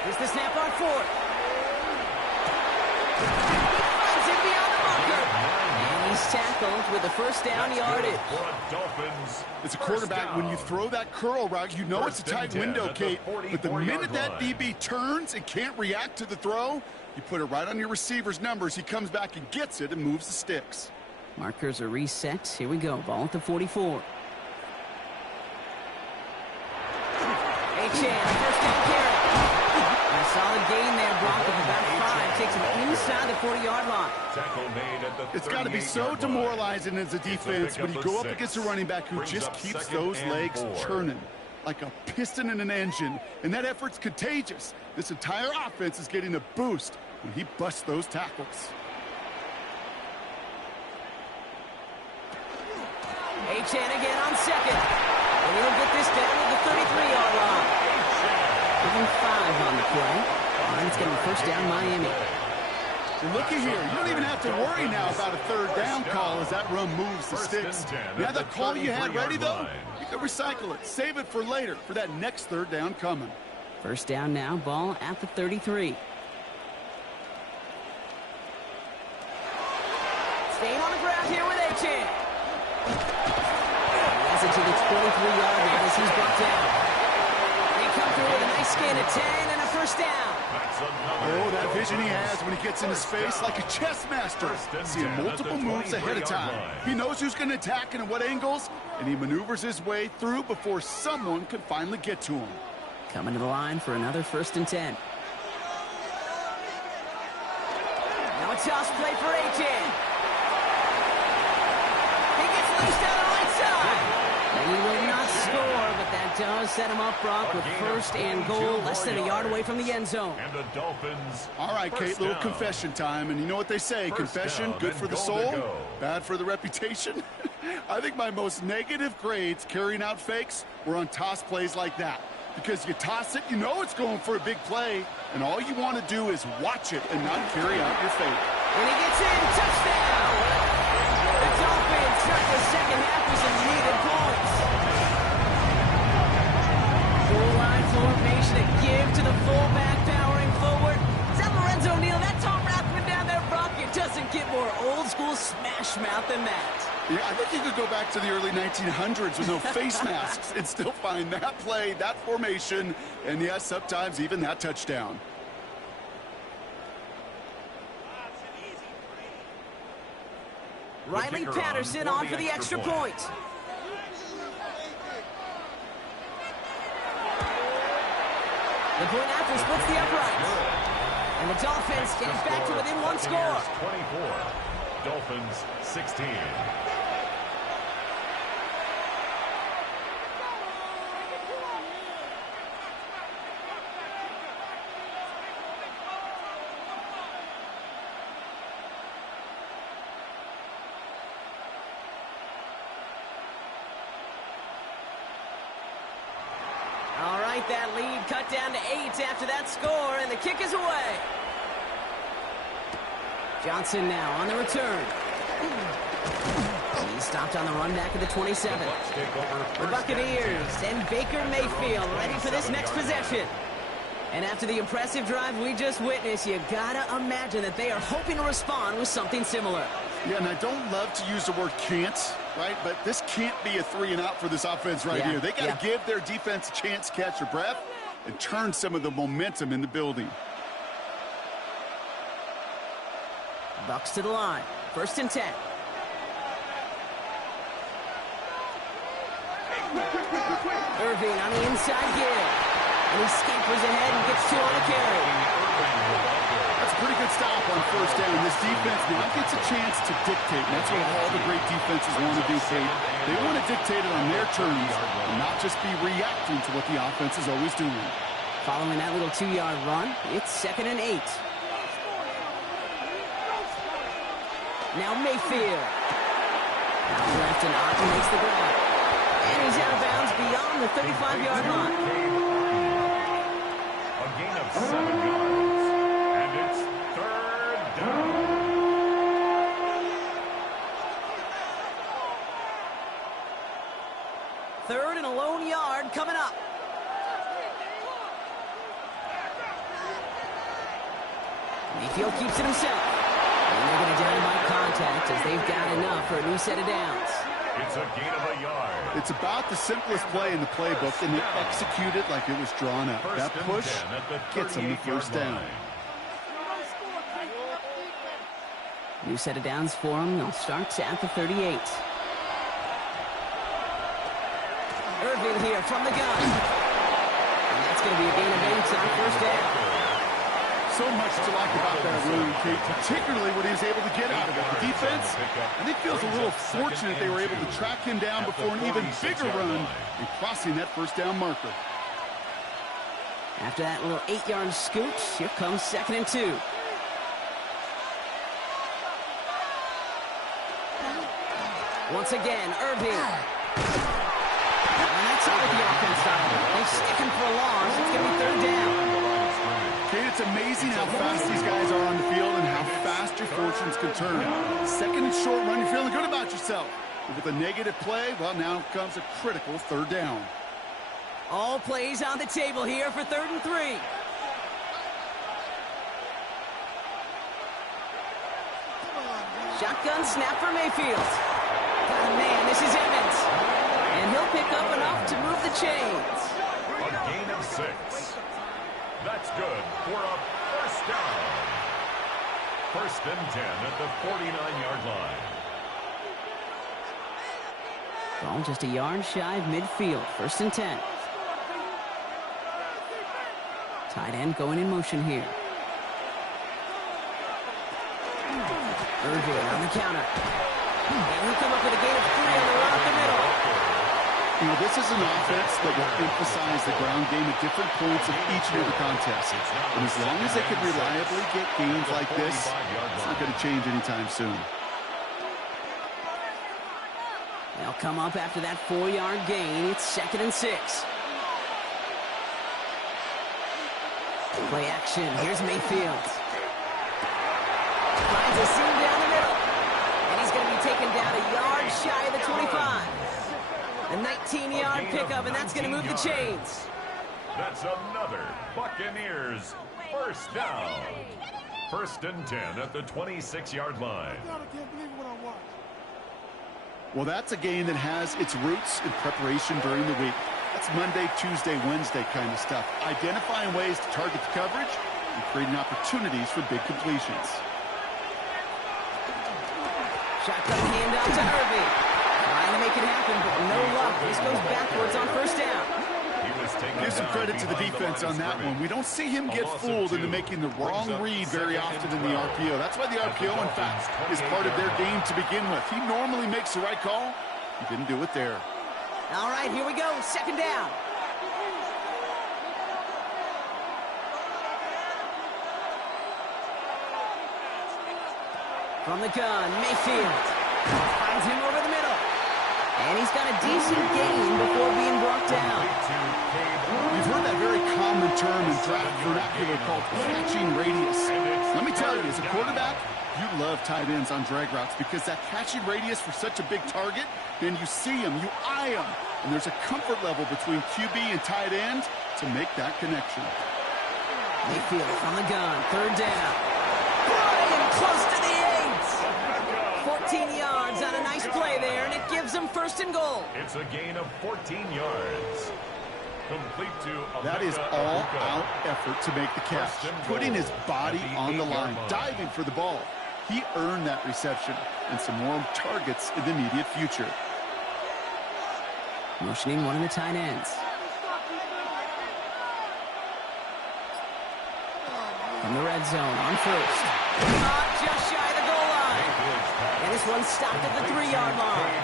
Here's the snap on fourth. He finds it beyond the marker. And he's tackled with a first down yardage. As a quarterback, when you throw that curl route, you know it's a tight window, Kate. But the minute that DB turns and can't react to the throw, you put it right on your receiver's numbers. He comes back and gets it and moves the sticks. Markers are reset. Here we go. Ball at the 44. Achane, first down carry. A solid gain there, Brock, of about 5. Takes him inside the 40-yard line. It's got to be so demoralizing as a defense when you go up against a running back who just keeps those legs churning like a piston in an engine, and that effort's contagious. This entire offense is getting a boost when he busts those tackles. Achane again on second. And he'll get this down to the 33-yard line. Giving 5 on the play. And it's getting first down Miami. Well, looky here. You don't even have to worry now about a third down call as that run moves the sticks. You have that call you had ready, though? You can recycle it. Save it for later for that next third down coming. First down now. Ball at the 33. Staying on the ground here with Achane. That's it to the 23-yard line as he's brought down. They come through with a nice gain of 10 and a first down. Oh, that vision he has when he gets into space like a chess master. Seeing multiple moves ahead of time. He knows who's going to attack and at what angles, and he maneuvers his way through before someone can finally get to him. Coming to the line for another 1st and 10. Now a toss play for Achane. He gets loose down the right side. And he will not score, but that does set him up, Brock, with 1st and goal, less than a yard away from the end zone. And the Dolphins. All right, Kate, little confession time. And you know what they say, confession, good for the soul, bad for the reputation. I think my most negative grades carrying out fakes were on toss plays like that. Because you toss it, you know it's going for a big play, and all you want to do is watch it and not carry out your fake. And he gets in, touchdown! The Dolphins start the second half with some needed points. Full line formation to give to the fullback powering forward. Is that Lorenzo Neal? That Tom Rathman down there, Brock? It doesn't get more old school smash mouth than that. Yeah, I think you could go back to the early 1900s with no face masks and still find that play, that formation, and yes, sometimes even that touchdown. Riley Patterson on for the extra point. The point after splits the uprights. And the Dolphins get back to within 1 score. 24. Dolphins 16. All right, that lead cut down to 8 after that score, and the kick is away. Johnson now on the return. He's stopped on the run back at the 27. The Buccaneers and Baker Mayfield ready for this next possession. And after the impressive drive we just witnessed, you gotta imagine that they are hoping to respond with something similar. Yeah, and I don't love to use the word can't, right? But this can't be a 3 and out for this offense right here. They got to give their defense a chance to catch their breath and turn some of the momentum in the building. Bucks to the line. 1st and 10. Irving on the inside give. And he scampers ahead and gets 2 on a carry. That's a pretty good stop on 1st down. This defense now gets a chance to dictate. And that's what all the great defenses want to do, Kate. They want to dictate it on their terms and not just be reacting to what the offense is always doing. Following that little 2-yard run, it's 2nd and 8. Now Mayfield. Out left and Otten makes the grab. And he's out of bounds beyond the 35-yard line. A gain of 7 yards. And it's 3rd down. Third and a lone yard coming up. Mayfield keeps it himself. And they're going to down by contact as they've got enough for a new set of downs. It's a gain of a yard. It's about the simplest play in the playbook, and they execute it like it was drawn up. That push gets them the first down. New set of downs for them. They'll start at the 38. Irving here from the gun. And that's going to be a gain of 8 on first down. So much to like about that run, Kate, particularly what he was able to get out of it. The defense, I think, feels a little fortunate they were able to track him down before an even bigger run and crossing that first down marker. After that little 8-yard scoot, here comes 2nd and 2. Once again, Irving. And that's all the offense style. They stick him for a loss. It's going to be 3rd down. Kate, it's amazing how fast these guys are on the field and how fast your fortunes can turn. 2nd and short run, you're feeling good about yourself. But with a negative play, well, now comes a critical 3rd down. All plays on the table here for 3rd and 3. Shotgun snap for Mayfield. Oh, man, this is Evans. And he'll pick up enough to move the chains. A gain of 6. That's good for a first down. 1st and 10 at the 49-yard line. Ball just a yard shy of midfield. 1st and 10. Tight end going in motion here. Irving on the counter. And he'll come up with a gain of 3 on the run up the middle. You know, this is an offense that will emphasize the ground game at different points of each and every contest. And as long as they can reliably get gains like this, it's not going to change anytime soon. They'll come up after that 4-yard gain. It's 2nd and 6. Play action. Here's Mayfield. Finds a seam down the middle. And he's going to be taken down a yard shy of the 25. A 19-yard pickup, and that's going to move the chains. That's another Buccaneers first down. 1st and 10 at the 26-yard line. Well, that's a game that has its roots in preparation during the week. That's Monday, Tuesday, Wednesday kind of stuff. Identifying ways to target the coverage and creating opportunities for big completions. Shotgun handout to Irving. Trying to make it happen, but no luck. This goes backwards on first down. Give some credit to the defense on that one. We don't see him get fooled into making the wrong read very often in the RPO. That's why the RPO, in fact, is part of their game to begin with. He normally makes the right call. He didn't do it there. All right, here we go. 2nd down. From the gun, Mayfield finds him over the middle. And he's got a decent gain before being brought down. You've heard that very common term in draft vernacular called catching radius. Let me tell you, as a quarterback, you love tight ends on drag routes because that catching radius for such a big target, then you see him, you eye him, and there's a comfort level between QB and tight end to make that connection. Mayfield from the gun, 3rd down. Brian close to the 8. 14 yards on a nice play there, and it gives them 1st and goal. It's a gain of 14 yards. Complete to that is all-out effort to make the catch, putting his body on the line, diving for the ball. He earned that reception and some more targets in the immediate future. Motioning one of the tight ends. From the red zone on first. Just shy of the goal line. And this one stopped at the 3-yard line.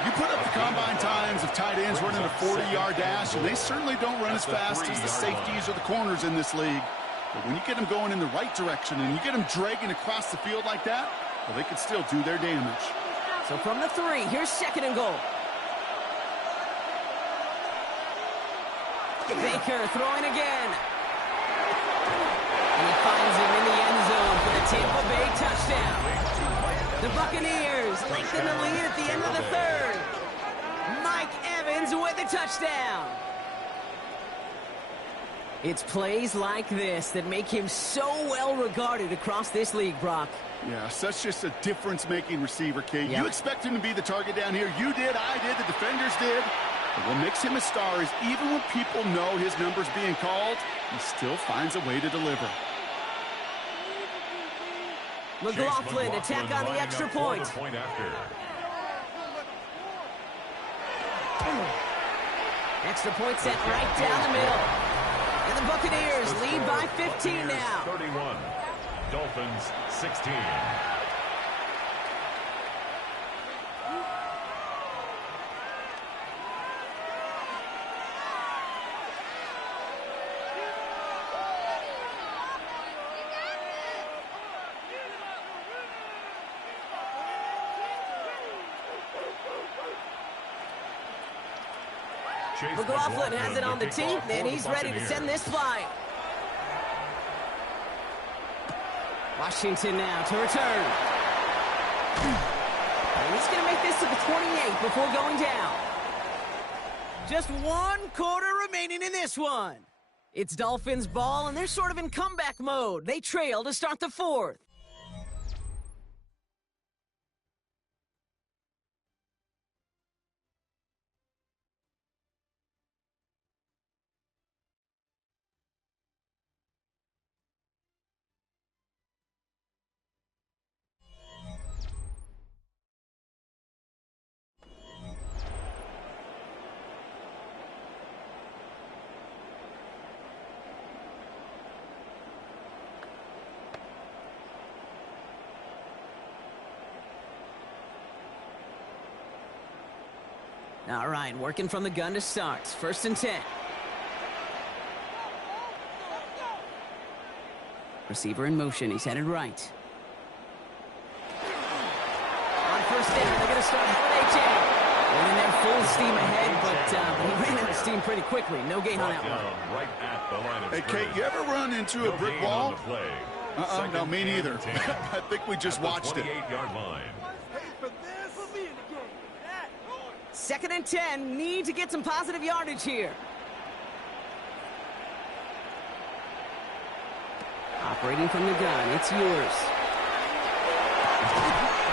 You put up the combine times of tight ends running a 40-yard dash, and they certainly don't run as fast as the safeties or the corners in this league. But when you get them going in the right direction and you get them dragging across the field like that, well, they could still do their damage. So from the 3, here's 2nd and goal. Baker throwing again. And he finds him in the end zone for the Tampa Bay touchdown. The Buccaneers lengthen the lead at the end of the 3rd. Mike Evans with a touchdown. It's plays like this that make him so well regarded across this league, Brock. Yeah, such just a difference-making receiver, Kate. Yep. You expect him to be the target down here. You did, I did, the defenders did. But what makes him a star is even when people know his number's being called, he still finds a way to deliver. McLaughlin attack on the extra point. Extra point set right down the middle. And the Buccaneers lead by 15 now. 31. Dolphins 16. McLaughlin has it on the tee, and he's ready to send this flying. Washington now to return. And he's going to make this to the 28 before going down. Just 1 quarter remaining in this one. It's Dolphins ball, and they're sort of in comeback mode. They trail to start the 4th. All right, working from the gun to start. 1st and 10. Receiver in motion. He's headed right. On 1st down, they're going to start with A.J. And they're full steam ahead, but he ran out of steam pretty quickly. No gain on that one. Right at the line of Hey, Kate, you ever run into a brick wall? No, me neither. I think we just watched it. 28-yard line. 2nd and 10, need to get some positive yardage here. Operating from the gun, it's yours.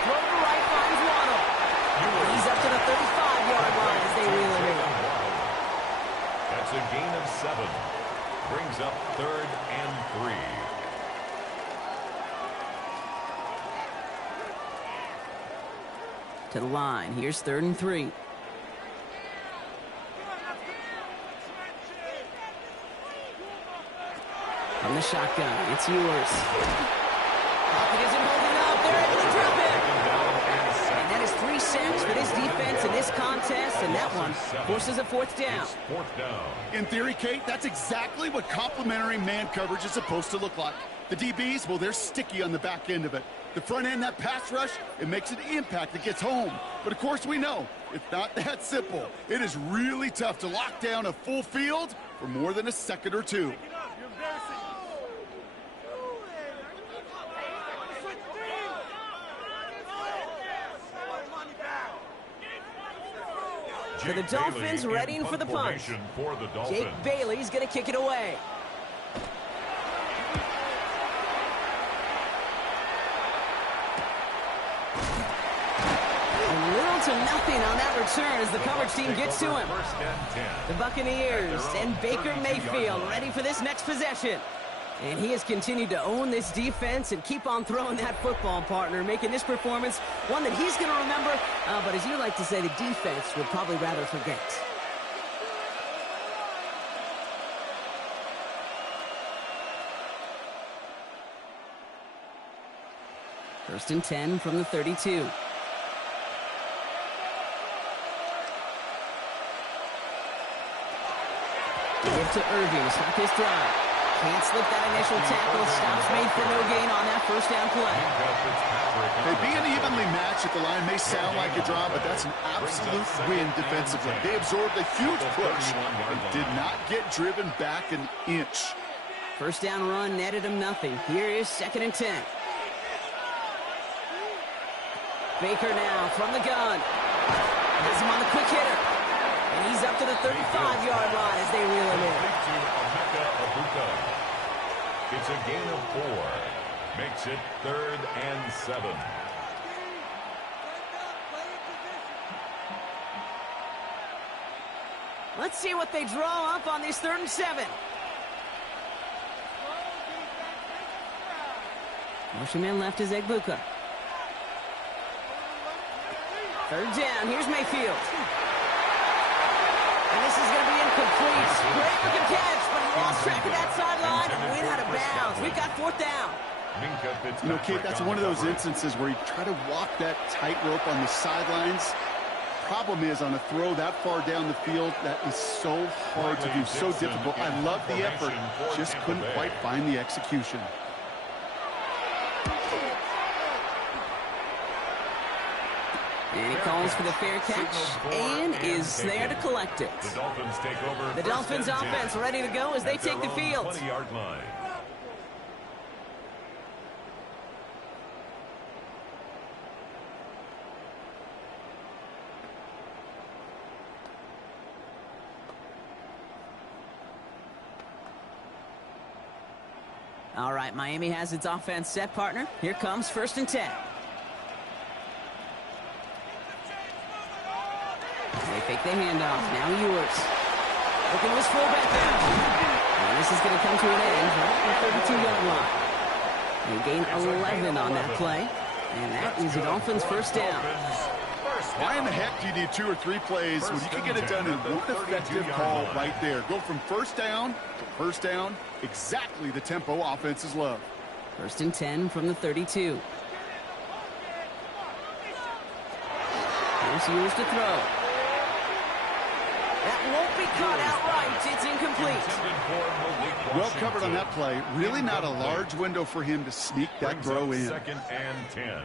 Throw to the right, finds Waddle. He's up to the 35-yard line as they reel it in. That's a gain of 7. Brings up 3rd and 3. To the line, here's 3rd and 3. From the shotgun, it's yours. Pocket isn't holding up. They're able to drop it. And that is 3 sacks for this defense in this contest, and that one forces a 4th down. 4th down. In theory, Kate, that's exactly what complementary man coverage is supposed to look like. The DBs, well, they're sticky on the back end of it. The front end, that pass rush, it makes an impact that gets home. But of course we know, it's not that simple. It is really tough to lock down a full field for more than a second or two. For the Dolphins, readying for the punt. Jake Bailey's going to kick it away. Little to nothing on that return as the coverage team gets to him. The Buccaneers and Baker Mayfield ready for this next possession. And he has continued to own this defense and keep on throwing that football, partner, making this performance one that he's going to remember, but as you like to say, the defense would probably rather forget. First and 10 from the 32. Give to Irving to stop his drive. Can't slip that initial tackle. Stops made for no gain on that first down play. Hey, being evenly matched at the line may sound like a draw, but that's an absolute win defensively. They absorbed a huge push and did not get driven back an inch. First down run netted him nothing. Here is 2nd and 10. Baker now from the gun. Has him on the quick hitter. And he's up to the 35-yard line as they reel him in. It's a gain of 4. Makes it 3rd and 7. Let's see what they draw up on this 3rd and 7. Motion man left is Egbuka. 3rd down. Here's Mayfield. And this is going to be incomplete. Great looking catch, but he lost track of that sideline and went out of bounds. We've got 4th down. You know, Kate, that's one of those instances where you try to walk that tightrope on the sidelines. Problem is, on a throw that far down the field, that is so hard to do, so difficult. I love the effort, just couldn't quite find the execution. And he calls for the fair catch and is there to collect it. The Dolphins take over. The Dolphins offense ready to go as they take the field. 20-yard line. All right, Miami has its offense set, partner. Here comes 1st and 10. They fake the handoff. Now Ewers. Looking to his fullback now. And this is going to come to an end right at the 32-yard line. They gain 11 on that play. And that is the Dolphins' 1st down. Why in the heck do you need 2 or 3 plays when you can get it done in one effective call right there? Go from 1st down to 1st down. Exactly the tempo offenses love. 1st and 10 from the 32. Here's Ewers to throw. That won't be caught outright. It's incomplete. Well covered on that play. Really not a large window for him to sneak that throw in. 2nd and 10.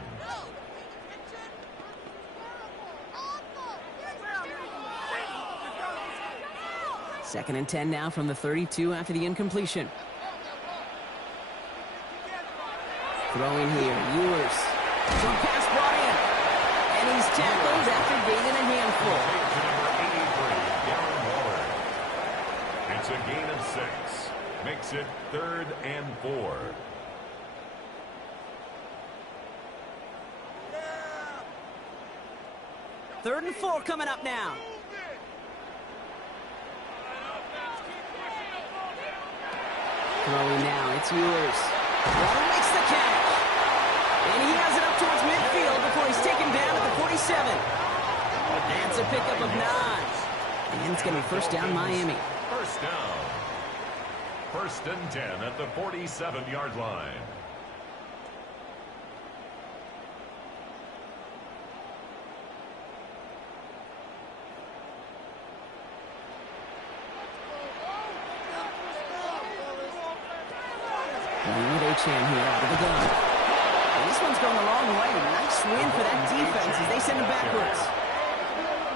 Second and 10 now from the 32 after the incompletion. Throwing here, Ewers. Some pass brought in. And he's tackled after gaining a handful. It's a gain of 6. Makes it 3rd and 4. Third and 4 coming up now. Throwing now, it's Ewers. Well, makes the catch. And he has it up towards midfield before he's taken down at the 47. That's a pickup of 9. And it's going to be 1st down Miami. 1st down. 1st and 10 at the 47-yard line. Chan here out of the gun. And this one's going a long way. Nice win for that defense as they send him backwards.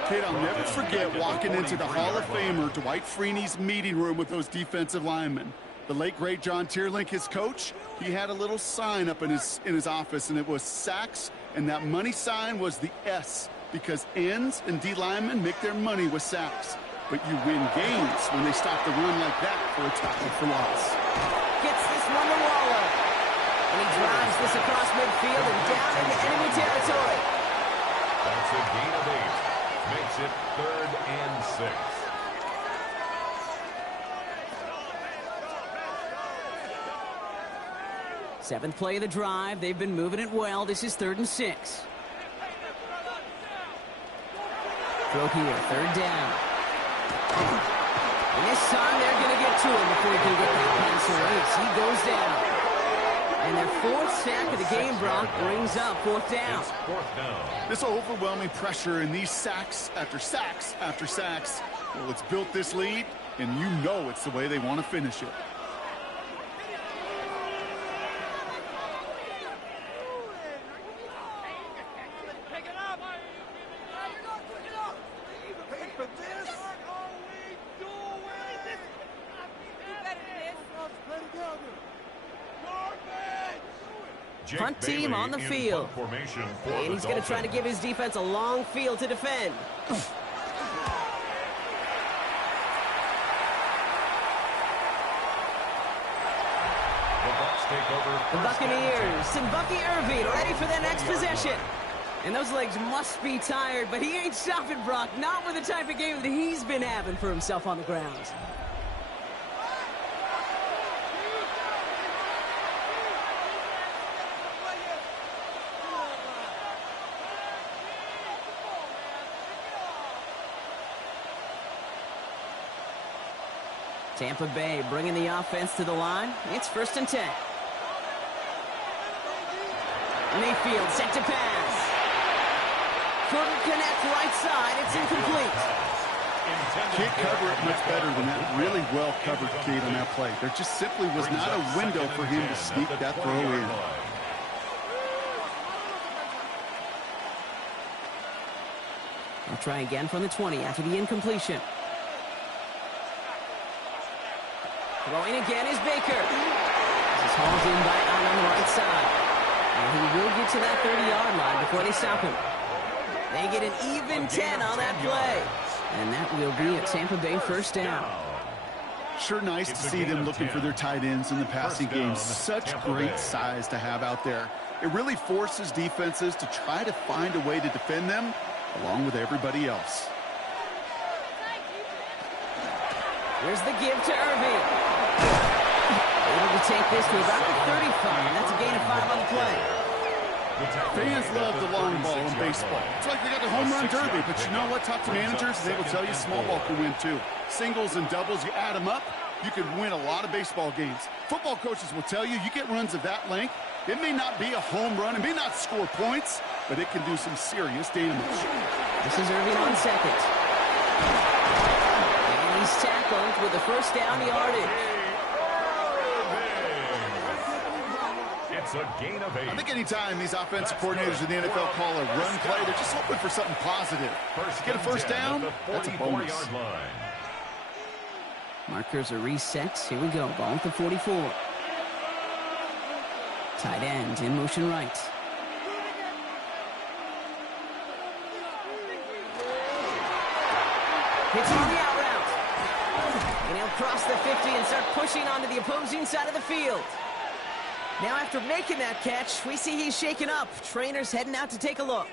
Kid, I'll never forget walking into the Hall of Famer Dwight Freeney's meeting room with those defensive linemen. The late, great John Tierlink, his coach, he had a little sign up in his office, and it was sacks, and that money sign was the S, because ends and D linemen make their money with sacks. But you win games when they stop the run like that for a tackle for loss. Gets this one to Waller. And he drives this across midfield and down into enemy territory. That's a gain of 8. Makes it 3rd and 6. Seventh play of the drive. They've been moving it well. This is 3rd and 6. Throw here, 3rd down. And this time they're going to get to him before he can get that pass away. He goes down. And their 4th sack of the game, Brock, brings up 4th down. It's 4th down. This overwhelming pressure and these sacks after sacks after sacks, well, it's built this lead, and you know it's the way they want to finish it. Punt team on the field. And he's going to try to give his defense a long field to defend. The Buccaneers and Bucky Irving ready for their next possession. And those legs must be tired, but he ain't stopping, Brock. Not with the type of game that he's been having for himself on the ground. Tampa Bay bringing the offense to the line. It's 1st and 10. Mayfield set to pass. Couldn't connect right side. It's incomplete. Can't cover it much better than that. Really well covered, Kate, on that play. There just simply was not a window for him to sneak that throw in. I'll try again from the 20 after the incompletion. Throwing again is Baker. This is hauled in by Allen on the right side. And he will get to that 30-yard line before they stop him. They get an even 10 on that play. And that will be a Tampa Bay 1st down. Sure nice to see them looking for their tight ends in the passing game. Such great size to have out there. It really forces defenses to try to find a way to defend them along with everybody else. Here's the give to Irving. Able to take this to about the 35. That's a gain of 5 on the play. Fans love the long ball in baseball. It's like they got the home run derby, but you know what? Talk to managers, and they will tell you small ball can win too. Singles and doubles, you add them up, you can win a lot of baseball games. Football coaches will tell you, you get runs of that length, it may not be a home run, it may not score points, but it can do some serious damage. This is Irving on second. And he's tackled with the 1st down yardage. It's a gain of 8. I think anytime these offensive coordinators in the NFL call a run play, they're just hoping for something positive. Get a 1st down, that's a bonus. Markers are reset. Here we go. Ball at the 44. Tight end in motion right. Hits on the out route. And he'll cross the 50 and start pushing onto the opposing side of the field. Now after making that catch, we see he's shaken up. Trainers heading out to take a look.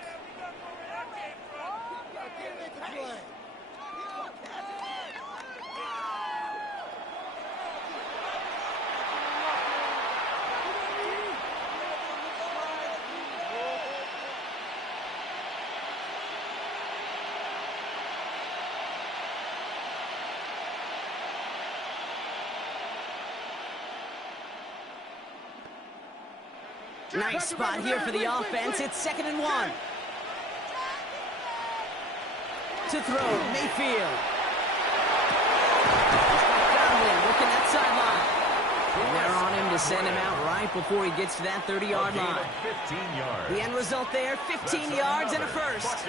Nice spot here for the offense. It's 2nd and 1. To throw, Mayfield. Godwin working that sideline. And they're on him to send him out right before he gets to that 30-yard line. The end result there, 15 yards and a 1st.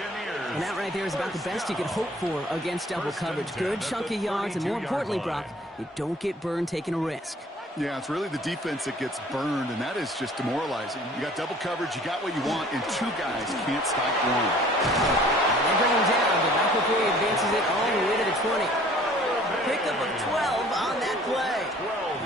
And that right there is about the best you could hope for against double coverage. Good chunky yards, and more importantly, Brock, you don't get burned taking a risk. Yeah, it's really the defense that gets burned, and that is just demoralizing. You got double coverage, you got what you want, and 2 guys can't stop one. They bring him down, but not before he advances it all the way to the 20. Pickup of 12 on that play.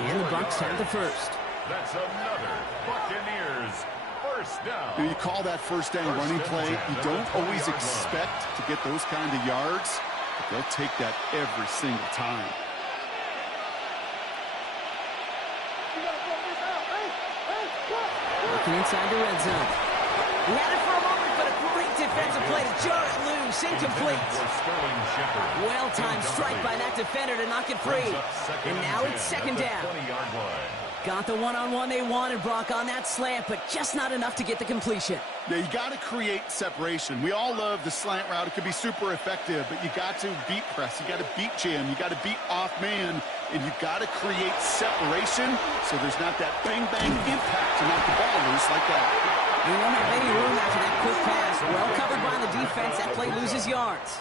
And the Bucs have the 1st. That's another Buccaneers 1st down. You call that 1st down running play, you don't always expect to get those kind of yards, but they'll take that every single time. Working inside the red zone. He had it for a moment, but a great defensive play to jar it loose. Incomplete. Well-timed strike by that defender to knock it free. And now it's 2nd down. Got the one-on-one they wanted, Brock, on that slant, but just not enough to get the completion. Yeah, you got to create separation. We all love the slant route. It can be super effective, but you got to beat press. You got to beat jam. You got to beat off man, and you got to create separation so there's not that bang-bang impact to knock the ball loose like that. He won't have any room after that quick pass. Well covered by the defense. That play loses yards.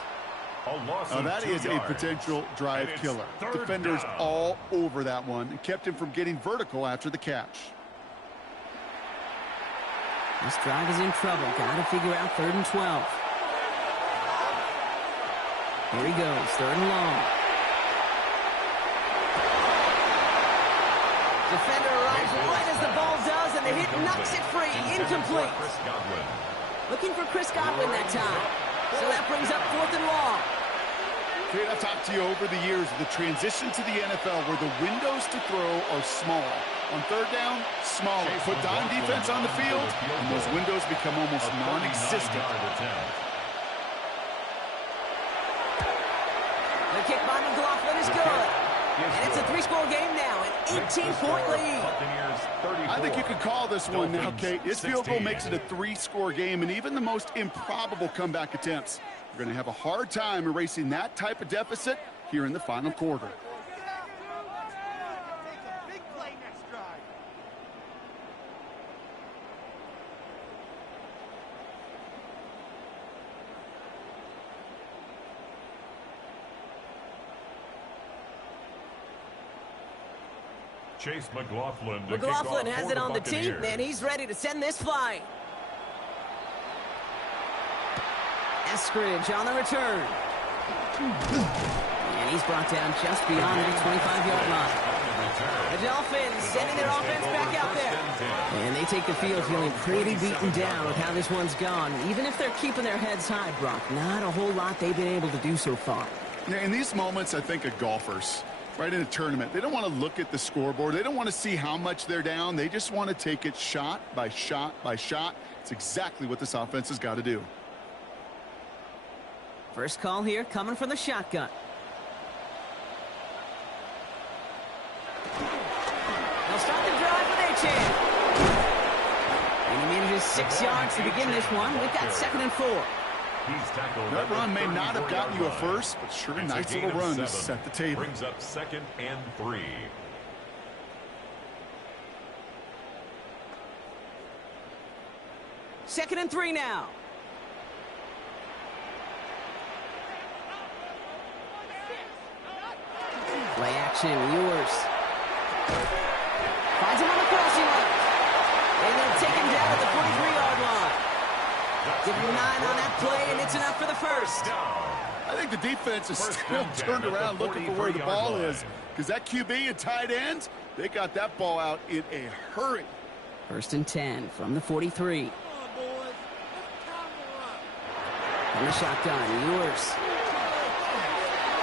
Now that is a potential drive killer. Defenders all over that one and kept him from getting vertical after the catch. This drive is in trouble. Got to figure out 3rd and 12. Here he goes, 3rd and long. Defender arrives right as the ball does, and the hit knocks it free. Incomplete. Looking for Chris Godwin that time. So that brings up 4th and long. Kate, I've talked to you over the years of the transition to the NFL where the windows to throw are small. On 3rd down, smaller. Put dime defense on the field, and those windows become almost non-existent. The kick by McLaughlin is good. And it's a 3-score game now, an 18-point lead. I think you could call this one now, Kate. This field goal makes it a 3-score game, and even the most improbable comeback attempts are going to have a hard time erasing that type of deficit here in the final quarter. Chase McLaughlin. McLaughlin has it on the team, and he's ready to send this flying. Eskridge on the return. And he's brought down just beyond that 25-yard line. The Dolphins sending their offense back out there. And they take the field feeling pretty beaten down with how this one's gone. Even if they're keeping their heads high, Brock, not a whole lot they've been able to do so far. Yeah, in these moments, I think of golfers. Right in a tournament, they don't want to look at the scoreboard. They don't want to see how much they're down. They just want to take it shot by shot by shot. It's exactly what this offense has got to do. First call here coming from the shotgun. They'll start the drive with Achane. And he manages 6 yards to begin this one. We've got 2nd and 4. That run may not have gotten you a first, but sure a nice little run to set the table. Brings up 2nd and 3. Second and 3 now. Play action, Ewers. Finds him on the crossing line. And they'll take him down at the 43-yard line. Give him 9 on that play, and it's enough for the first. I think the defense is still turned around looking for where the ball is, because that QB and tight end, they got that ball out in a hurry. 1st and 10 from the 43. From the shotgun, Ewers.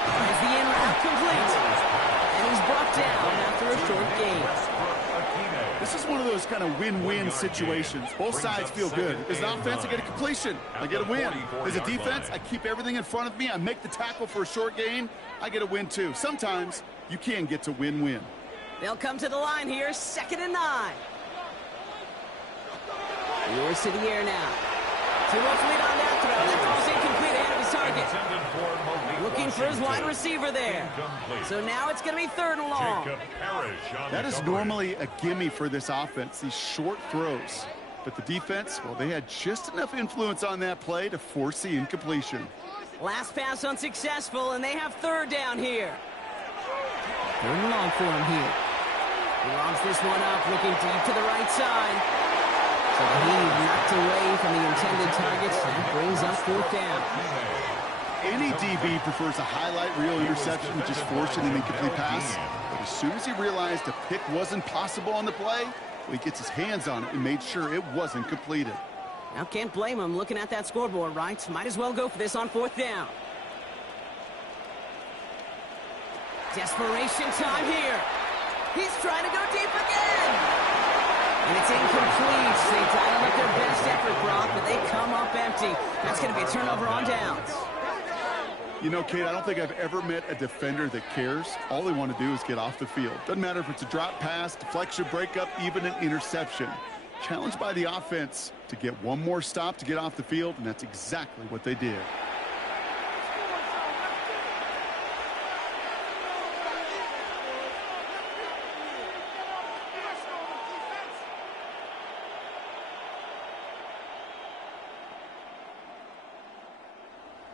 As the in route complete. And he's brought down after a short gain. This is one of those kind of win-win situations. Both sides feel good. As an offense, I get a completion. I get a win. As a defense, I keep everything in front of me. I make the tackle for a short gain. I get a win, too. Sometimes you can get to win-win. They'll come to the line here, 2nd and 9. Ewers to the air now. Too much lead on that throw. That throw's incomplete ahead of his target. Looking for his wide receiver there. So now it's going to be 3rd and long. That is normally a gimme for this offense, these short throws. But the defense, well, they had just enough influence on that play to force the incompletion. Last pass unsuccessful, and they have 3rd down here. 3rd and long for him here. He lobs this one up, looking deep to the right side. So the heave knocked away from the intended targets. That brings up 4th down. Any DB prefers a highlight reel interception to just forcing an incomplete pass. But as soon as he realized a pick wasn't possible on the play, well, he gets his hands on it and made sure it wasn't completed. Now can't blame him looking at that scoreboard, right? Might as well go for this on 4th down. Desperation time here. He's trying to go deep again. And it's incomplete. They dialed up their best effort, Brock, but they come up empty. That's going to be a turnover on downs. You know, Kate, I don't think I've ever met a defender that cares. All they want to do is get off the field. Doesn't matter if it's a drop pass, deflection, breakup, even an interception. Challenged by the offense to get one more stop to get off the field, and that's exactly what they did.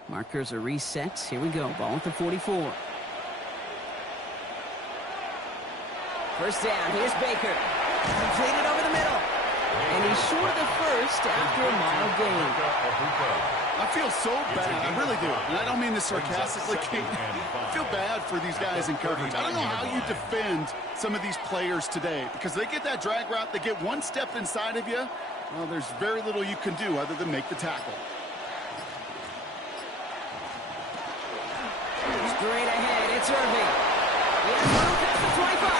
Markers are reset. Here we go. Ball at the 44. First down. Here's Baker. Completed over the middle. And he's short of the first after a mile gain. I feel so bad. I really do. And I don't mean this sarcastically. I feel bad for these guys in coverage. I don't know how you defend some of these players today because they get that drag route, they get one step inside of you. Well, there's very little you can do other than make the tackle. Straight ahead, it's Irving. He has room past the 25.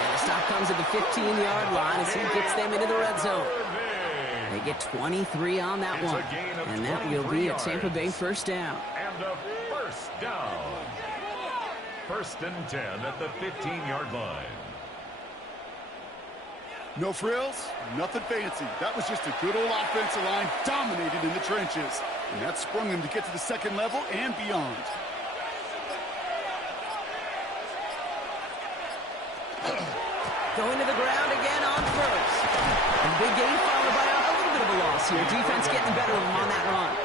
And the stop comes at the 15-yard line as he gets them into the red zone. They get 23 on that one. And that will be a Tampa Bay first down. And a first down. First and 10 at the 15-yard line. No frills, nothing fancy. That was just a good old offensive line dominated in the trenches. And that sprung him to get to the second level and beyond. Going to the ground again on first. And big gain followed by a little bit of a loss here. Defense getting the better of them on that run.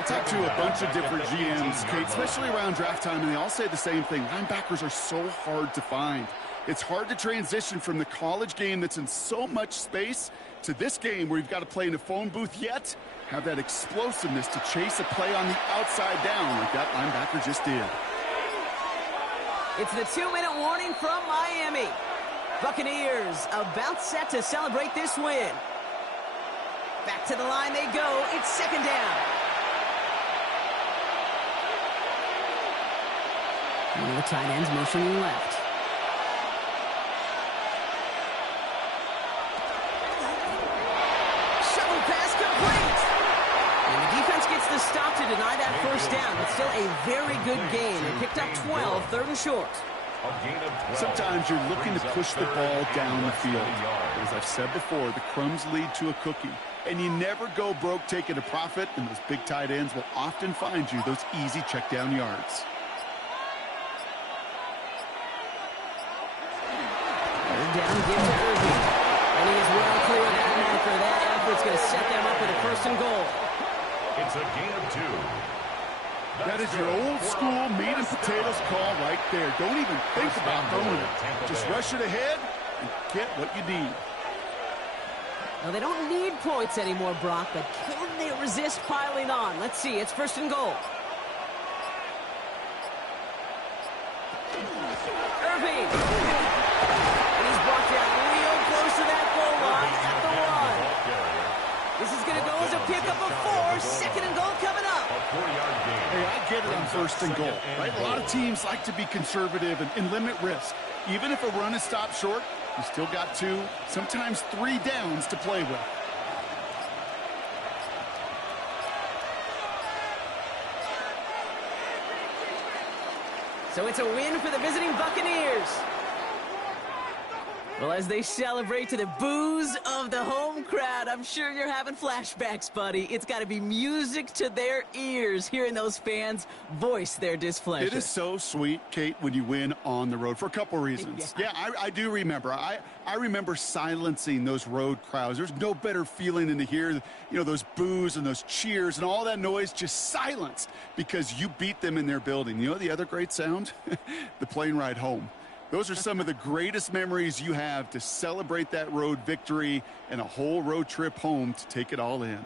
I talked to a bunch of different GMs, Kate, especially around draft time, and they all say the same thing. Linebackers are so hard to find. It's hard to transition from the college game that's in so much space to this game where you've got to play in a phone booth yet have that explosiveness to chase a play on the outside down like that linebacker just did. It's the 2-minute warning from Miami. Buccaneers about set to celebrate this win. Back to the line they go. It's second down. One of the tight ends motioning left. Shovel pass complete. And the defense gets the stop to deny that first down. It's still a very good gain. They picked up 12, third and short. Sometimes you're looking to push the ball down the field. As I've said before, the crumbs lead to a cookie. And you never go broke taking a profit, and those big tight ends will often find you those easy check down yards. Down, give to Irving. And he is well clear of that marker. That effort's going to set them up with a first and goal. It's a gain of 2. That is your old school meat and potatoes call right there. Don't even think about throwing it. Just rush it ahead and get what you need. Now, they don't need points anymore, Brock, but can they resist piling on? Let's see. It's first and goal. Irving. And he's brought down real close to that goal line at the 1. This is going to go as a pickup of 4. Second and goal coming up. Hey, I get it on first and goal, right? A lot of teams like to be conservative and limit risk. Even if a run is stopped short, you still got 2, sometimes 3 downs to play with. So it's a win for the visiting Buccaneers. Well, as they celebrate to the boos of the home crowd, I'm sure you're having flashbacks, buddy. It's got to be music to their ears, hearing those fans voice their displeasure. It is so sweet, Kate, when you win on the road for a couple reasons. Yeah, I do remember. I remember silencing those road crowds. There's no better feeling than to hear, those boos and those cheers and all that noise just silenced because you beat them in their building. You know the other great sound? The plane ride home. Those are some of the greatest memories you have to celebrate that road victory and a whole road trip home to take it all in.